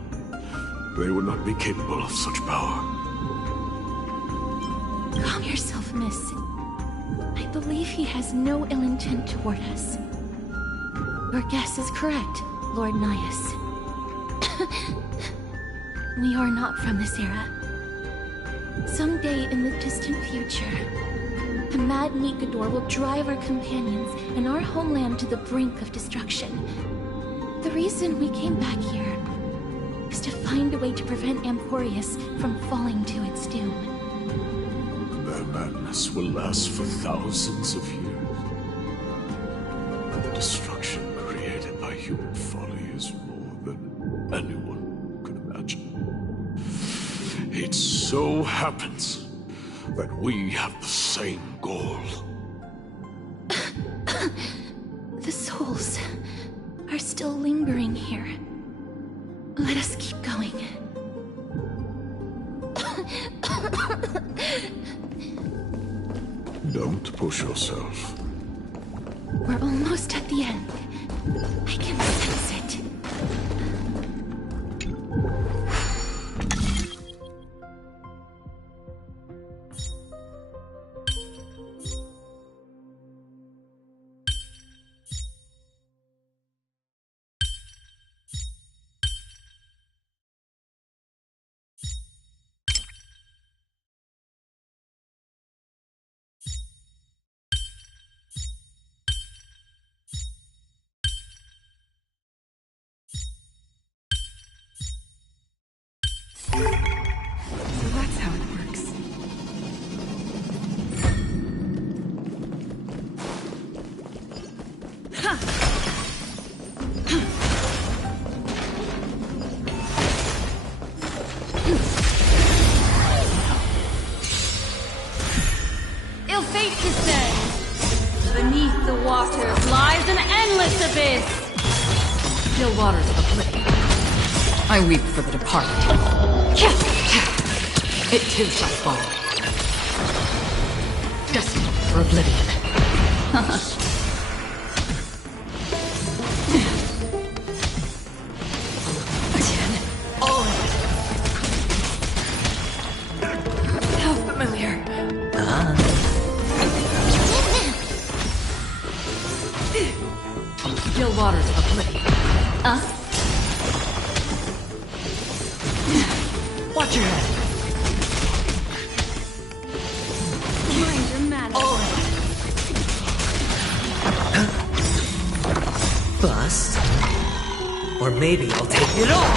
They would not be capable of such power. Calm yourself, miss. I believe he has no ill intent toward us. Your guess is correct, Lord Nias. We are not from this era. Someday in the distant future, a mad Nikador will drive our companions and our homeland to the brink of destruction. The reason we came back here is to find a way to prevent Emporius from falling to its doom. Their madness will last for thousands of years. The destruction created by human folly is more than anyone could imagine. It so happens that we have the same goal. The souls are still lingering here. Let us keep going. Don't push yourself. We're almost at the end. I can sense it. So that's how it works. Ill fate descends. Beneath the waters lies an endless abyss. Still waters of oblivion. I weep for the departed. It too shall fall. Destined for oblivion. Again. All. How familiar. Still waters of oblivion. Watch your head. Mind your manners. Bust? Or maybe I'll take it all!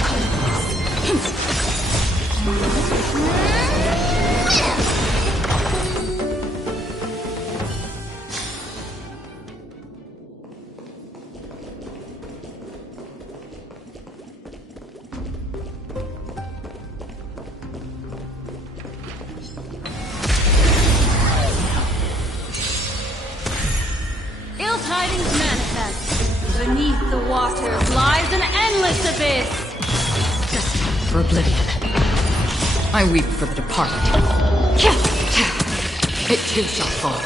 Ill tidings manifest. Beneath the waters lies an endless abyss. Destined for oblivion. I weep for the departed. It too shall fall.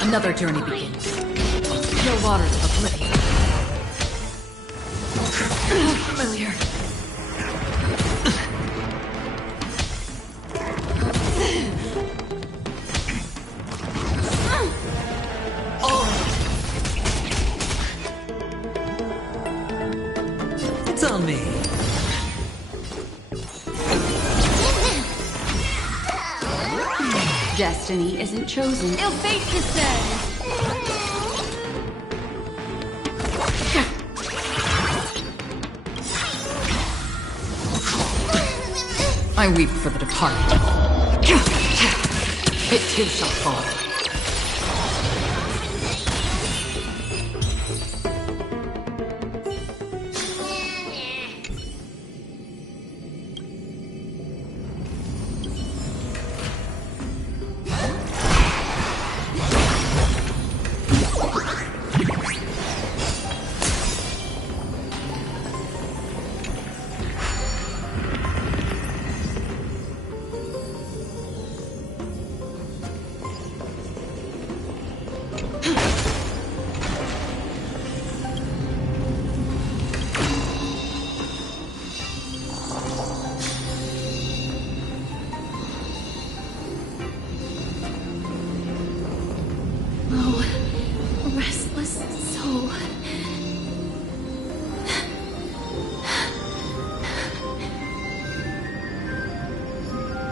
Another journey begins. Still waters of oblivion. Familiar. It's on me. Destiny isn't chosen. Ill fate descends. I weep for the departed. It too shall fall.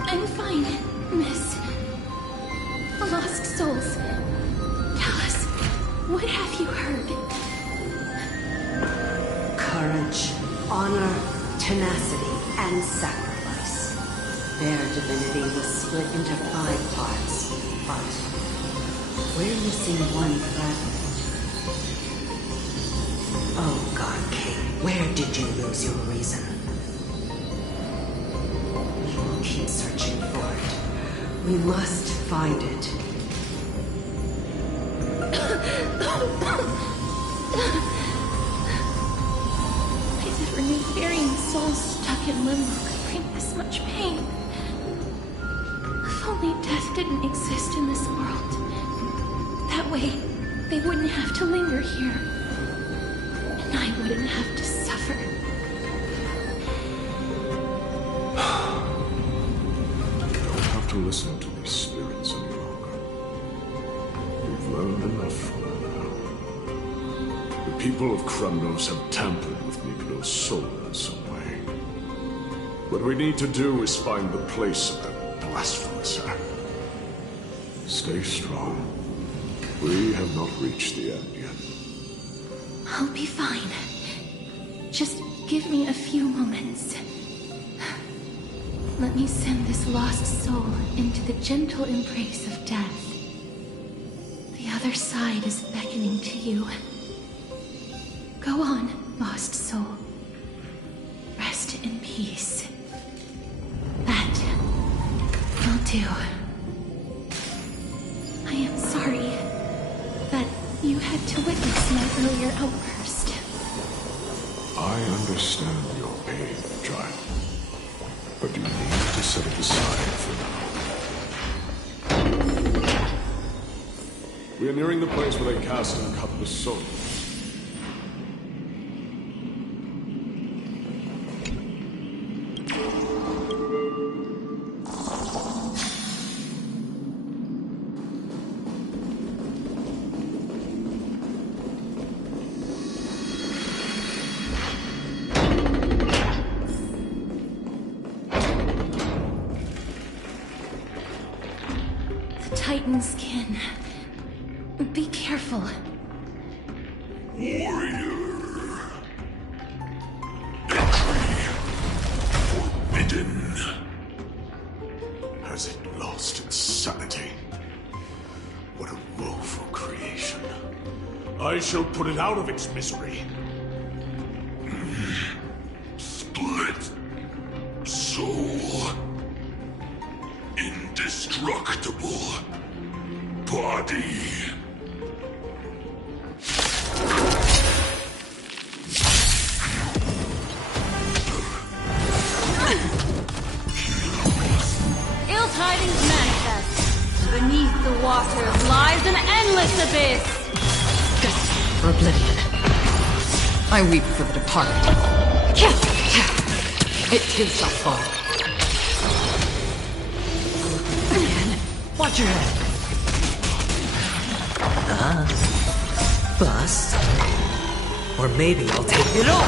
I'm fine, miss. Lost souls. Tell us, what have you heard? Courage, honor, tenacity, and sacrifice. Their divinity was split into 5 parts, but we're missing one fragment. Oh, God King, where did you lose your reason? We will keep searching for it. We must find it. I never knew burying souls stuck in limbo could bring this much pain. If only death didn't exist in this world. That way, they wouldn't have to linger here. And I wouldn't have to suffer. You don't have to listen to these spirits any longer. We've learned enough from them now. The people of Kremnos have tampered with Niko's soul in some way. What we need to do is find the place of that blasphemous act. Stay strong. We have not reached the end yet. I'll be fine. Just give me a few moments. Let me send this lost soul into the gentle embrace of death. The other side is beckoning to you. Go on, lost soul. Rest in peace. That will do. I am sorry that you had to witness my earlier outburst. I understand your pain, child. But you need to set it aside for now. We are nearing the place where they cast and cut the soul. Titan's kin. Be careful. Warrior. Entry forbidden. Has it lost its sanity? What a woeful creation. I shall put it out of its misery. Split soul. Indestructible body. Ill tidings manifest. The Beneath the waters lies an endless abyss. Destined for oblivion. I weep for the departed. It too shall fall. Again. Watch your head. Bust. Or maybe I'll take it all.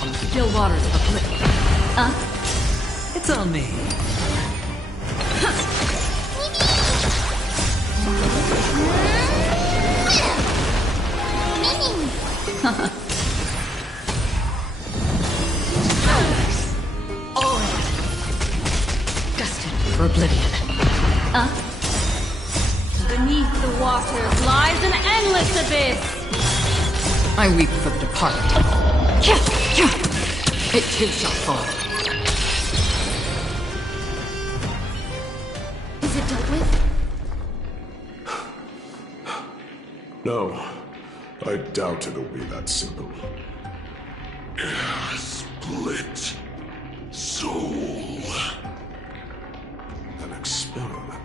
On the still waters of oblivion. It's on me. Destined for oblivion. Beneath the waters lies an endless abyss. I weep for the departed. It too shall fall. Is it dealt with? No, I doubt it'll be that simple. Split soul. An experiment.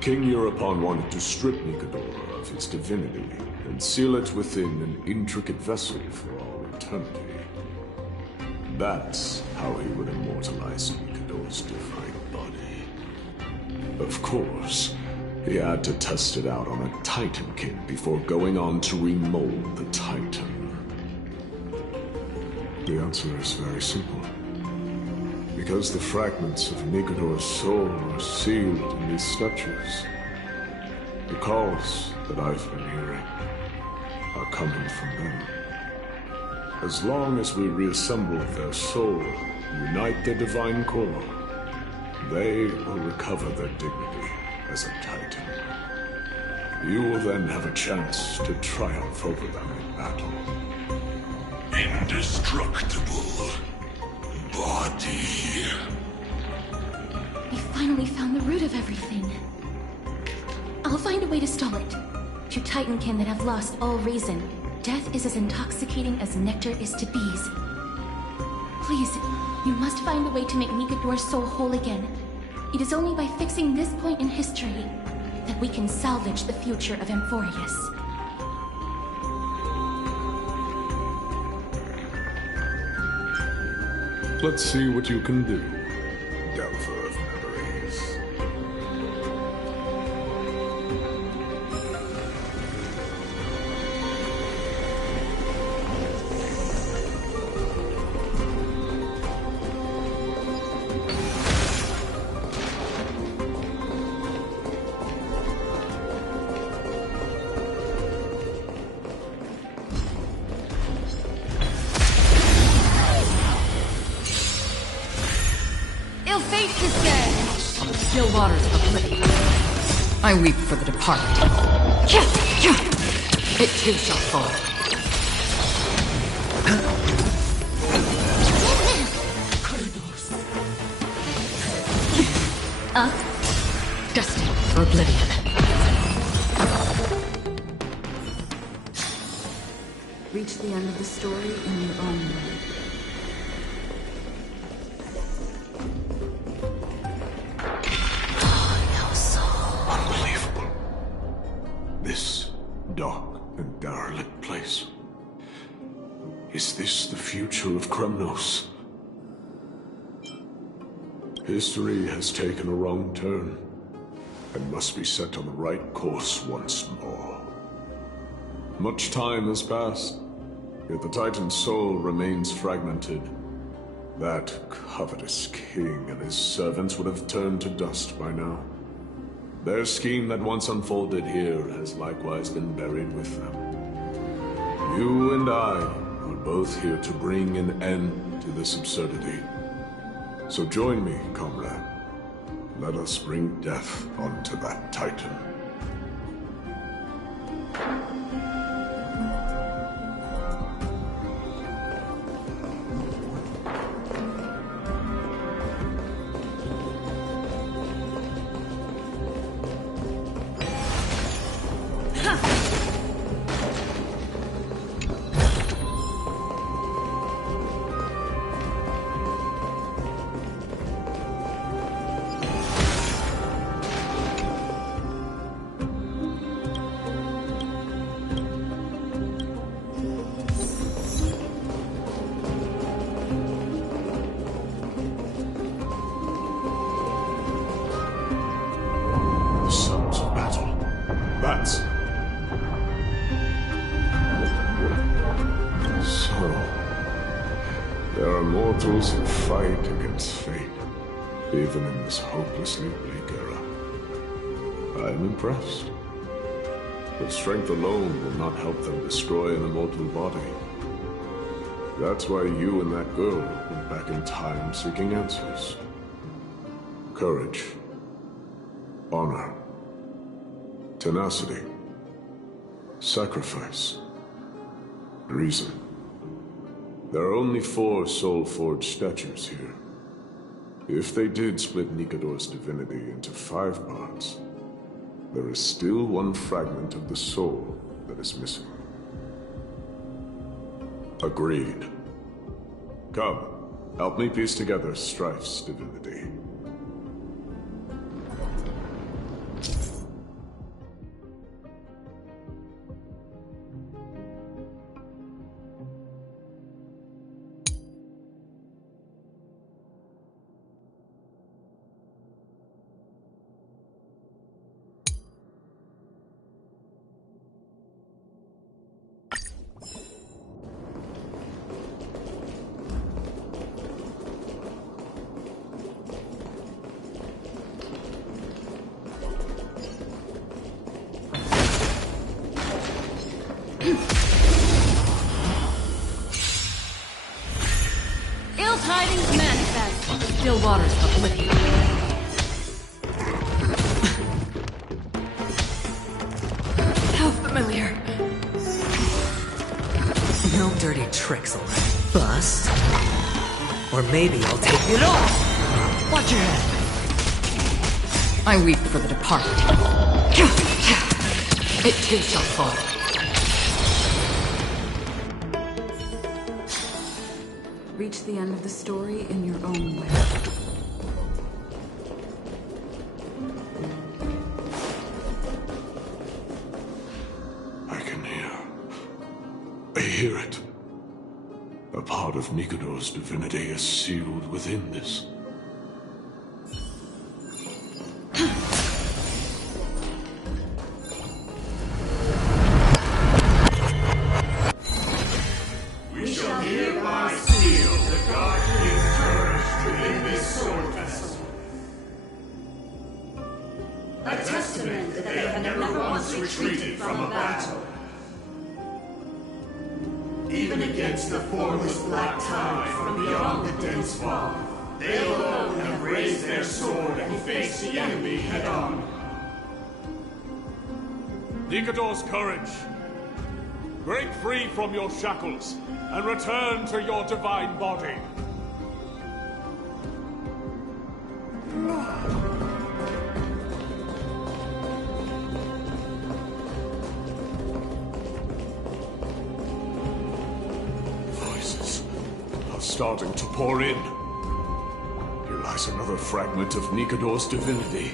King Europon wanted to strip Nikador of its divinity and seal it within an intricate vessel for all eternity. That's how he would immortalize Nikador's divine body. Of course, he had to test it out on a Titan King before going on to remold the Titan. The answer is very simple. Because the fragments of Nikador's soul are sealed in these statues, the calls that I've been hearing are coming from them. As long as we reassemble their soul, unite their divine core, they will recover their dignity as a Titan. You will then have a chance to triumph over them in battle. Indestructible body. We finally found the root of everything. I'll find a way to stall it. To Titankin that have lost all reason, death is as intoxicating as nectar is to bees. Please, you must find a way to make Nikador's soul whole again. It is only by fixing this point in history that we can salvage the future of Amphorius. Let's see what you can do, Delver of Memories. Still waters of oblivion. I weep for the departed. It too shall fall. Destined for oblivion. Reach the end of the story in your own way. Unbelievable. This dark and derelict place. Is this the future of Kremnos? History has taken a wrong turn and must be set on the right course once more. Much time has passed, yet the Titan's soul remains fragmented. That covetous king and his servants would have turned to dust by now. Their scheme that once unfolded here has likewise been buried with them. You and I are both here to bring an end to this absurdity. So join me, comrade. Let us bring death onto that Titan. There are mortals who fight against fate, even in this hopelessly bleak era. I am impressed. But strength alone will not help them destroy an immortal body. That's why you and that girl went back in time seeking answers. Courage, honor, tenacity, sacrifice, reason. There are only 4 soul-forged statues here. If they did split Nikador's divinity into 5 parts, there is still one fragment of the soul that is missing. Agreed. Come, help me piece together Strife's divinity. Ill tidings manifest. Still waters of oblivion. How familiar. No dirty tricks, alright? Bust. Or maybe I'll take it all. Watch your head. I weep for the departed. It too shall fall. Reach the end of the story in your own way. I can hear. I hear it. A part of Nikador's divinity is sealed within this. We shall hereby seal the Guardian's courage within this sword vessel. A testament that they have never once retreated from a battle. Even against the formless black tide from beyond the dense fog, they alone have raised their sword and faced the enemy head-on. Nikador's courage. Break free from your shackles and return to your divine body. Voices are starting to pour in. Here lies another fragment of Nikador's divinity.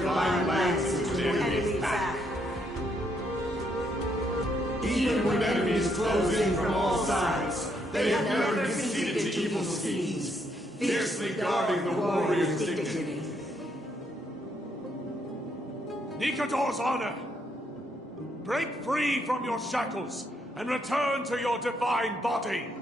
divine glance into an enemy's back. Even when enemies close in from all sides, they have never conceded to evil schemes, fiercely guarding the warrior's dignity. Nikador's honor! Break free from your shackles and return to your divine body!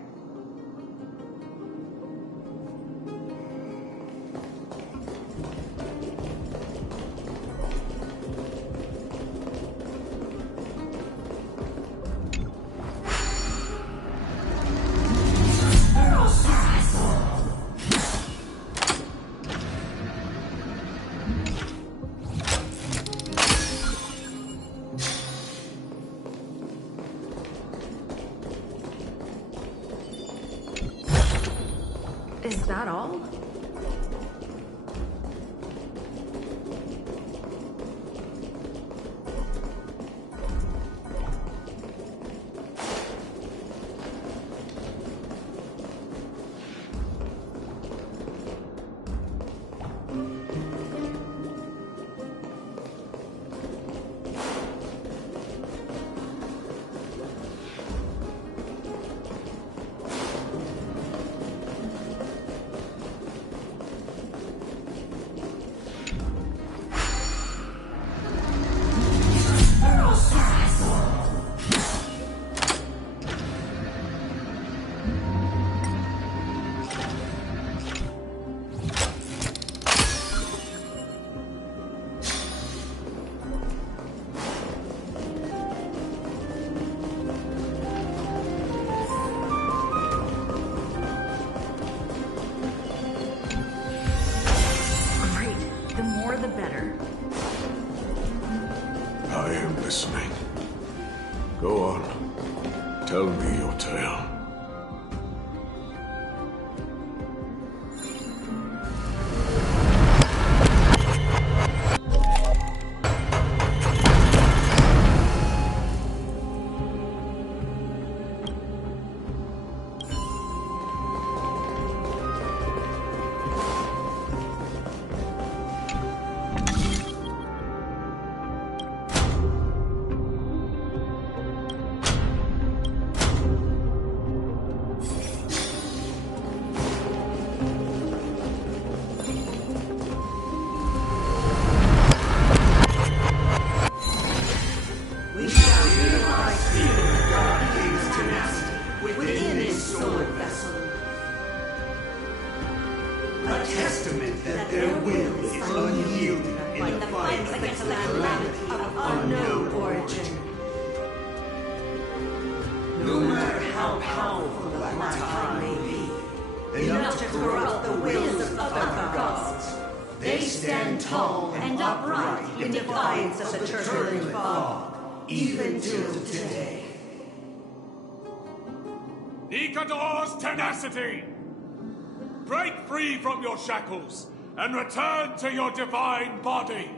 Is that all? Listening. Go on. Tell me your tale. Nikador's tenacity! Break free from your shackles and return to your divine body!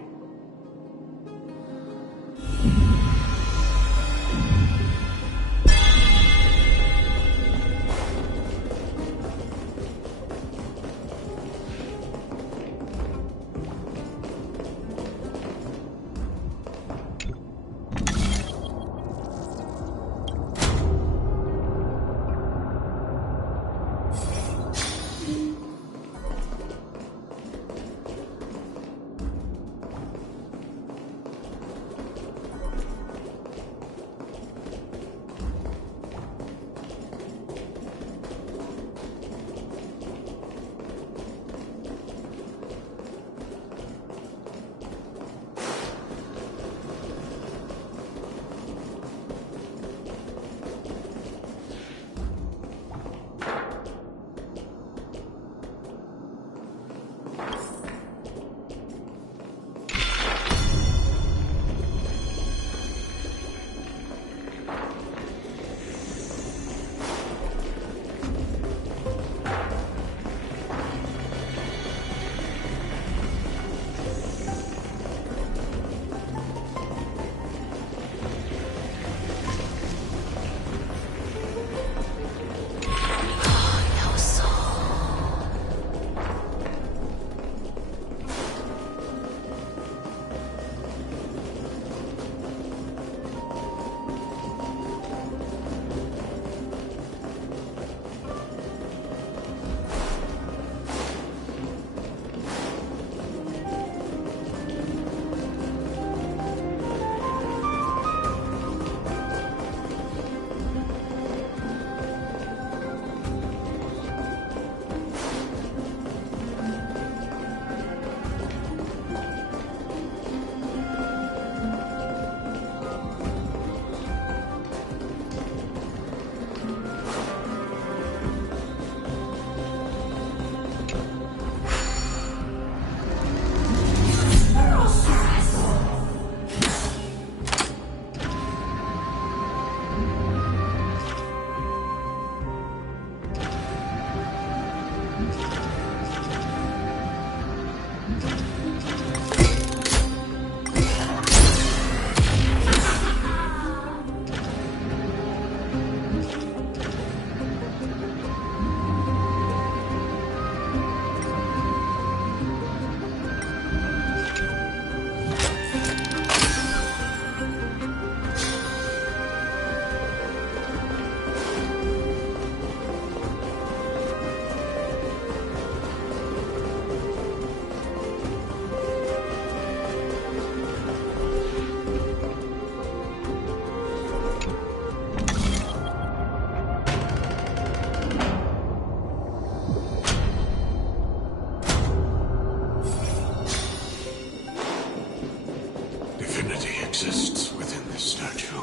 divinity exists within this statue.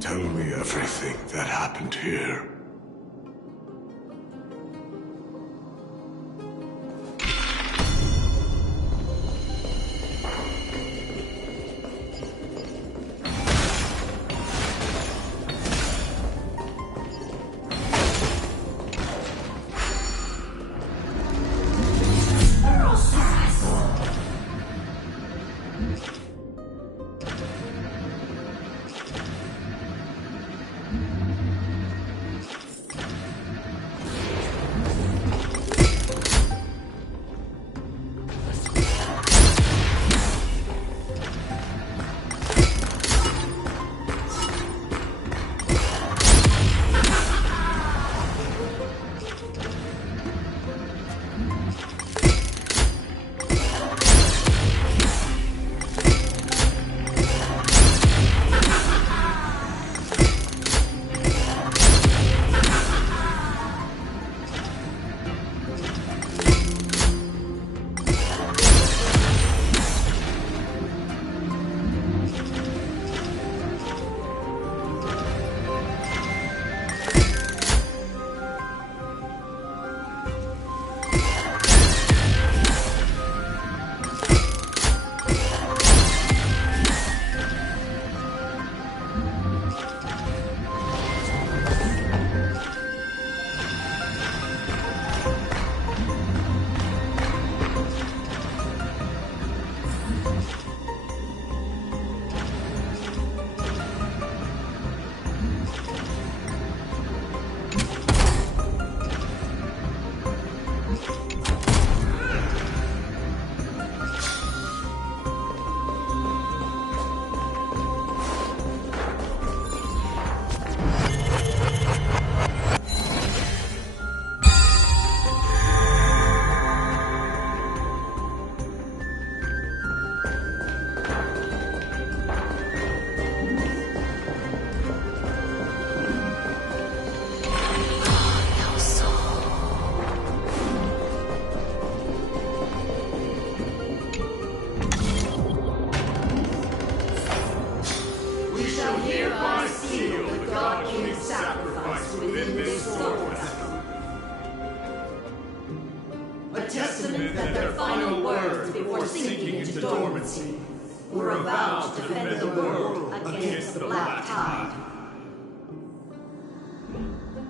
Tell me everything that happened here.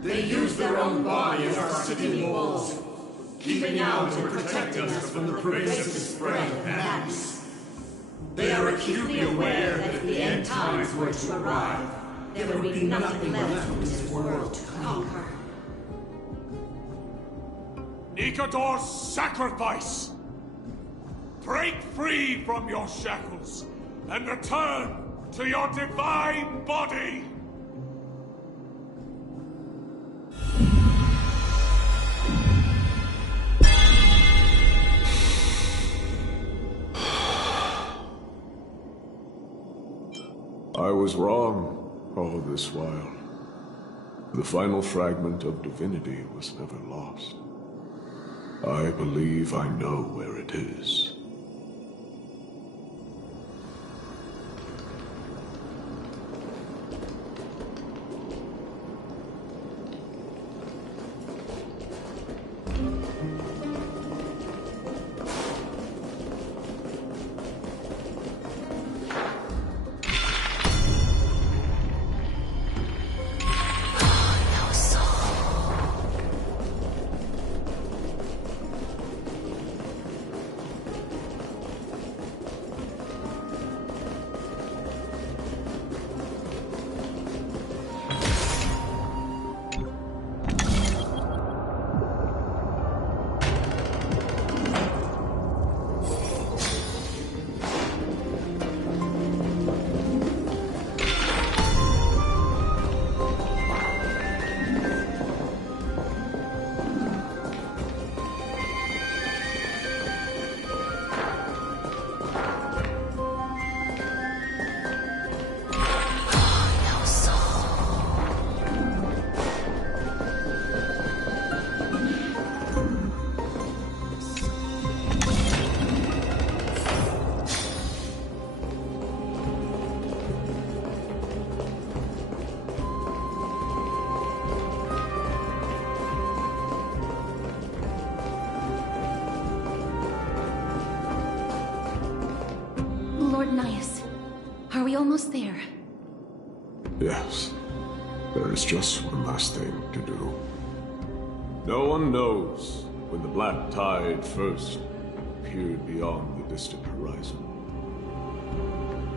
They use their own body as our city walls, keeping out and protecting us from the pervasive spread of madness. They are acutely aware that if the end times were to arrive, there would be nothing left in this world to conquer. Nikador's sacrifice! Break free from your shackles and return to your divine body! I was wrong all this while. The final fragment of divinity was never lost. I believe I know where it is. Nias, are we almost there? Yes. There is just one last thing to do. No one knows when the black tide first appeared beyond the distant horizon.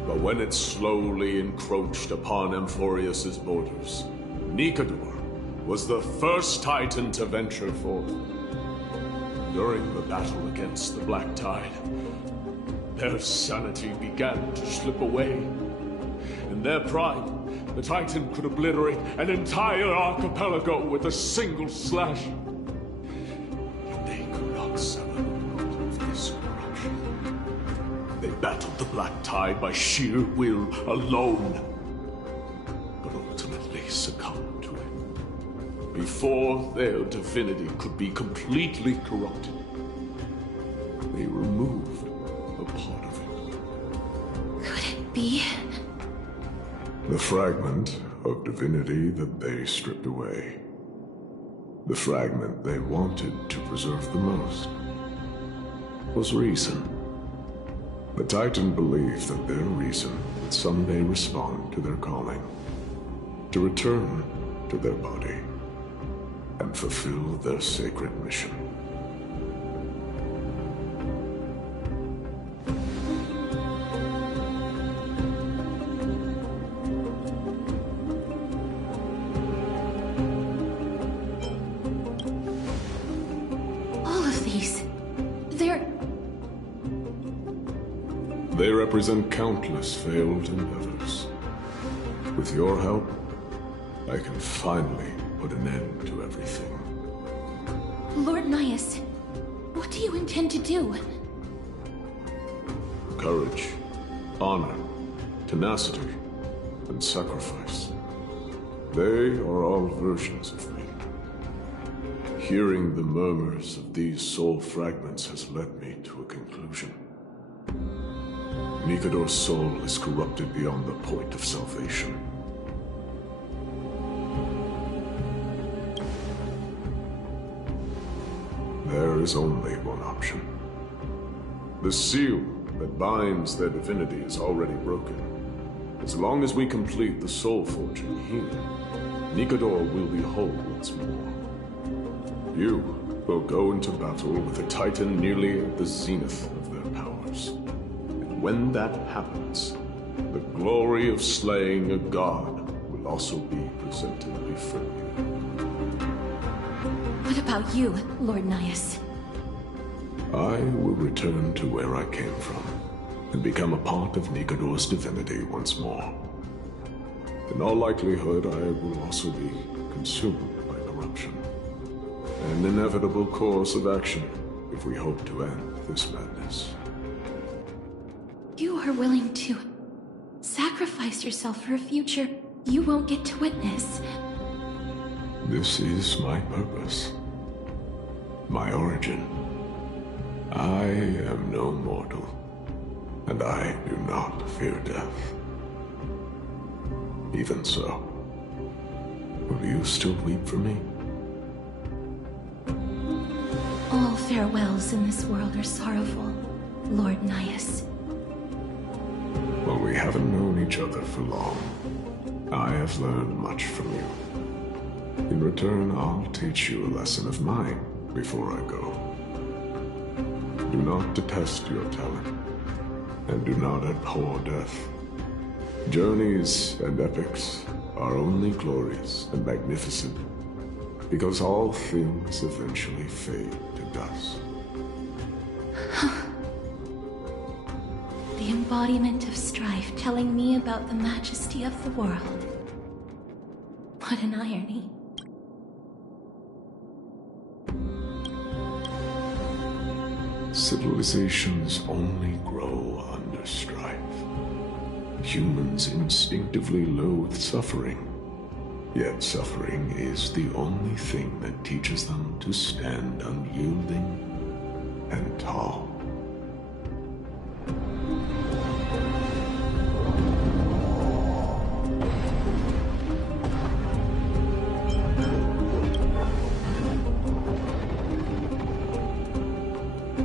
But when it slowly encroached upon Amphorius's borders, Nikador was the first Titan to venture forth. During the battle against the black tide, their sanity began to slip away. In their pride, the Titan could obliterate an entire archipelago with a single slash. But they could not sever the root of this corruption. They battled the black tide by sheer will alone, but ultimately succumbed to it. Before their divinity could be completely corrupted, they removed a part of it. Could it be? The fragment of divinity that they stripped away. The fragment they wanted to preserve the most was reason. The Titan believed that their reason would someday respond to their calling, to return to their body, and fulfill their sacred mission. They represent countless failed endeavors. With your help, I can finally put an end to everything. Lord Nias, what do you intend to do? Courage, honor, tenacity, and sacrifice. They are all versions of me. Hearing the murmurs of these soul fragments has led me to a conclusion. Nikador's soul is corrupted beyond the point of salvation. There is only one option. The seal that binds their divinity is already broken. As long as we complete the soul forging here, Nikador will be whole once more. You will go into battle with a Titan nearly at the zenith of their powers. When that happens, the glory of slaying a god will also be presented before you. What about you, Lord Nias? I will return to where I came from and become a part of Nikador's divinity once more. In all likelihood, I will also be consumed by corruption. An inevitable course of action if we hope to end this madness. You are willing to sacrifice yourself for a future you won't get to witness. This is my purpose. My origin. I am no mortal, and I do not fear death. Even so, will you still weep for me? All farewells in this world are sorrowful, Lord Nias. Well, we haven't known each other for long. I have learned much from you. In return, I'll teach you a lesson of mine before I go. Do not detest your talent, and do not abhor death. Journeys and epics are only glorious and magnificent, because all things eventually fade to dust. The embodiment of strife telling me about the majesty of the world. What an irony. Civilizations only grow under strife. Humans instinctively loathe suffering. Yet suffering is the only thing that teaches them to stand unyielding and tall.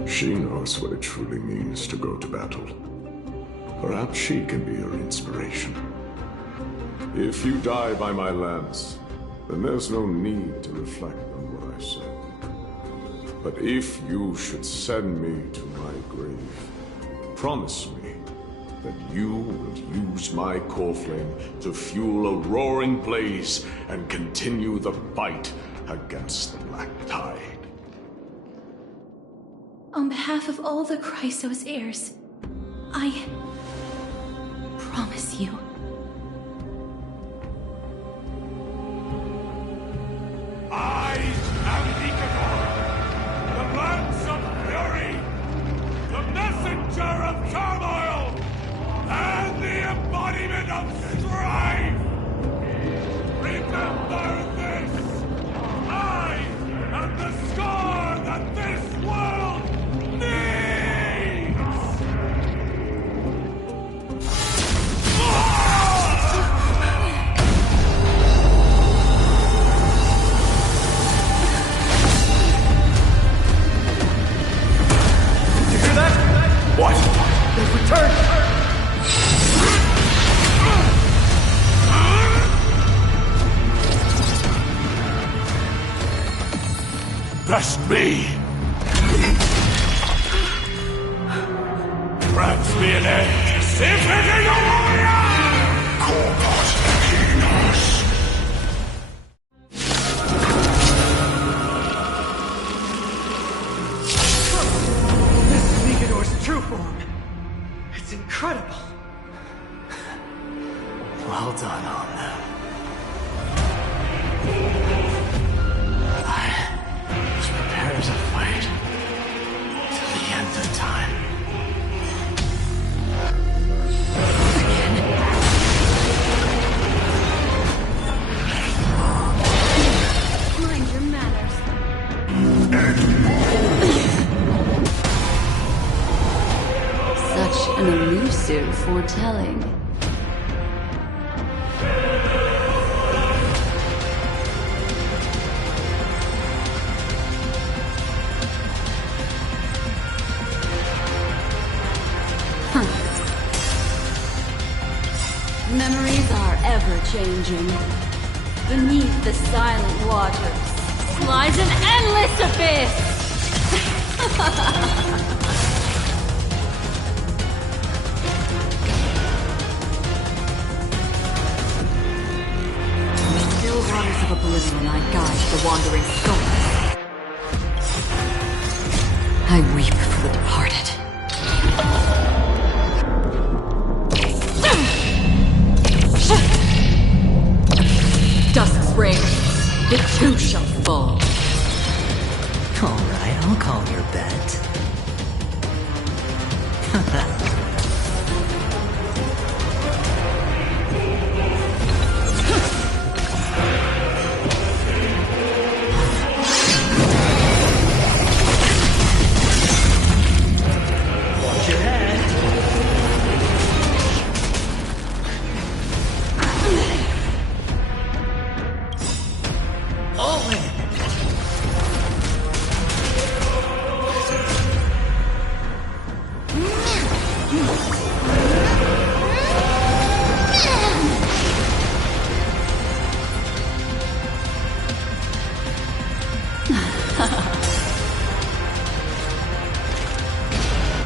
She knows what it truly means to go to battle. Perhaps she can be your inspiration. If you die by my lance, then there's no need to reflect on what I said. But if you should send me to my grave, promise me that you will use my core flame to fuel a roaring blaze and continue the fight against the Black Tide. On behalf of all the Chrysos heirs, I promise you. I am Nikador, the lance of fury, the messenger of turmoil, and the embodiment of strife. Remember this. I am the scar that this world needs. What? They've returned! Bless me! Grants me an edge! Symphony of warrior! Corpus Equinos! This is Nikador's true form. It's incredible. Well done on them. I was prepared to fight till the end of time. Mind your manners. Such an elusive foretelling. Memories are ever-changing. Beneath the silent waters lies an endless abyss! Still waters of oblivion I guide the wandering souls. I weep for the departed. Dusk's reign, it too shall fall. Alright, I'll call your bet. Watch your head. All in.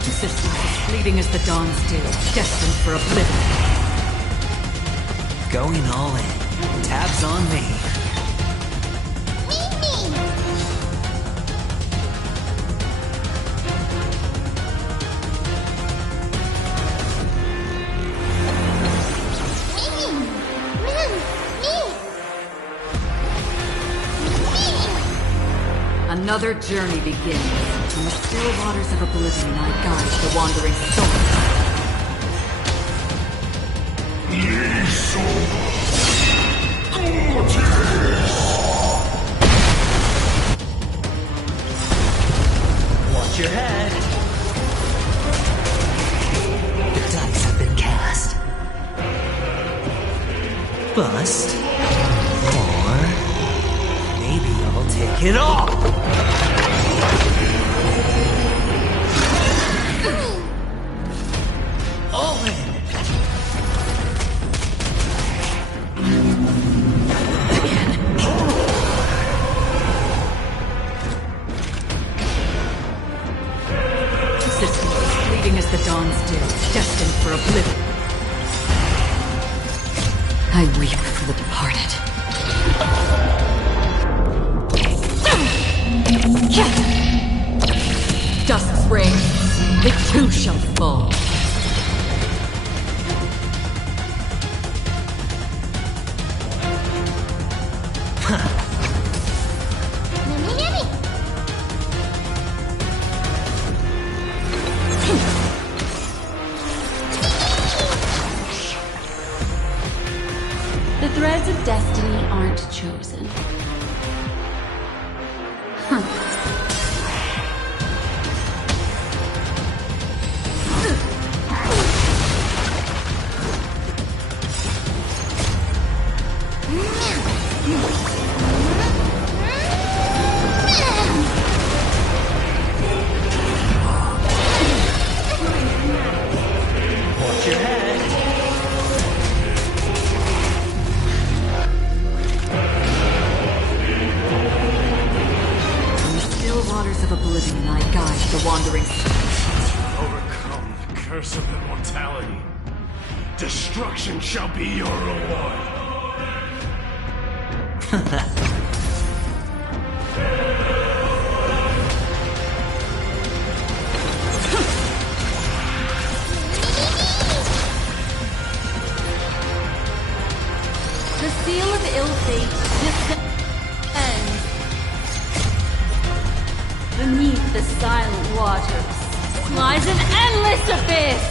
Systems as fleeting as the dawn's dew, destined for oblivion. Going all in. Tabs on me. Another journey begins. In the still waters of oblivion, I guide the wandering souls. Watch your head. The dice have been cast. Bust. Or maybe I'll take it all. All in. I weep for the departed. Dusk's reign, it too shall fall. The threads of destiny aren't chosen. Watch your head. In the still waters of oblivion, I guide the wandering. Overcome the curse of immortality. Destruction shall be your reward. The seal of ill fate descends beneath the silent waters. Lies an endless abyss.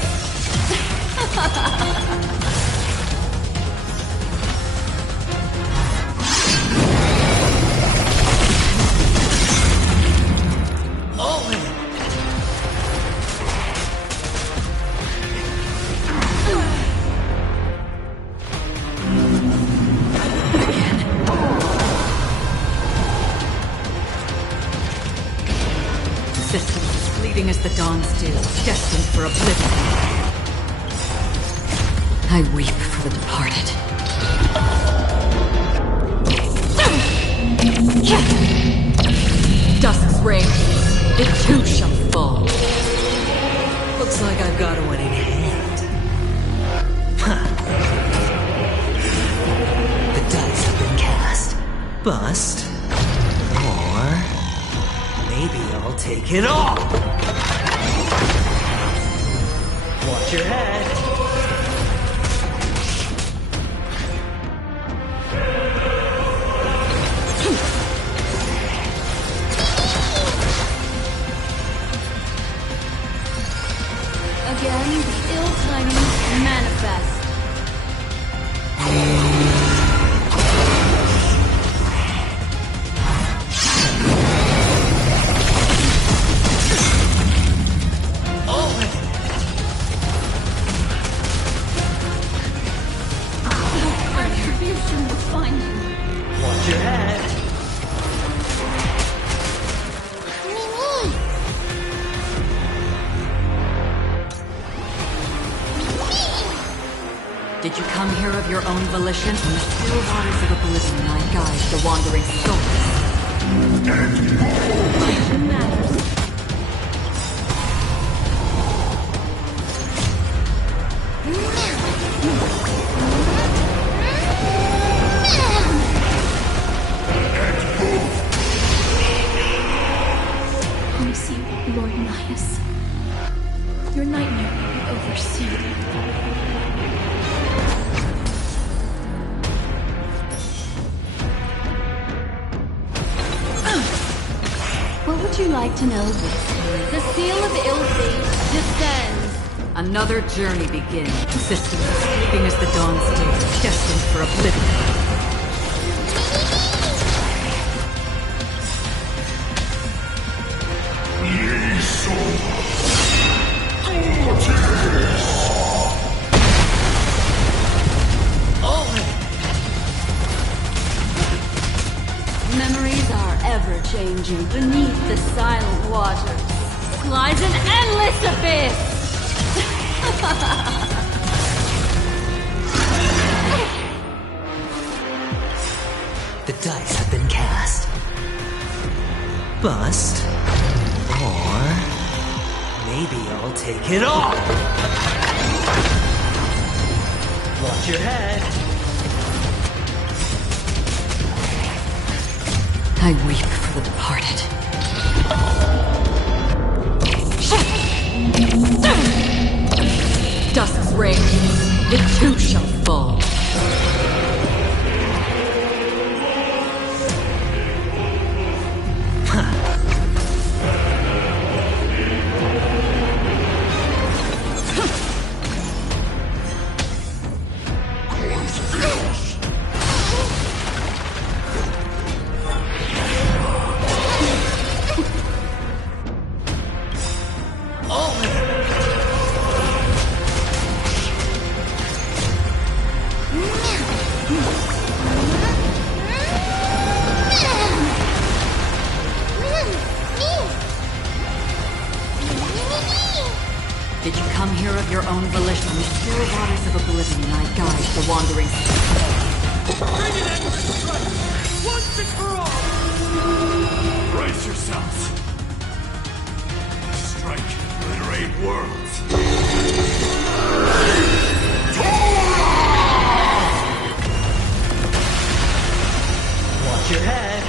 Systems as fleeting as the dawn's dew, destined for oblivion. I weep for the departed. Dusk's reign, it too shall fall. Looks like I've got one in hand. The dice have been cast. Bust. Or maybe I'll take it all. Watch your head. Again, the ill timing manifest. Retribution will find you. Watch your head. Did you come here of your own volition? In the still waters of oblivion, I guide the wandering souls. Promise you, Lord Midas. Your nightmare will be over soon. What would you like to know this? The seal of ill fate descends. Another journey begins. Systems as fleeting as the dawn's dew, destined for oblivion. Memories are ever changing. Beneath the silent waters lies an endless abyss. The dice have been cast. Bust. Or maybe I'll take it all. Watch your head. I weep for the departed. Dusk's reign, it too shall fall. Did you come here of your own volition? The still waters of oblivion I guide the wandering. Bring it into the strike! Once and for all! Brace yourselves. Strike, obliterate worlds. Watch your head.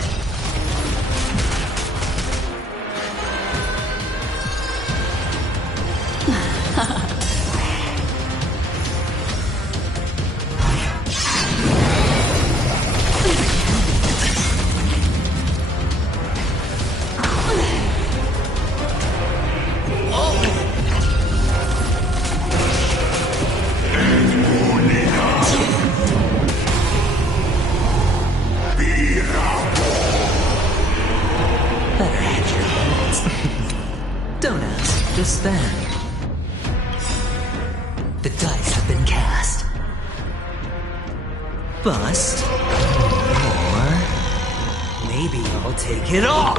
Then the dice have been cast. Bust, or maybe I'll take it all.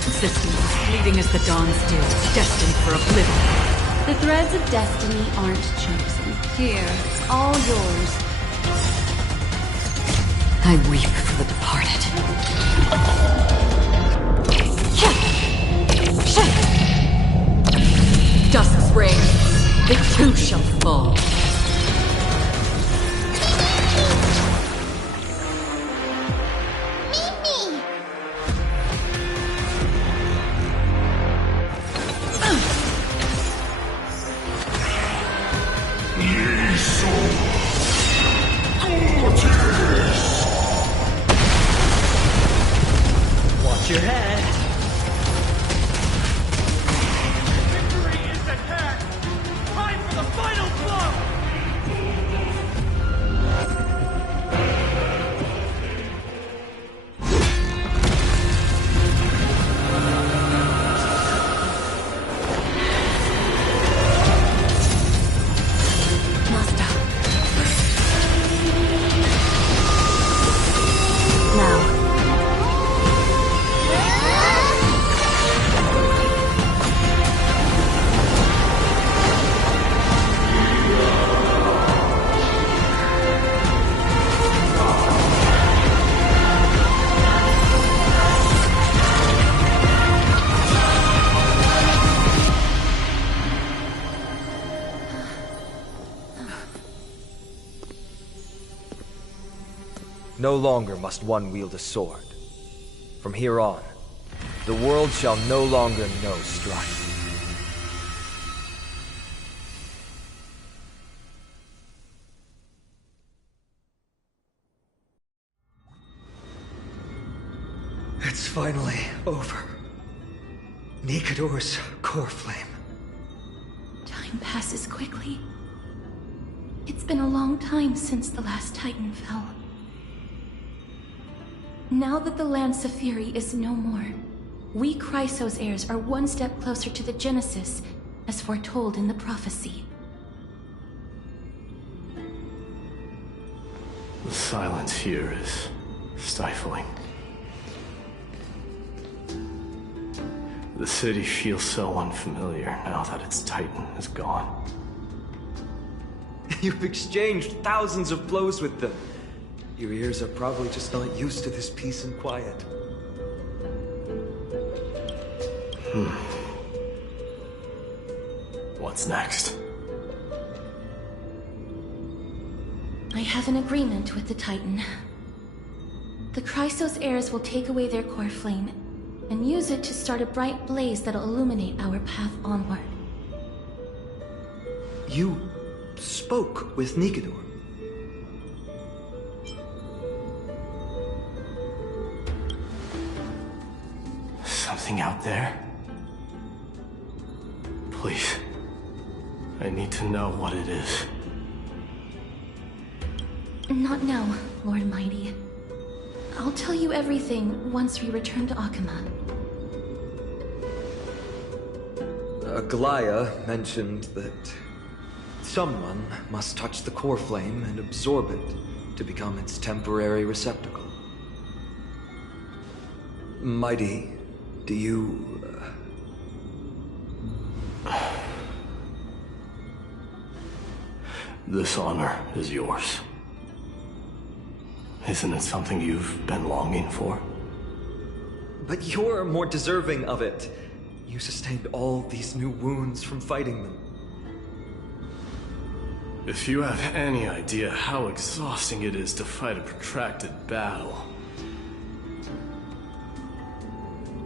Systems as fleeting as the dawn's dew, destined for oblivion. The threads of destiny aren't chosen. Here, it's all yours. I weep for the departed. Dusk's reign, it too shall fall. Watch your head. Victory is at hand! Time for the final blow! No longer must one wield a sword. From here on, the world shall no longer know strife. It's finally over. Nikador's core flame. Time passes quickly. It's been a long time since the last Titan fell. Now that the Lance of Fury is no more, we Chrysos heirs are one step closer to the Genesis, as foretold in the prophecy. The silence here is stifling. The city feels so unfamiliar now that its Titan is gone. You've exchanged thousands of blows with them. Your ears are probably just not used to this peace and quiet. What's next? I have an agreement with the Titan. The Chrysos heirs will take away their core flame and use it to start a bright blaze that'll illuminate our path onward. You spoke with Nikador. Something out there? Please. I need to know what it is. Not now, Lord Mighty. I'll tell you everything once we return to Akama. Aglaya mentioned that someone must touch the core flame and absorb it to become its temporary receptacle. Mighty, do you... This honor is yours. Isn't it something you've been longing for? But you're more deserving of it. You sustained all these new wounds from fighting them. If you have any idea how exhausting it is to fight a protracted battle,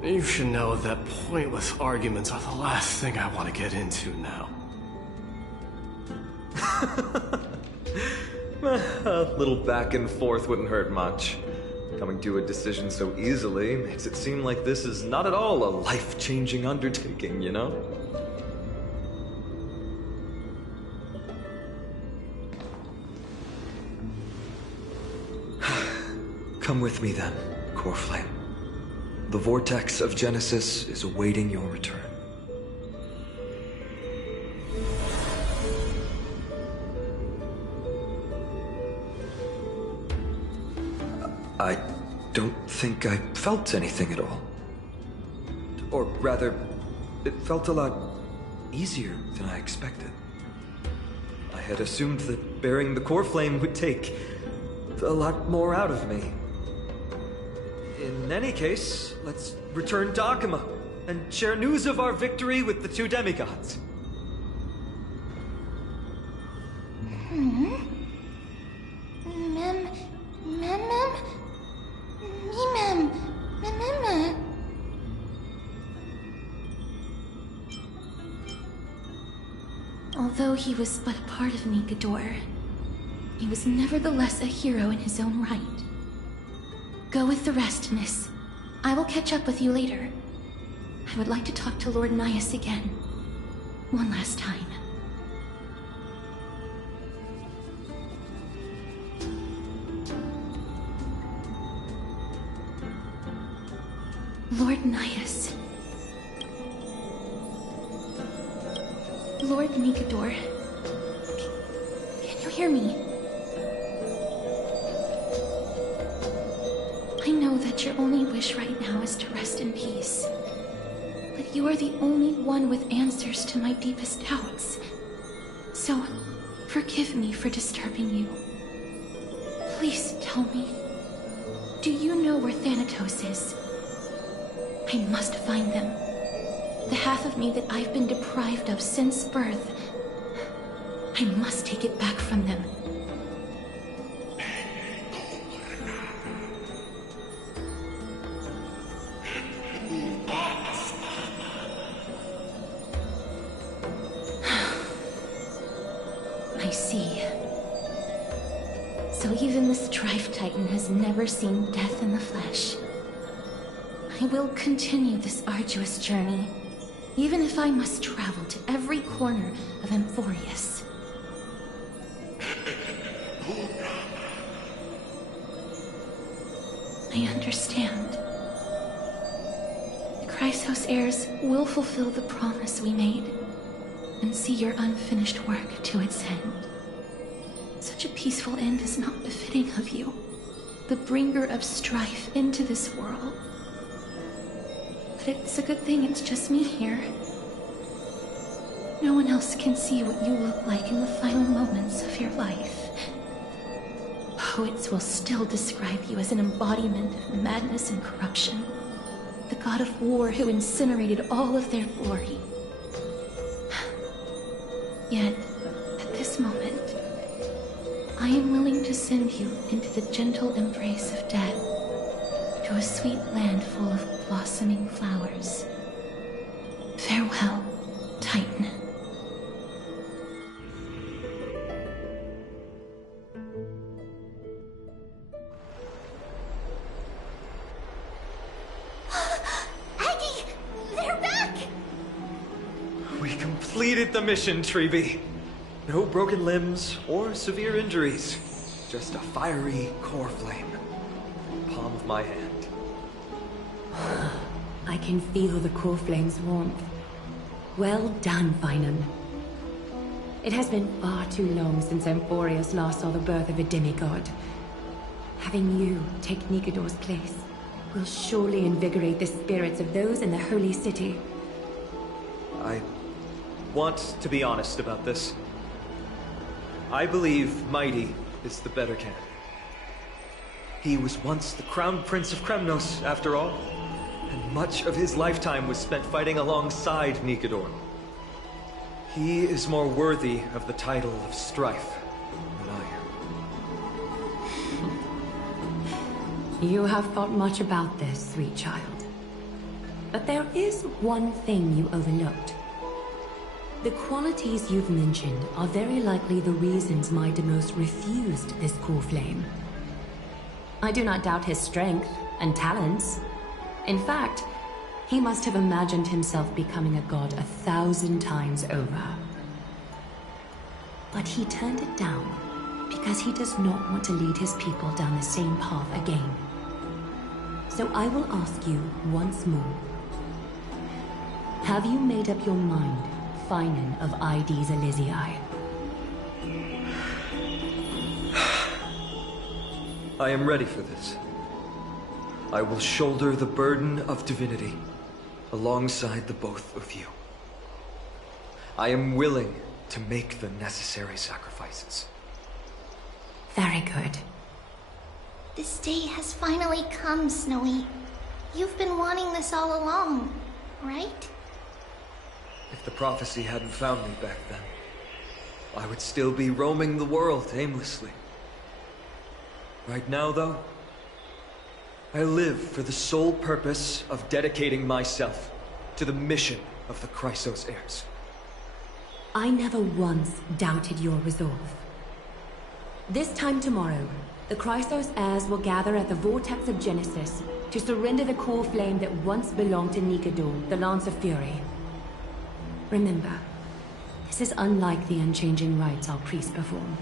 you should know that pointless arguments are the last thing I want to get into now. A little back and forth wouldn't hurt much. Coming to a decision so easily makes it seem like this is not at all a life-changing undertaking, you know? Come with me then, Core Flame. The vortex of Genesis is awaiting your return. I don't think I felt anything at all. Or rather, it felt a lot easier than I expected. I had assumed that bearing the core flame would take a lot more out of me. In any case, let's return to Akama and share news of our victory with the two demigods. Although he was but a part of Nikador, he was nevertheless a hero in his own right. Go with the rest, Nis. I will catch up with you later. I would like to talk to Lord Nias again. One last time. Lord Nias. Lord Nikador. Can you hear me? I know that your only wish right now is to rest in peace. But you are the only one with answers to my deepest doubts. So, forgive me for disturbing you. Please tell me, do you know where Thanatos is? I must find them. The half of me that I've been deprived of since birth. I must take it back from them. I see. So even the Strife Titan has never seen death in the flesh. I will continue this arduous journey, even if I must travel to every corner of Amphorius. I understand. The Chrysos heirs will fulfill the promise we made and see your unfinished work to its end. Such a peaceful end is not befitting of you, the bringer of strife into this world. But it's a good thing it's just me here. No one else can see what you look like in the final moments of your life. Poets will still describe you as an embodiment of madness and corruption. The god of war who incinerated all of their glory. Yet, at this moment, I am willing to to send you into the gentle embrace of death, to a sweet land full of blossoming flowers. Farewell, Titan. Aggie! They're back! We completed the mission, Treevee. No broken limbs or severe injuries. Just a fiery core flame. Palm of my hand. I can feel the core flame's warmth. Well done, Finan. It has been far too long since Emphorius last saw the birth of a demigod. Having you take Nikador's place will surely invigorate the spirits of those in the holy city. I want to be honest about this. I believe Mighty is the better candidate. He was once the Crown Prince of Kremnos, after all, and much of his lifetime was spent fighting alongside Nikador. He is more worthy of the title of Strife than I am. You have thought much about this, sweet child. But there is one thing you overlooked. The qualities you've mentioned are very likely the reasons Maidemos refused this core flame. I do not doubt his strength and talents. In fact, he must have imagined himself becoming a god 1,000 times over. But he turned it down because he does not want to lead his people down the same path again. So I will ask you once more. Have you made up your mind, Finan of Ides Elysiae? I am ready for this. I will shoulder the burden of divinity alongside the both of you. I am willing to make the necessary sacrifices. Very good. This day has finally come, Snowy. You've been wanting this all along, right? If the prophecy hadn't found me back then, I would still be roaming the world aimlessly. Right now, though, I live for the sole purpose of dedicating myself to the mission of the Chrysos heirs. I never once doubted your resolve. This time tomorrow, the Chrysos heirs will gather at the Vortex of Genesis to surrender the core flame that once belonged to Nikador, the Lance of Fury. Remember, this is unlike the unchanging rites our priests perform.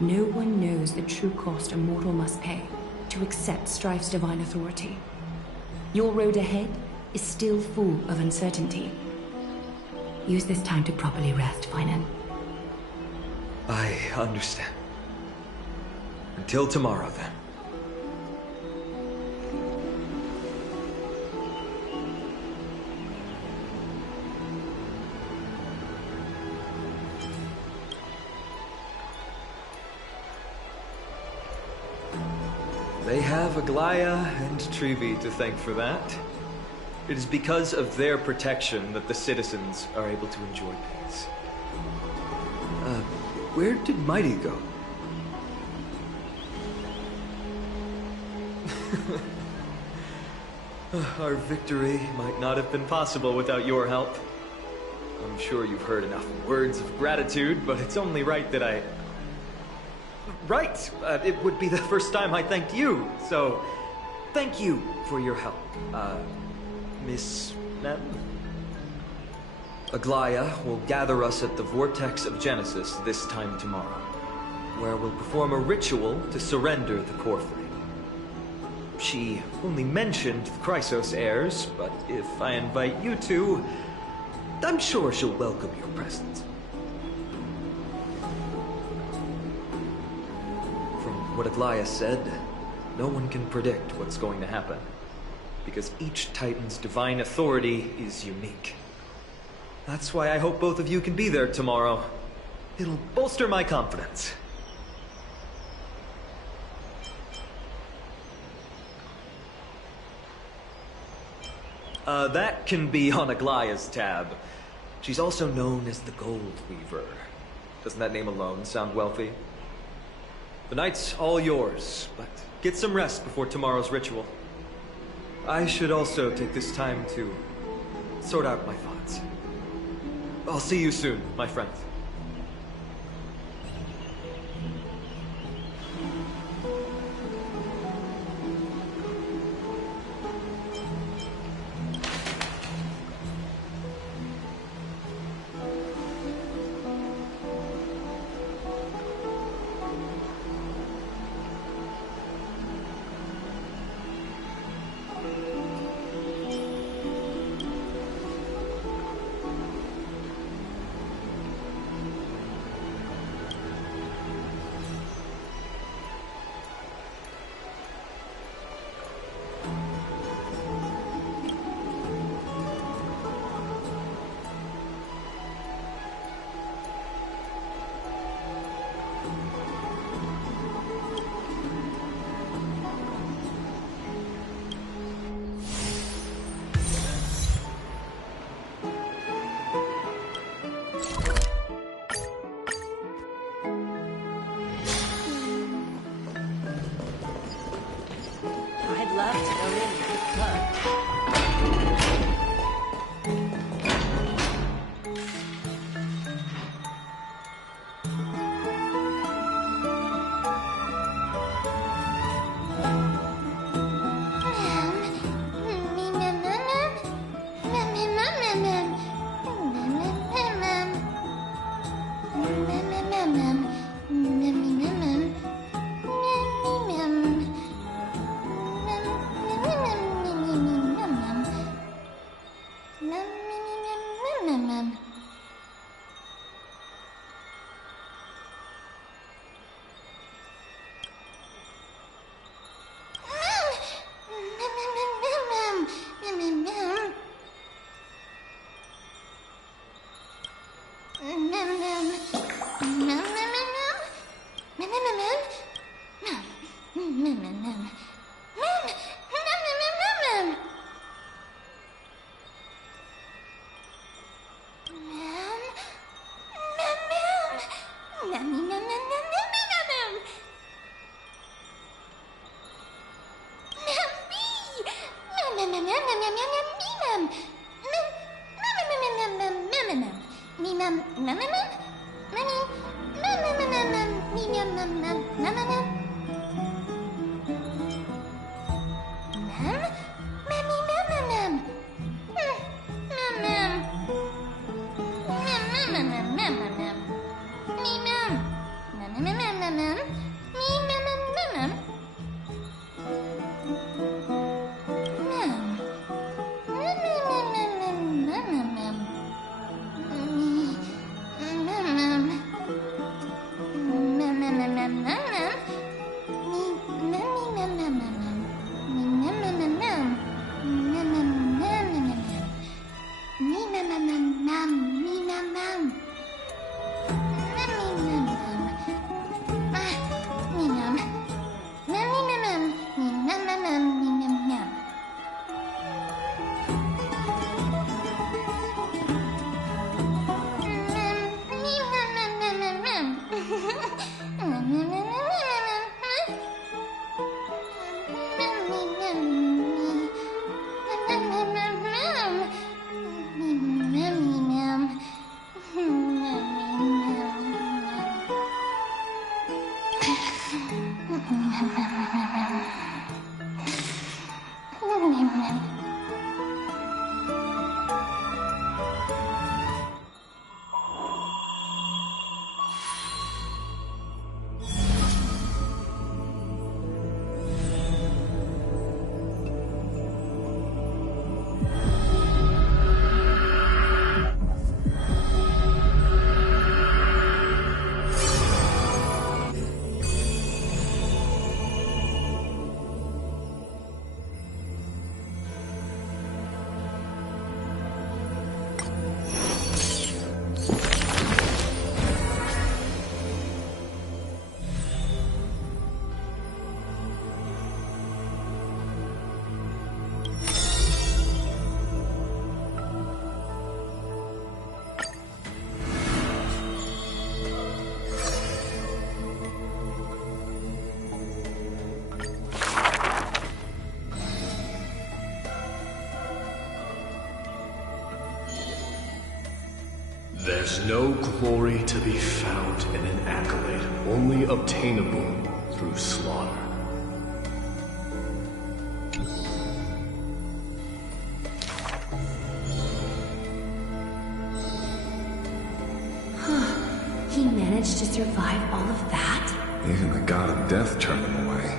No one knows the true cost a mortal must pay to accept Strife's divine authority. Your road ahead is still full of uncertainty. Use this time to properly rest, Finan. I understand. Until tomorrow, then. They have Aglaya and Treevee to thank for that. It is because of their protection that the citizens are able to enjoy peace. Where did Mighty go? Our victory might not have been possible without your help. I'm sure you've heard enough words of gratitude, but it's only right that I... Right! It would be the first time I thanked you, so thank you for your help, Miss Nem? Aglaya will gather us at the Vortex of Genesis this time tomorrow, where we'll perform a ritual to surrender the core flame. She only mentioned the Chrysos heirs, but if I invite you two, I'm sure she'll welcome your presence. From what Aglaya said, no one can predict what's going to happen, because each Titan's divine authority is unique. That's why I hope both of you can be there tomorrow. It'll bolster my confidence. That can be on Aglaya's tab. She's also known as the Gold Weaver. Doesn't that name alone sound wealthy? The night's all yours, but get some rest before tomorrow's ritual. I should also take this time to sort out my thoughts. I'll see you soon, my friend. There's no glory to be found in an accolade only obtainable through slaughter. He managed to survive all of that? Even the god of death turned him away.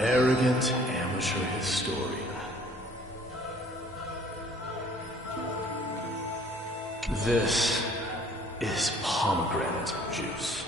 Arrogant amateur historian. This is pomegranate juice.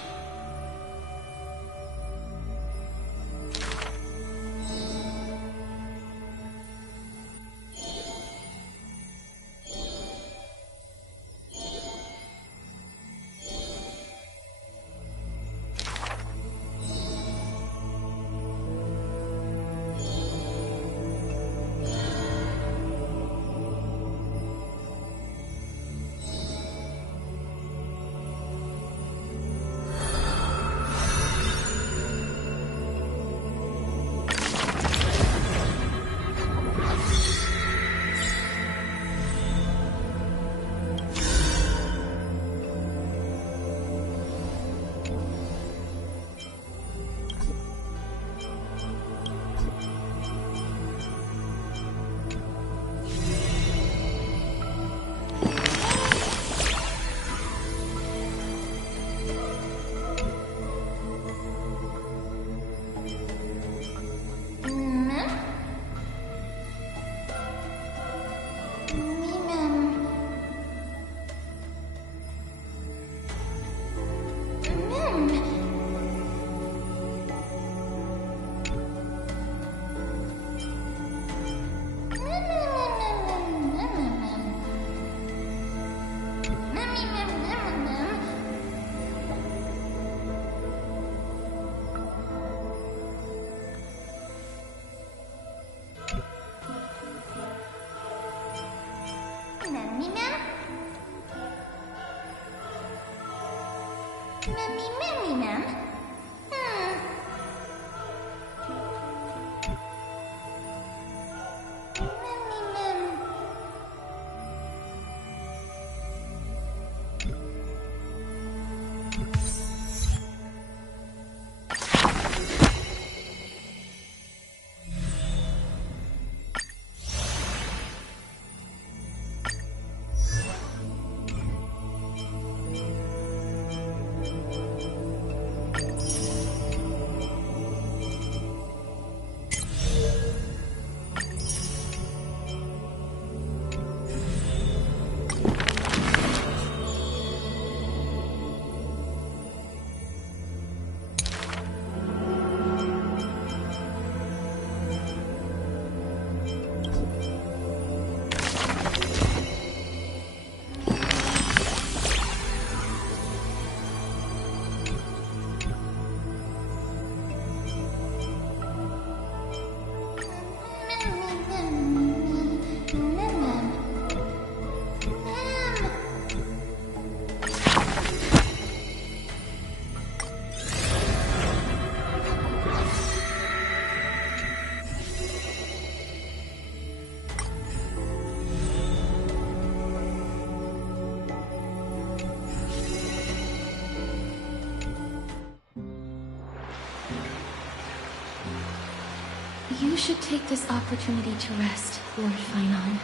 You should take this opportunity to rest, Lord Finon.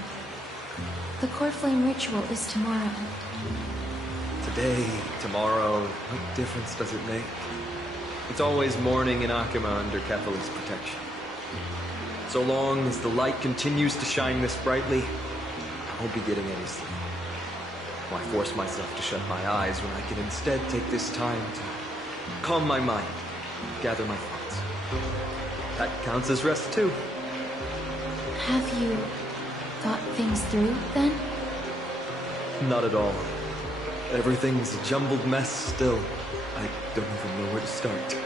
The core flame ritual is tomorrow. Today, tomorrow, what difference does it make? It's always morning in Akima under Kethela's protection. So long as the light continues to shine this brightly, I won't be getting any sleep. Why force myself to shut my eyes when I can instead take this time to calm my mind, gather my thoughts. That counts as rest too. Have you thought things through, then? Not at all. Everything's a jumbled mess still. I don't even know where to start.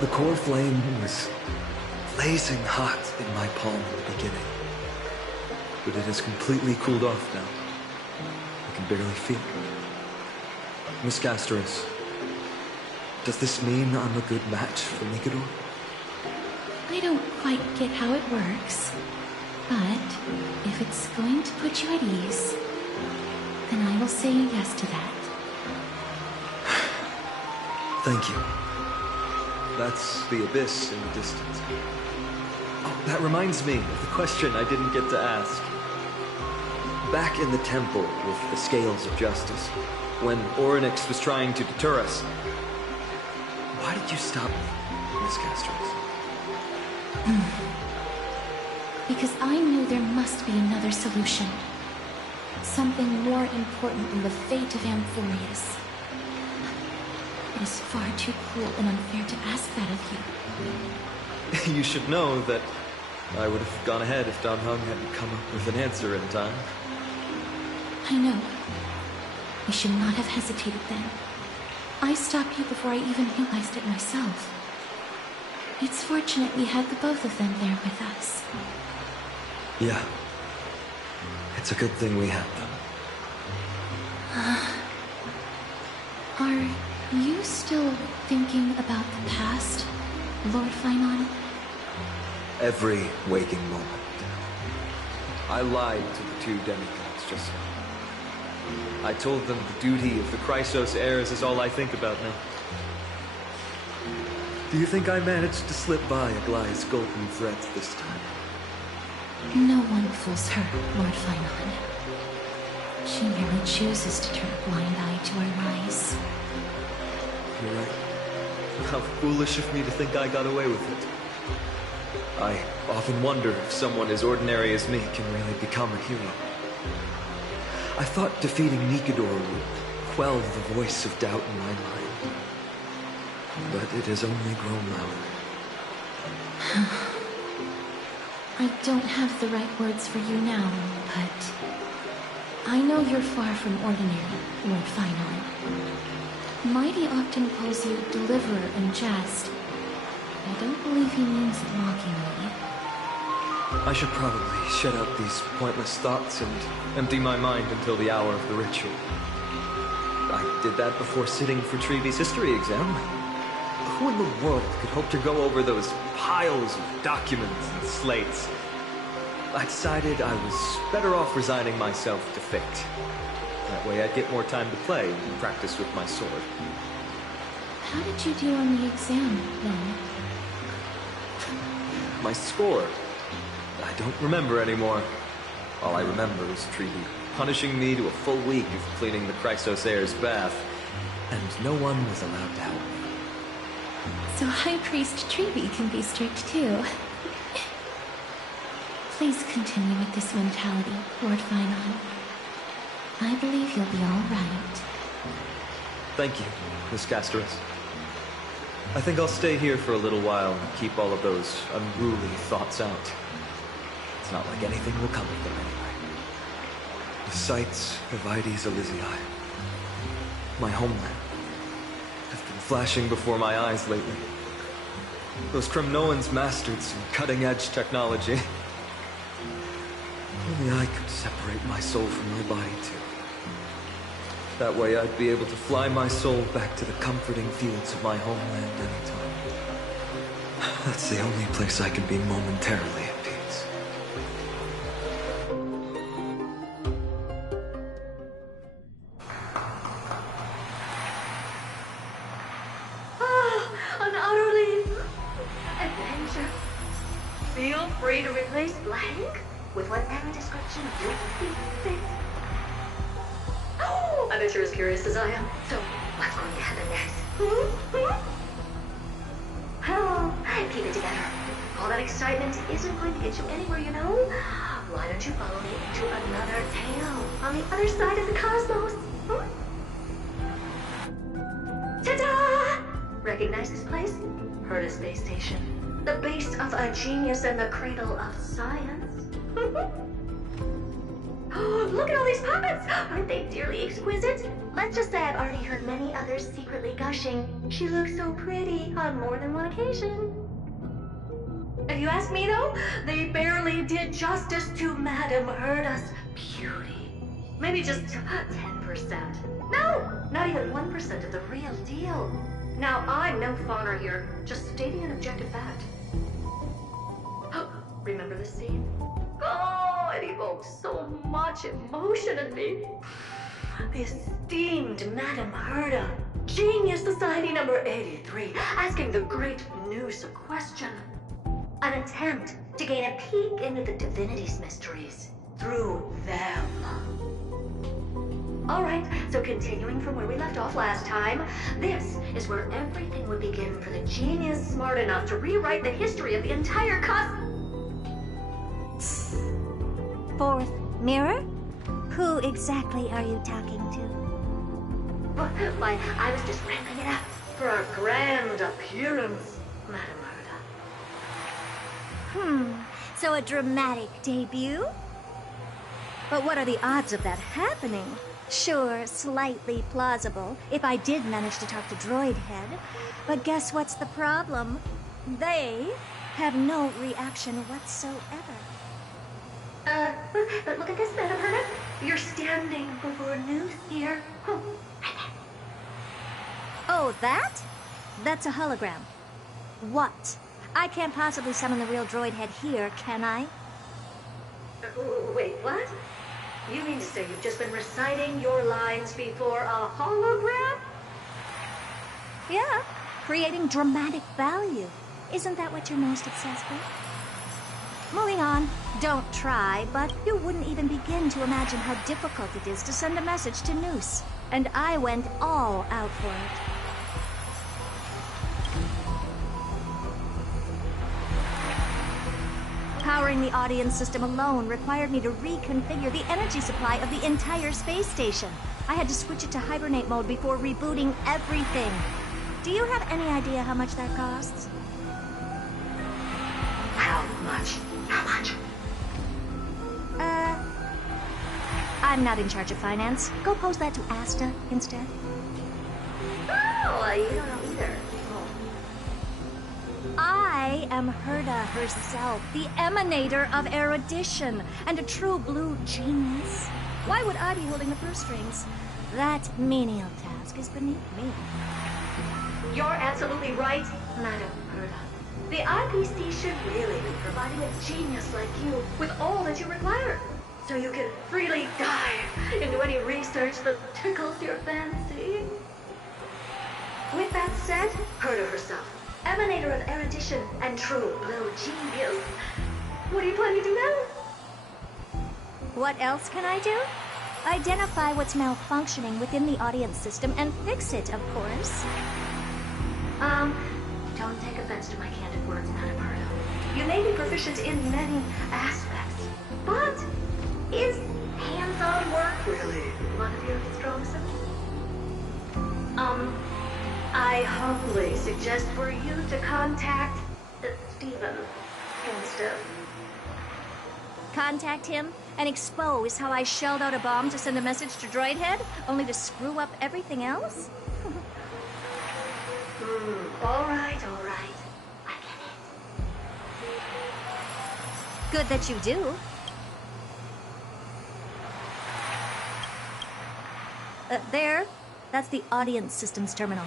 The core flame was blazing hot in my palm in the beginning. But it has completely cooled off now. I can barely feel it. Miss Gasteris, does this mean I'm a good match for Mikador? I don't quite get how it works, but if it's going to put you at ease, then I will say yes to that. Thank you. That's the abyss in the distance. Oh, that reminds me of the question I didn't get to ask. Back in the temple with the scales of justice, when Orynyx was trying to deter us, why did you stop me, Miss Castros? Because I knew there must be another solution. Something more important than the fate of Amphorius. It is far too cruel and unfair to ask that of you. You should know that I would have gone ahead if Dan Heng hadn't come up with an answer in time. I know. We should not have hesitated then. I stopped you before I even realized it myself. It's fortunate we had the both of them there with us. Yeah. It's a good thing we had them. Are you still thinking about the past, Lord Phainon? Every waking moment. I lied to the two demigods just now. I told them the duty of the Chrysos heirs is all I think about now. Do you think I managed to slip by Aglai's golden threads this time? No one fools her, Lord Phainon. She merely chooses to turn a blind eye to our rise. You're right. How foolish of me to think I got away with it. I often wonder if someone as ordinary as me can really become a hero. I thought defeating Nikador would quell the voice of doubt in my mind. But it has only grown louder. I don't have the right words for you now, but I know you're far from ordinary, Lord Phainon. Mighty often calls you deliverer in jest. I don't believe he means it mockingly. I should probably shut out these pointless thoughts and empty my mind until the hour of the ritual. I did that before sitting for Treeby's history exam. Who in the world could hope to go over those piles of documents and slates? I decided I was better off resigning myself to fate. That way I'd get more time to play and practice with my sword. How did you do on the exam, then? My score? I don't remember anymore. All I remember is Treeby punishing me to a full week of cleaning the Chrysos heir's bath, and no one was allowed to help me. So High Priest Treeby can be strict too. Please continue with this mentality, Lord Phainon. I believe you'll be all right. Thank you, Miss Castros. I think I'll stay here for a little while and keep all of those unruly thoughts out. It's not like anything will come of them anyway. The sights of Ides Elysiae, my homeland, have been flashing before my eyes lately. Those Kremnoans mastered some cutting-edge technology. Only I could separate my soul from my body too. That way I'd be able to fly my soul back to the comforting fields of my homeland anytime. That's the only place I can be momentarily at peace. An utterly adventure. Feel free to replace blank with whatever description you think fit. I bet you're as curious as I am. So, what's going to happen next? Oh, keep it together. All that excitement isn't going to get you anywhere, you know? Why don't you follow me into another tale on the other side of the cosmos? Ta-da! Recognize this place? Heard of space station. The base of a genius and the cradle of science. Look at all these puppets! Aren't they dearly exquisite? Let's just say I've already heard many others secretly gushing. She looks so pretty on more than one occasion. If you ask me though, they barely did justice to Madame Herda's beauty. Maybe just 10%. No, not even 1% of the real deal. Now, I'm no fawner here, just stating an objective fact. Remember the scene? Oh, it evoked so much emotion in me. The esteemed Madame Herda, Genius Society number 83, asking the great Noose a question. An attempt to gain a peek into the divinity's mysteries through them. Alright, so continuing from where we left off last time, this is where everything would begin for the genius smart enough to rewrite the history of the entire Fourth mirror? Who exactly are you talking to? Why, I was just ramping it up for our grand appearance, Madame Herda. So a dramatic debut? But what are the odds of that happening? Sure, slightly plausible, if I did manage to talk to Droid Head. But guess what's the problem? They have no reaction whatsoever. But look at this, Madame Herda. You're standing before Noose here. Oh, right there. Oh, that? That's a hologram. What? I can't possibly summon the real Droid Head here, can I? Wait, what? You mean to say you've just been reciting your lines before a hologram? Yeah, creating dramatic value. Isn't that what you're most obsessed with? Moving on. Don't try, but you wouldn't even begin to imagine how difficult it is to send a message to Noose. And I went all out for it. Powering the audience system alone required me to reconfigure the energy supply of the entire space station. I had to switch it to hibernate mode before rebooting everything. Do you have any idea how much that costs? How much? How much? I'm not in charge of finance. Go pose that to Asta instead. Oh, you don't know either. I am Herda herself, the emanator of erudition, and a true blue genius. Why would I be holding the purse strings? That menial task is beneath me. You're absolutely right, Madame Herda. The IPC should really be providing a genius like you with all that you require, so you can freely dive into any research that tickles your fancy. With that said, Herda herself, emanator of erudition and true blue genius. What are you planning to do now? What else can I do? Identify what's malfunctioning within the audience system and fix it, of course. Don't take offense to my candid words, Madame Herda. You may be proficient in many aspects, but is hands-on work really one of your strong suits? I humbly suggest for you to contact Stephen instead. Contact him and expose how I shelled out a bomb to send a message to Droid Head, only to screw up everything else? All right. I get it. Good that you do. There. That's the audience systems terminal.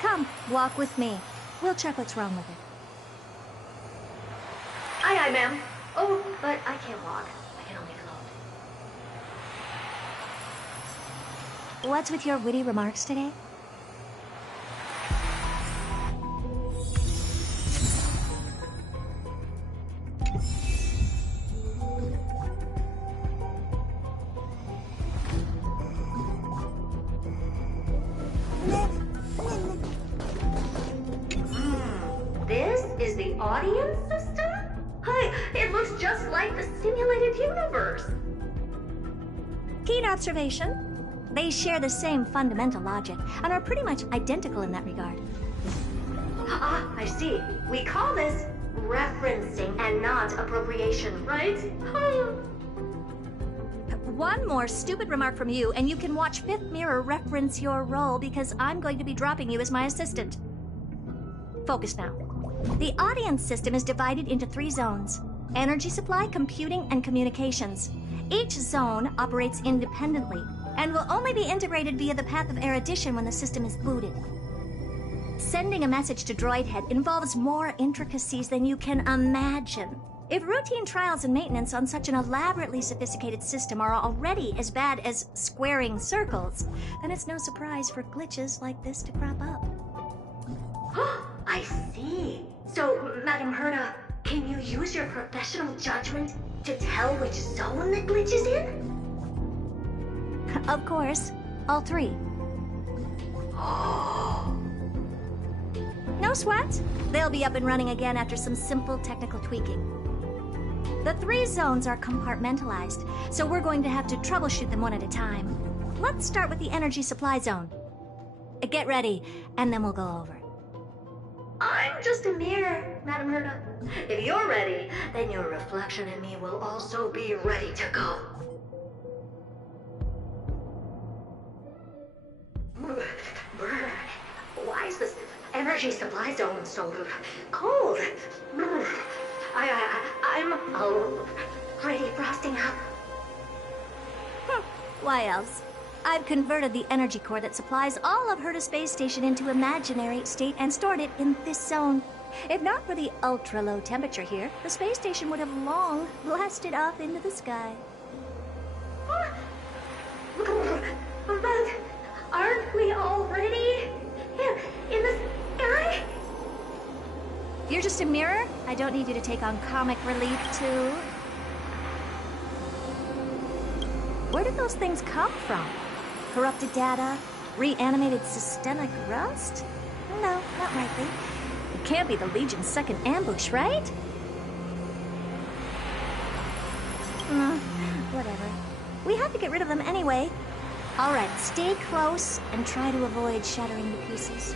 Come, walk with me. We'll check what's wrong with it. Aye, ma'am. Oh, but I can't walk. I can only float. What's with your witty remarks today? This is the audience system? Hi, it looks just like the simulated universe. Keen observation. They share the same fundamental logic and are pretty much identical in that regard. Ah, I see. We call this referencing and not appropriation, right? One more stupid remark from you, and you can watch Fifth Mirror reference your role because I'm going to be dropping you as my assistant. Focus now. The audience system is divided into 3 zones: energy supply, computing, and communications. Each zone operates independently and will only be integrated via the path of erudition when the system is booted. Sending a message to Droid Head involves more intricacies than you can imagine. If routine trials and maintenance on such an elaborately sophisticated system are already as bad as squaring circles, then it's no surprise for glitches like this to crop up. I see. So, Madam Herta, can you use your professional judgment to tell which zone the glitch is in? Of course. All three. No sweat. They'll be up and running again after some simple technical tweaking. The 3 zones are compartmentalized, so we're going to have to troubleshoot them one at a time. Let's start with the energy supply zone. Get ready, and then we'll go over. I'm just a mirror, Madam Herta. If you're ready, then your reflection in me will also be ready to go. Why is this energy supply zone so cold? I'm already frosting up. Why else? I've converted the energy core that supplies all of Herta Space Station into imaginary state and stored it in this zone. If not for the ultra-low temperature here, the space station would have long blasted off into the sky. But aren't we already in the sky? You're just a mirror? I don't need you to take on comic relief, too. Where did those things come from? Corrupted data? Reanimated systemic rust? No, not likely. It can't be the Legion's second ambush, right? Whatever. We have to get rid of them anyway. Alright, stay close and try to avoid shattering to pieces.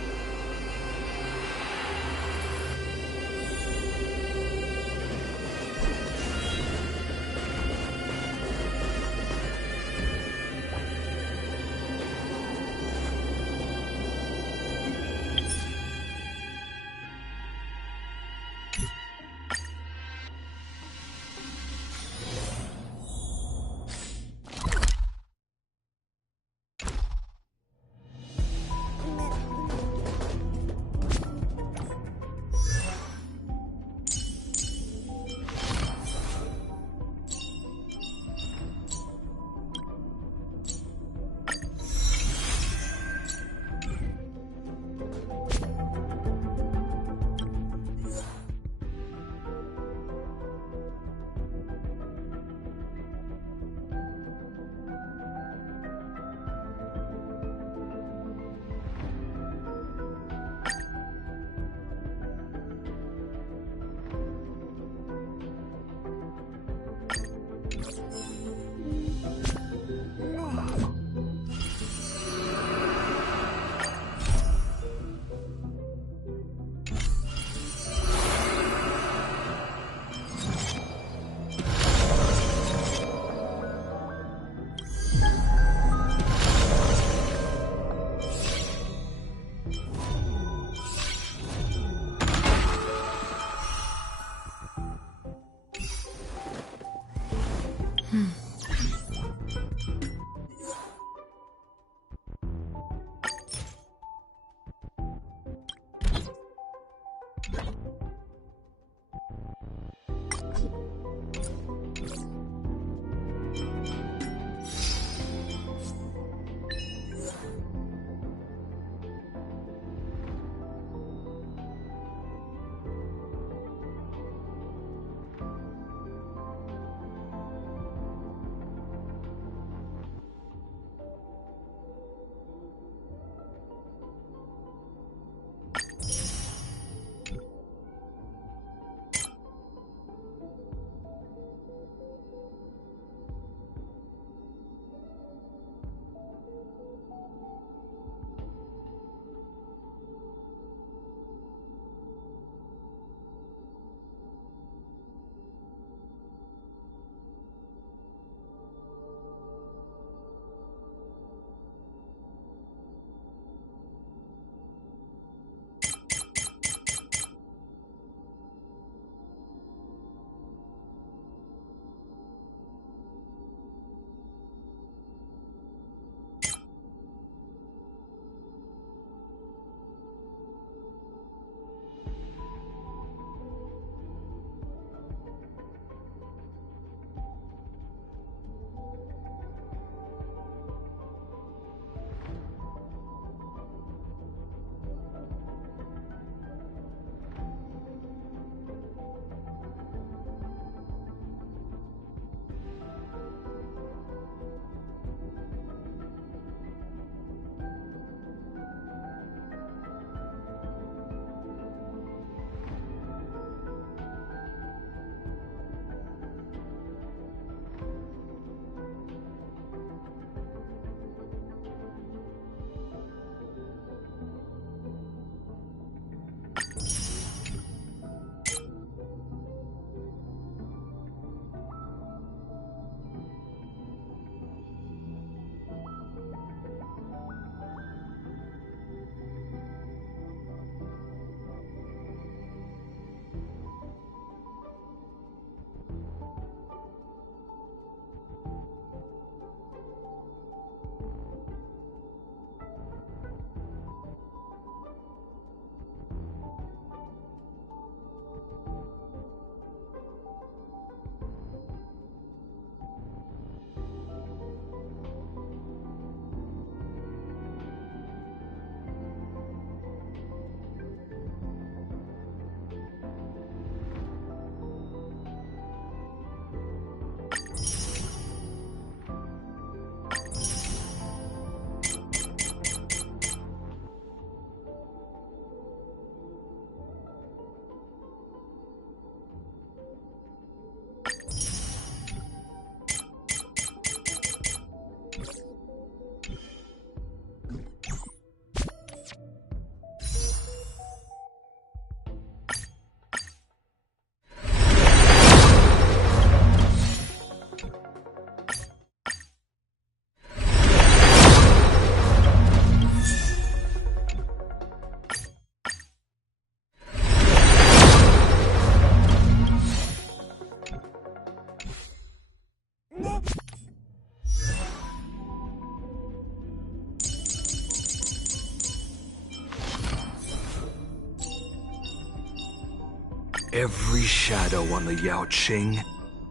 Every shadow on the Yao Qing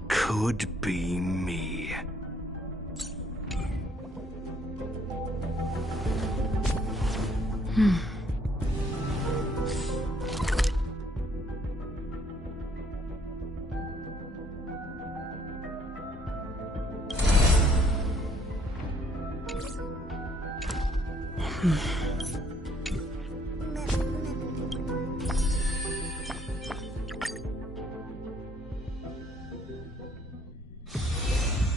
could be me.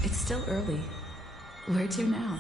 It's still early. Where to now?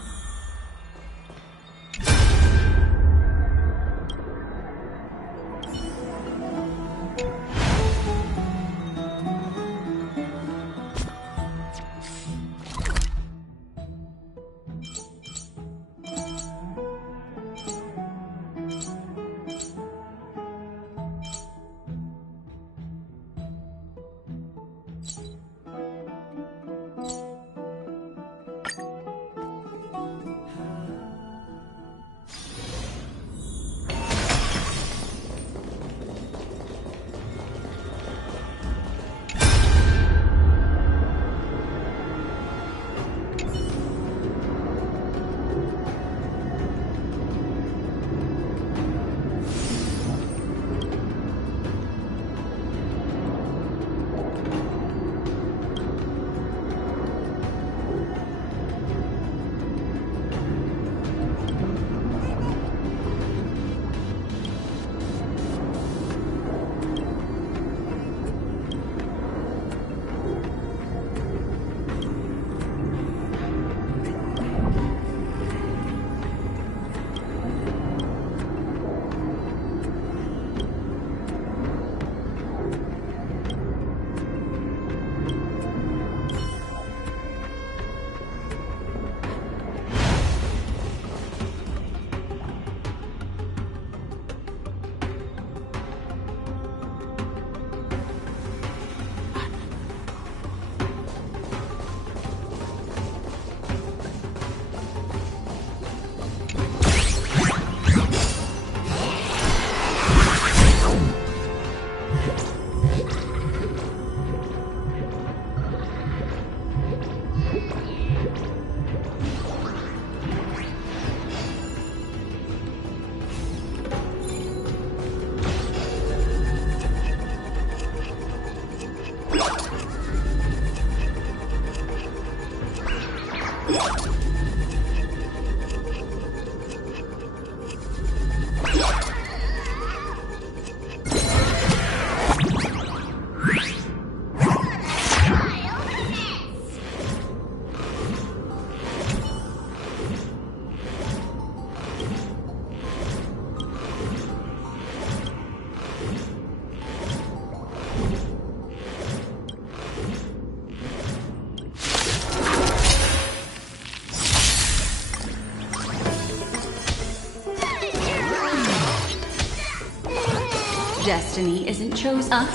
Destiny isn't chosen.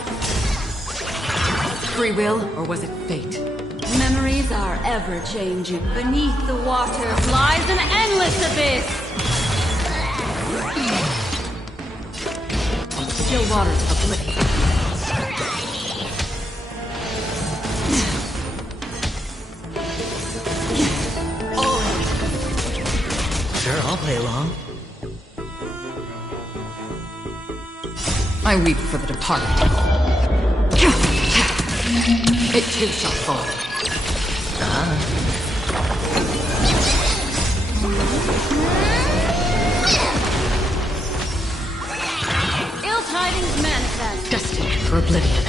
Free will, or was it fate? Memories are ever-changing. Beneath the waters lies an endless abyss. Still waters of oblivion. Sure, I'll play along. I weep for the departed. It too shall fall. Ill tidings manifest. Destined for oblivion.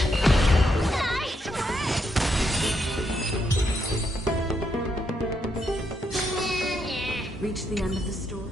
Reach the end of the story.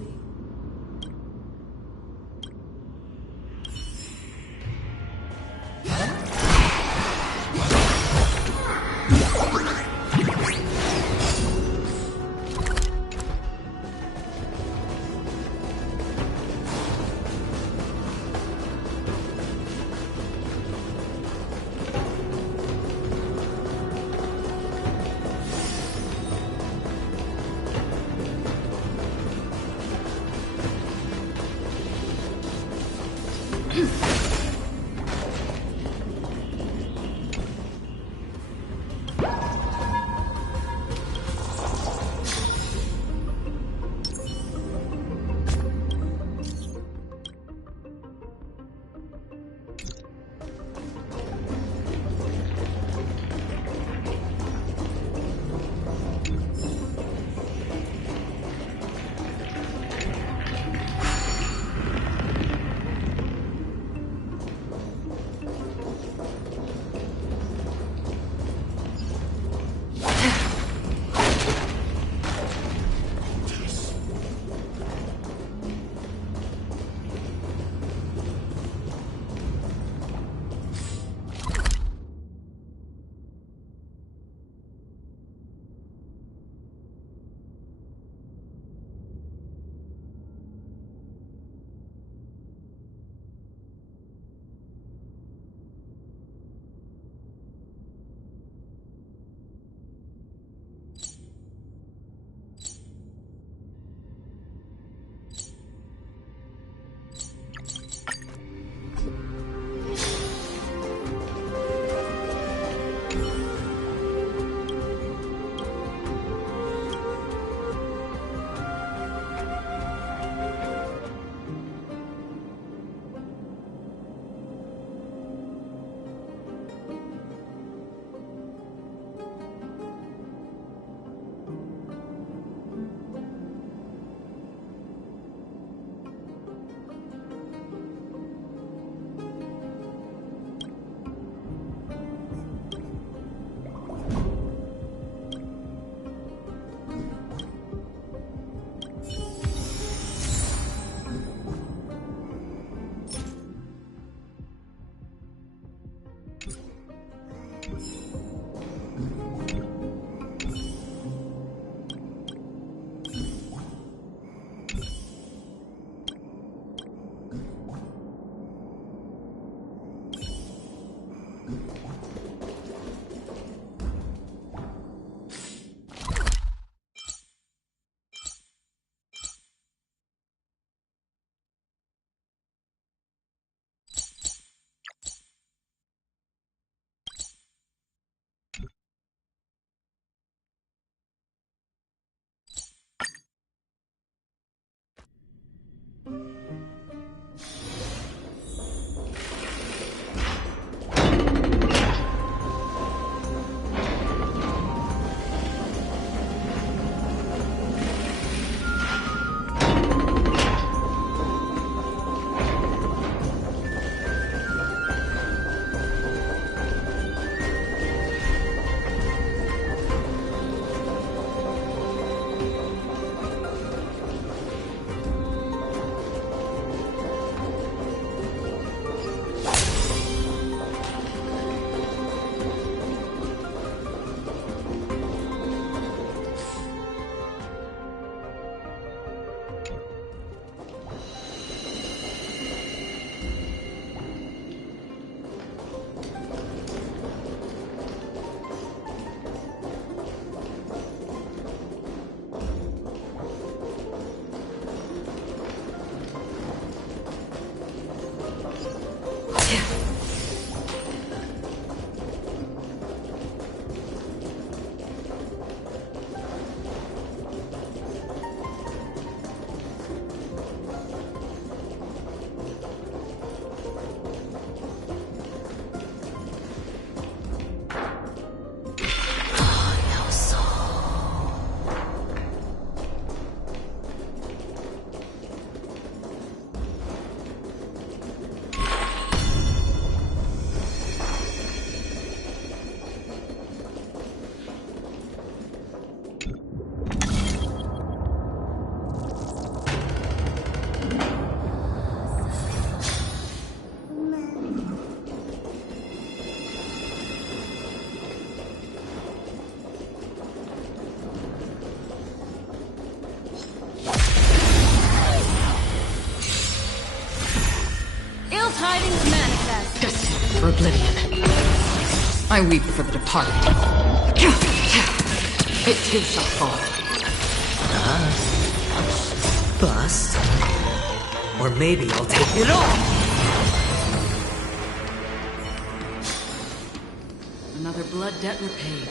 Tidings manifest. Destined for oblivion. I weep for the departed. It too shall fall. Bust. Or maybe I'll take it all. Another blood debt repaid.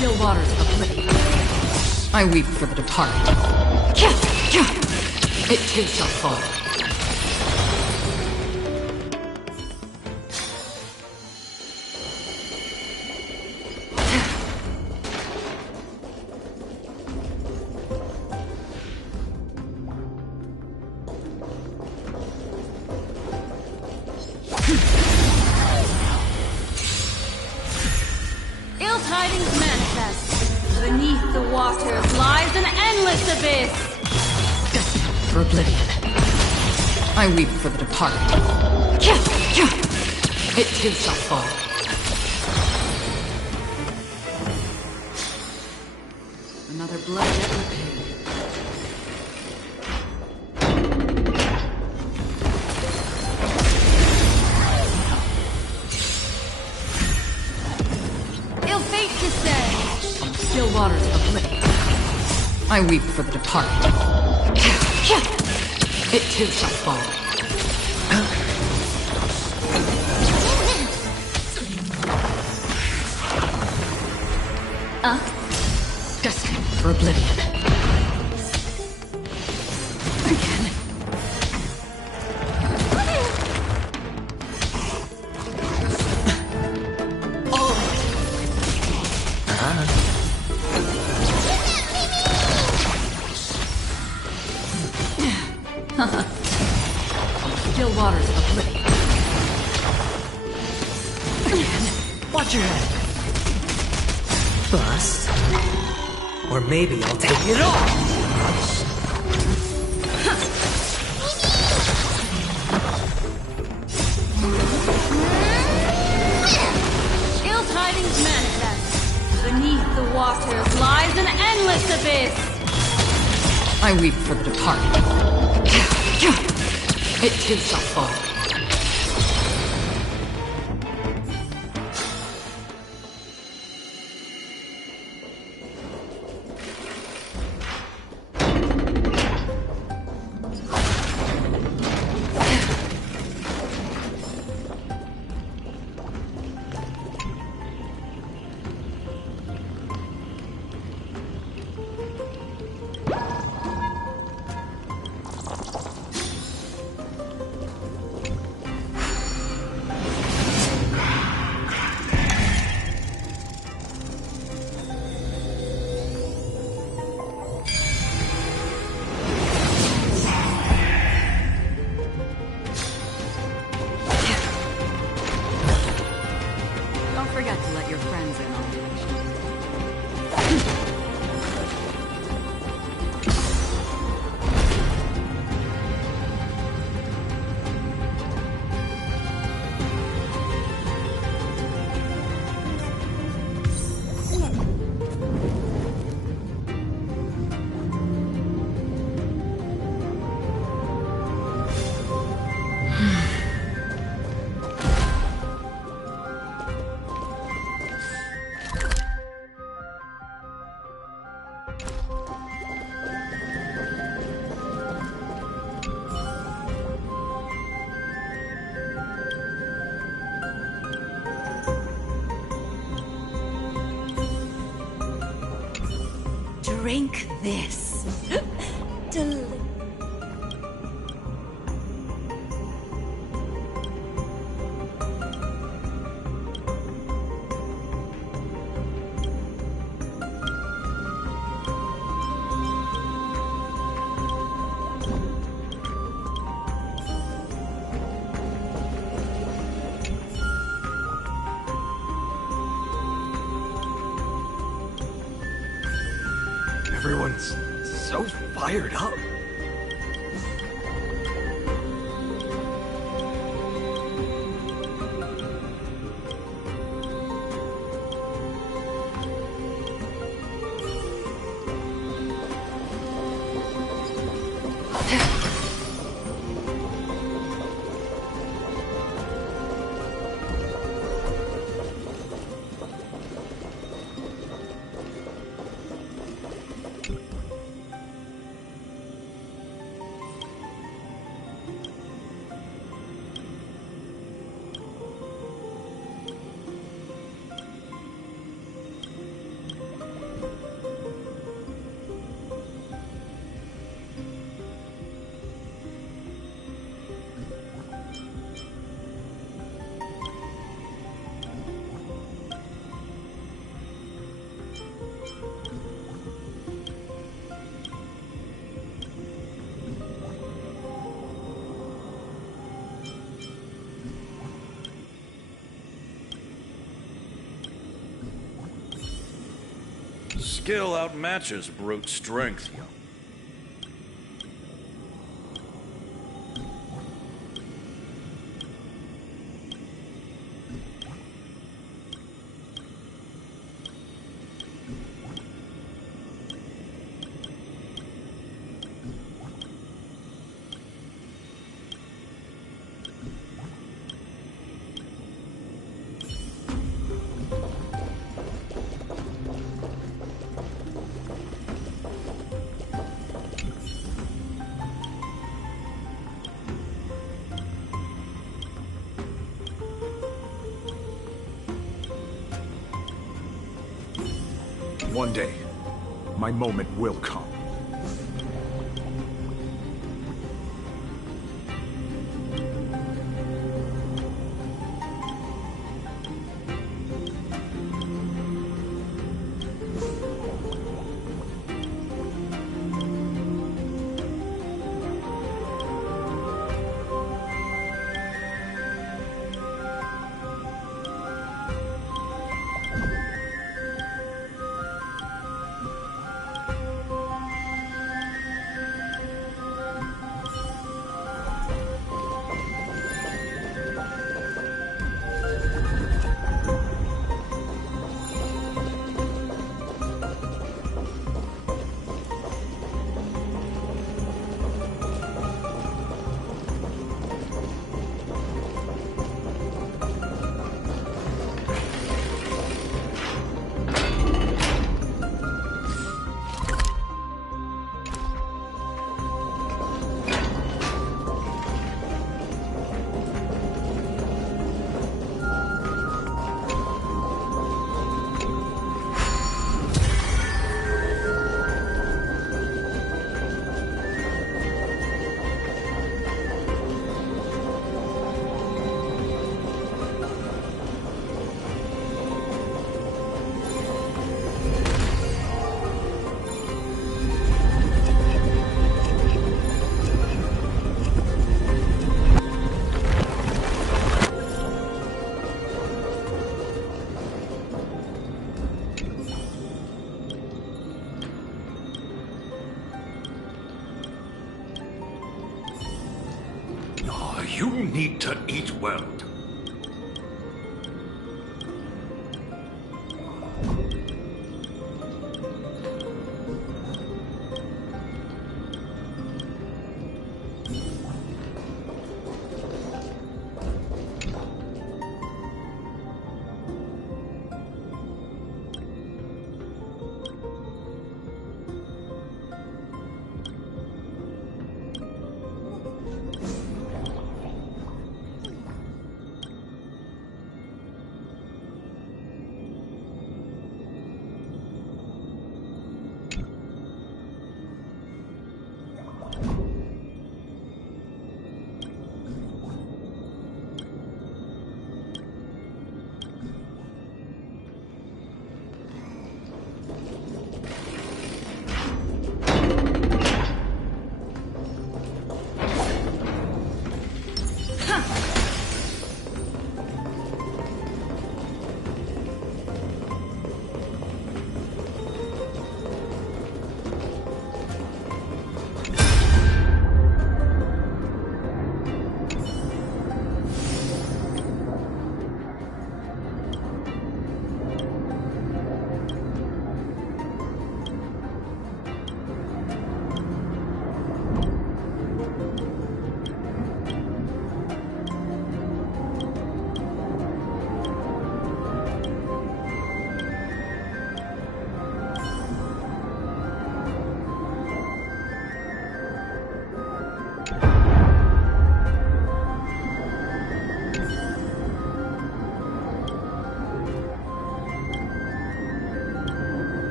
Still waters of oblivion. I weep for the departed. It too shall fall. Tidings manifest. Beneath the waters lies an endless abyss. Destined for oblivion. I weep for the departed. It too shall fall. Another blood debt repaid. Still waters of oblivion. I weep for the departed. It too shall fall. Destined for oblivion. Again. Still waters of oblivion. Watch your head. Bust. Or maybe I'll take it all. Ill tidings manifest. Beneath the waters lies an endless abyss. I weep for the departed. It too shall fall. Drink this. Delicious. Everyone's so fired up. Skill outmatches brute strength. One day, my moment will come. You need to eat well.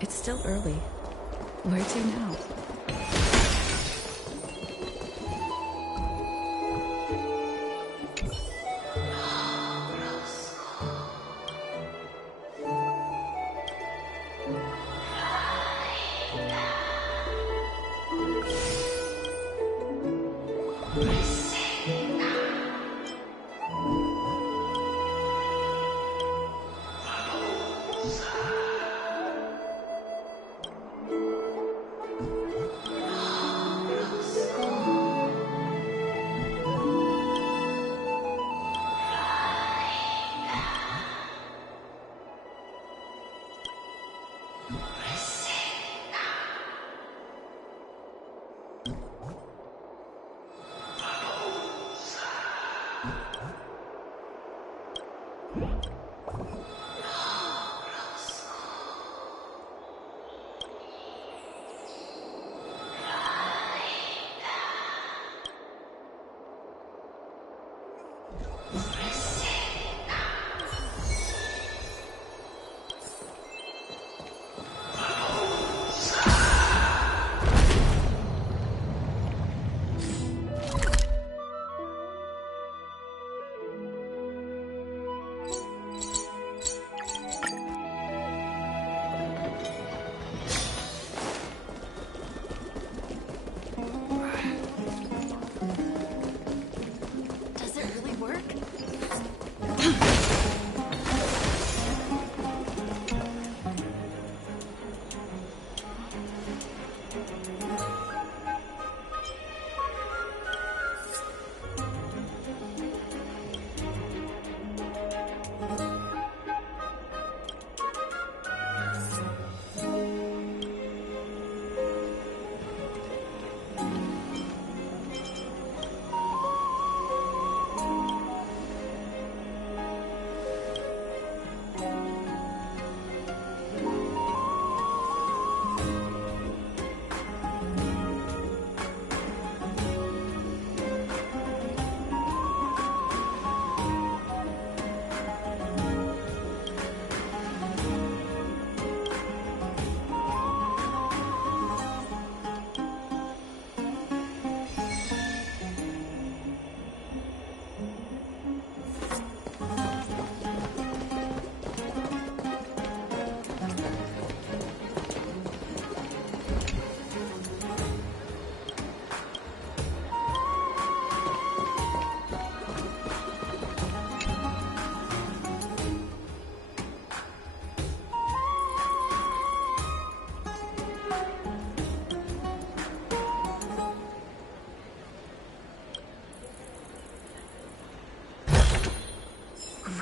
It's still early. Where to now?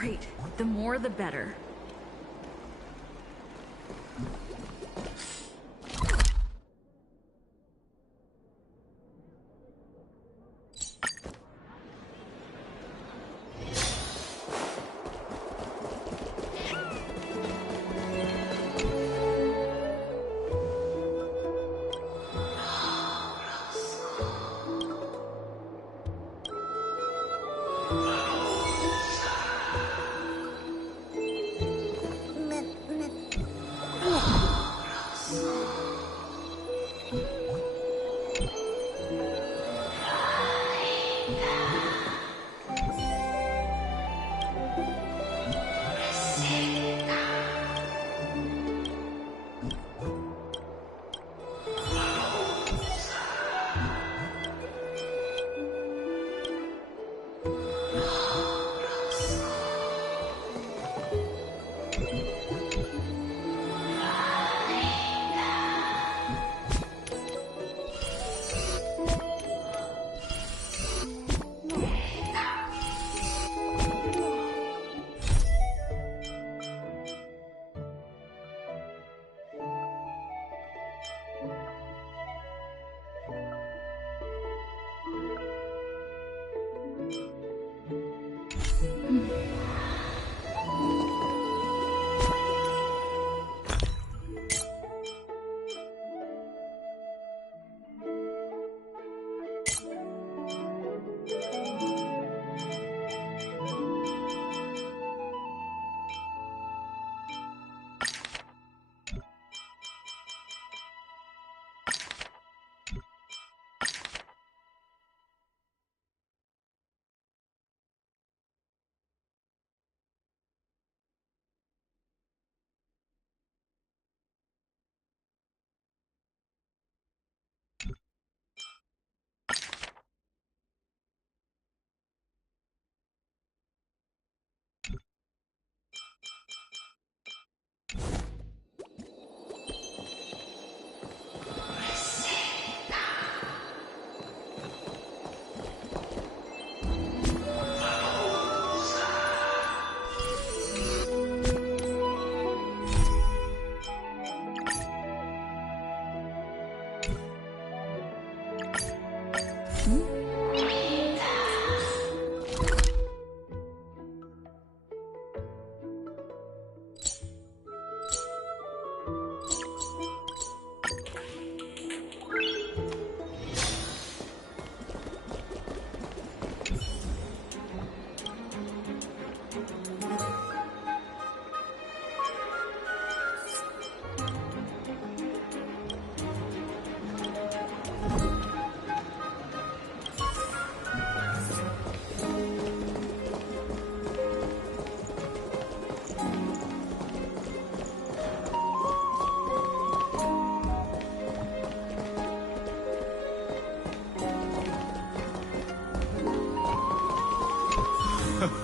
Great. The more the better.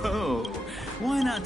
Oh, why not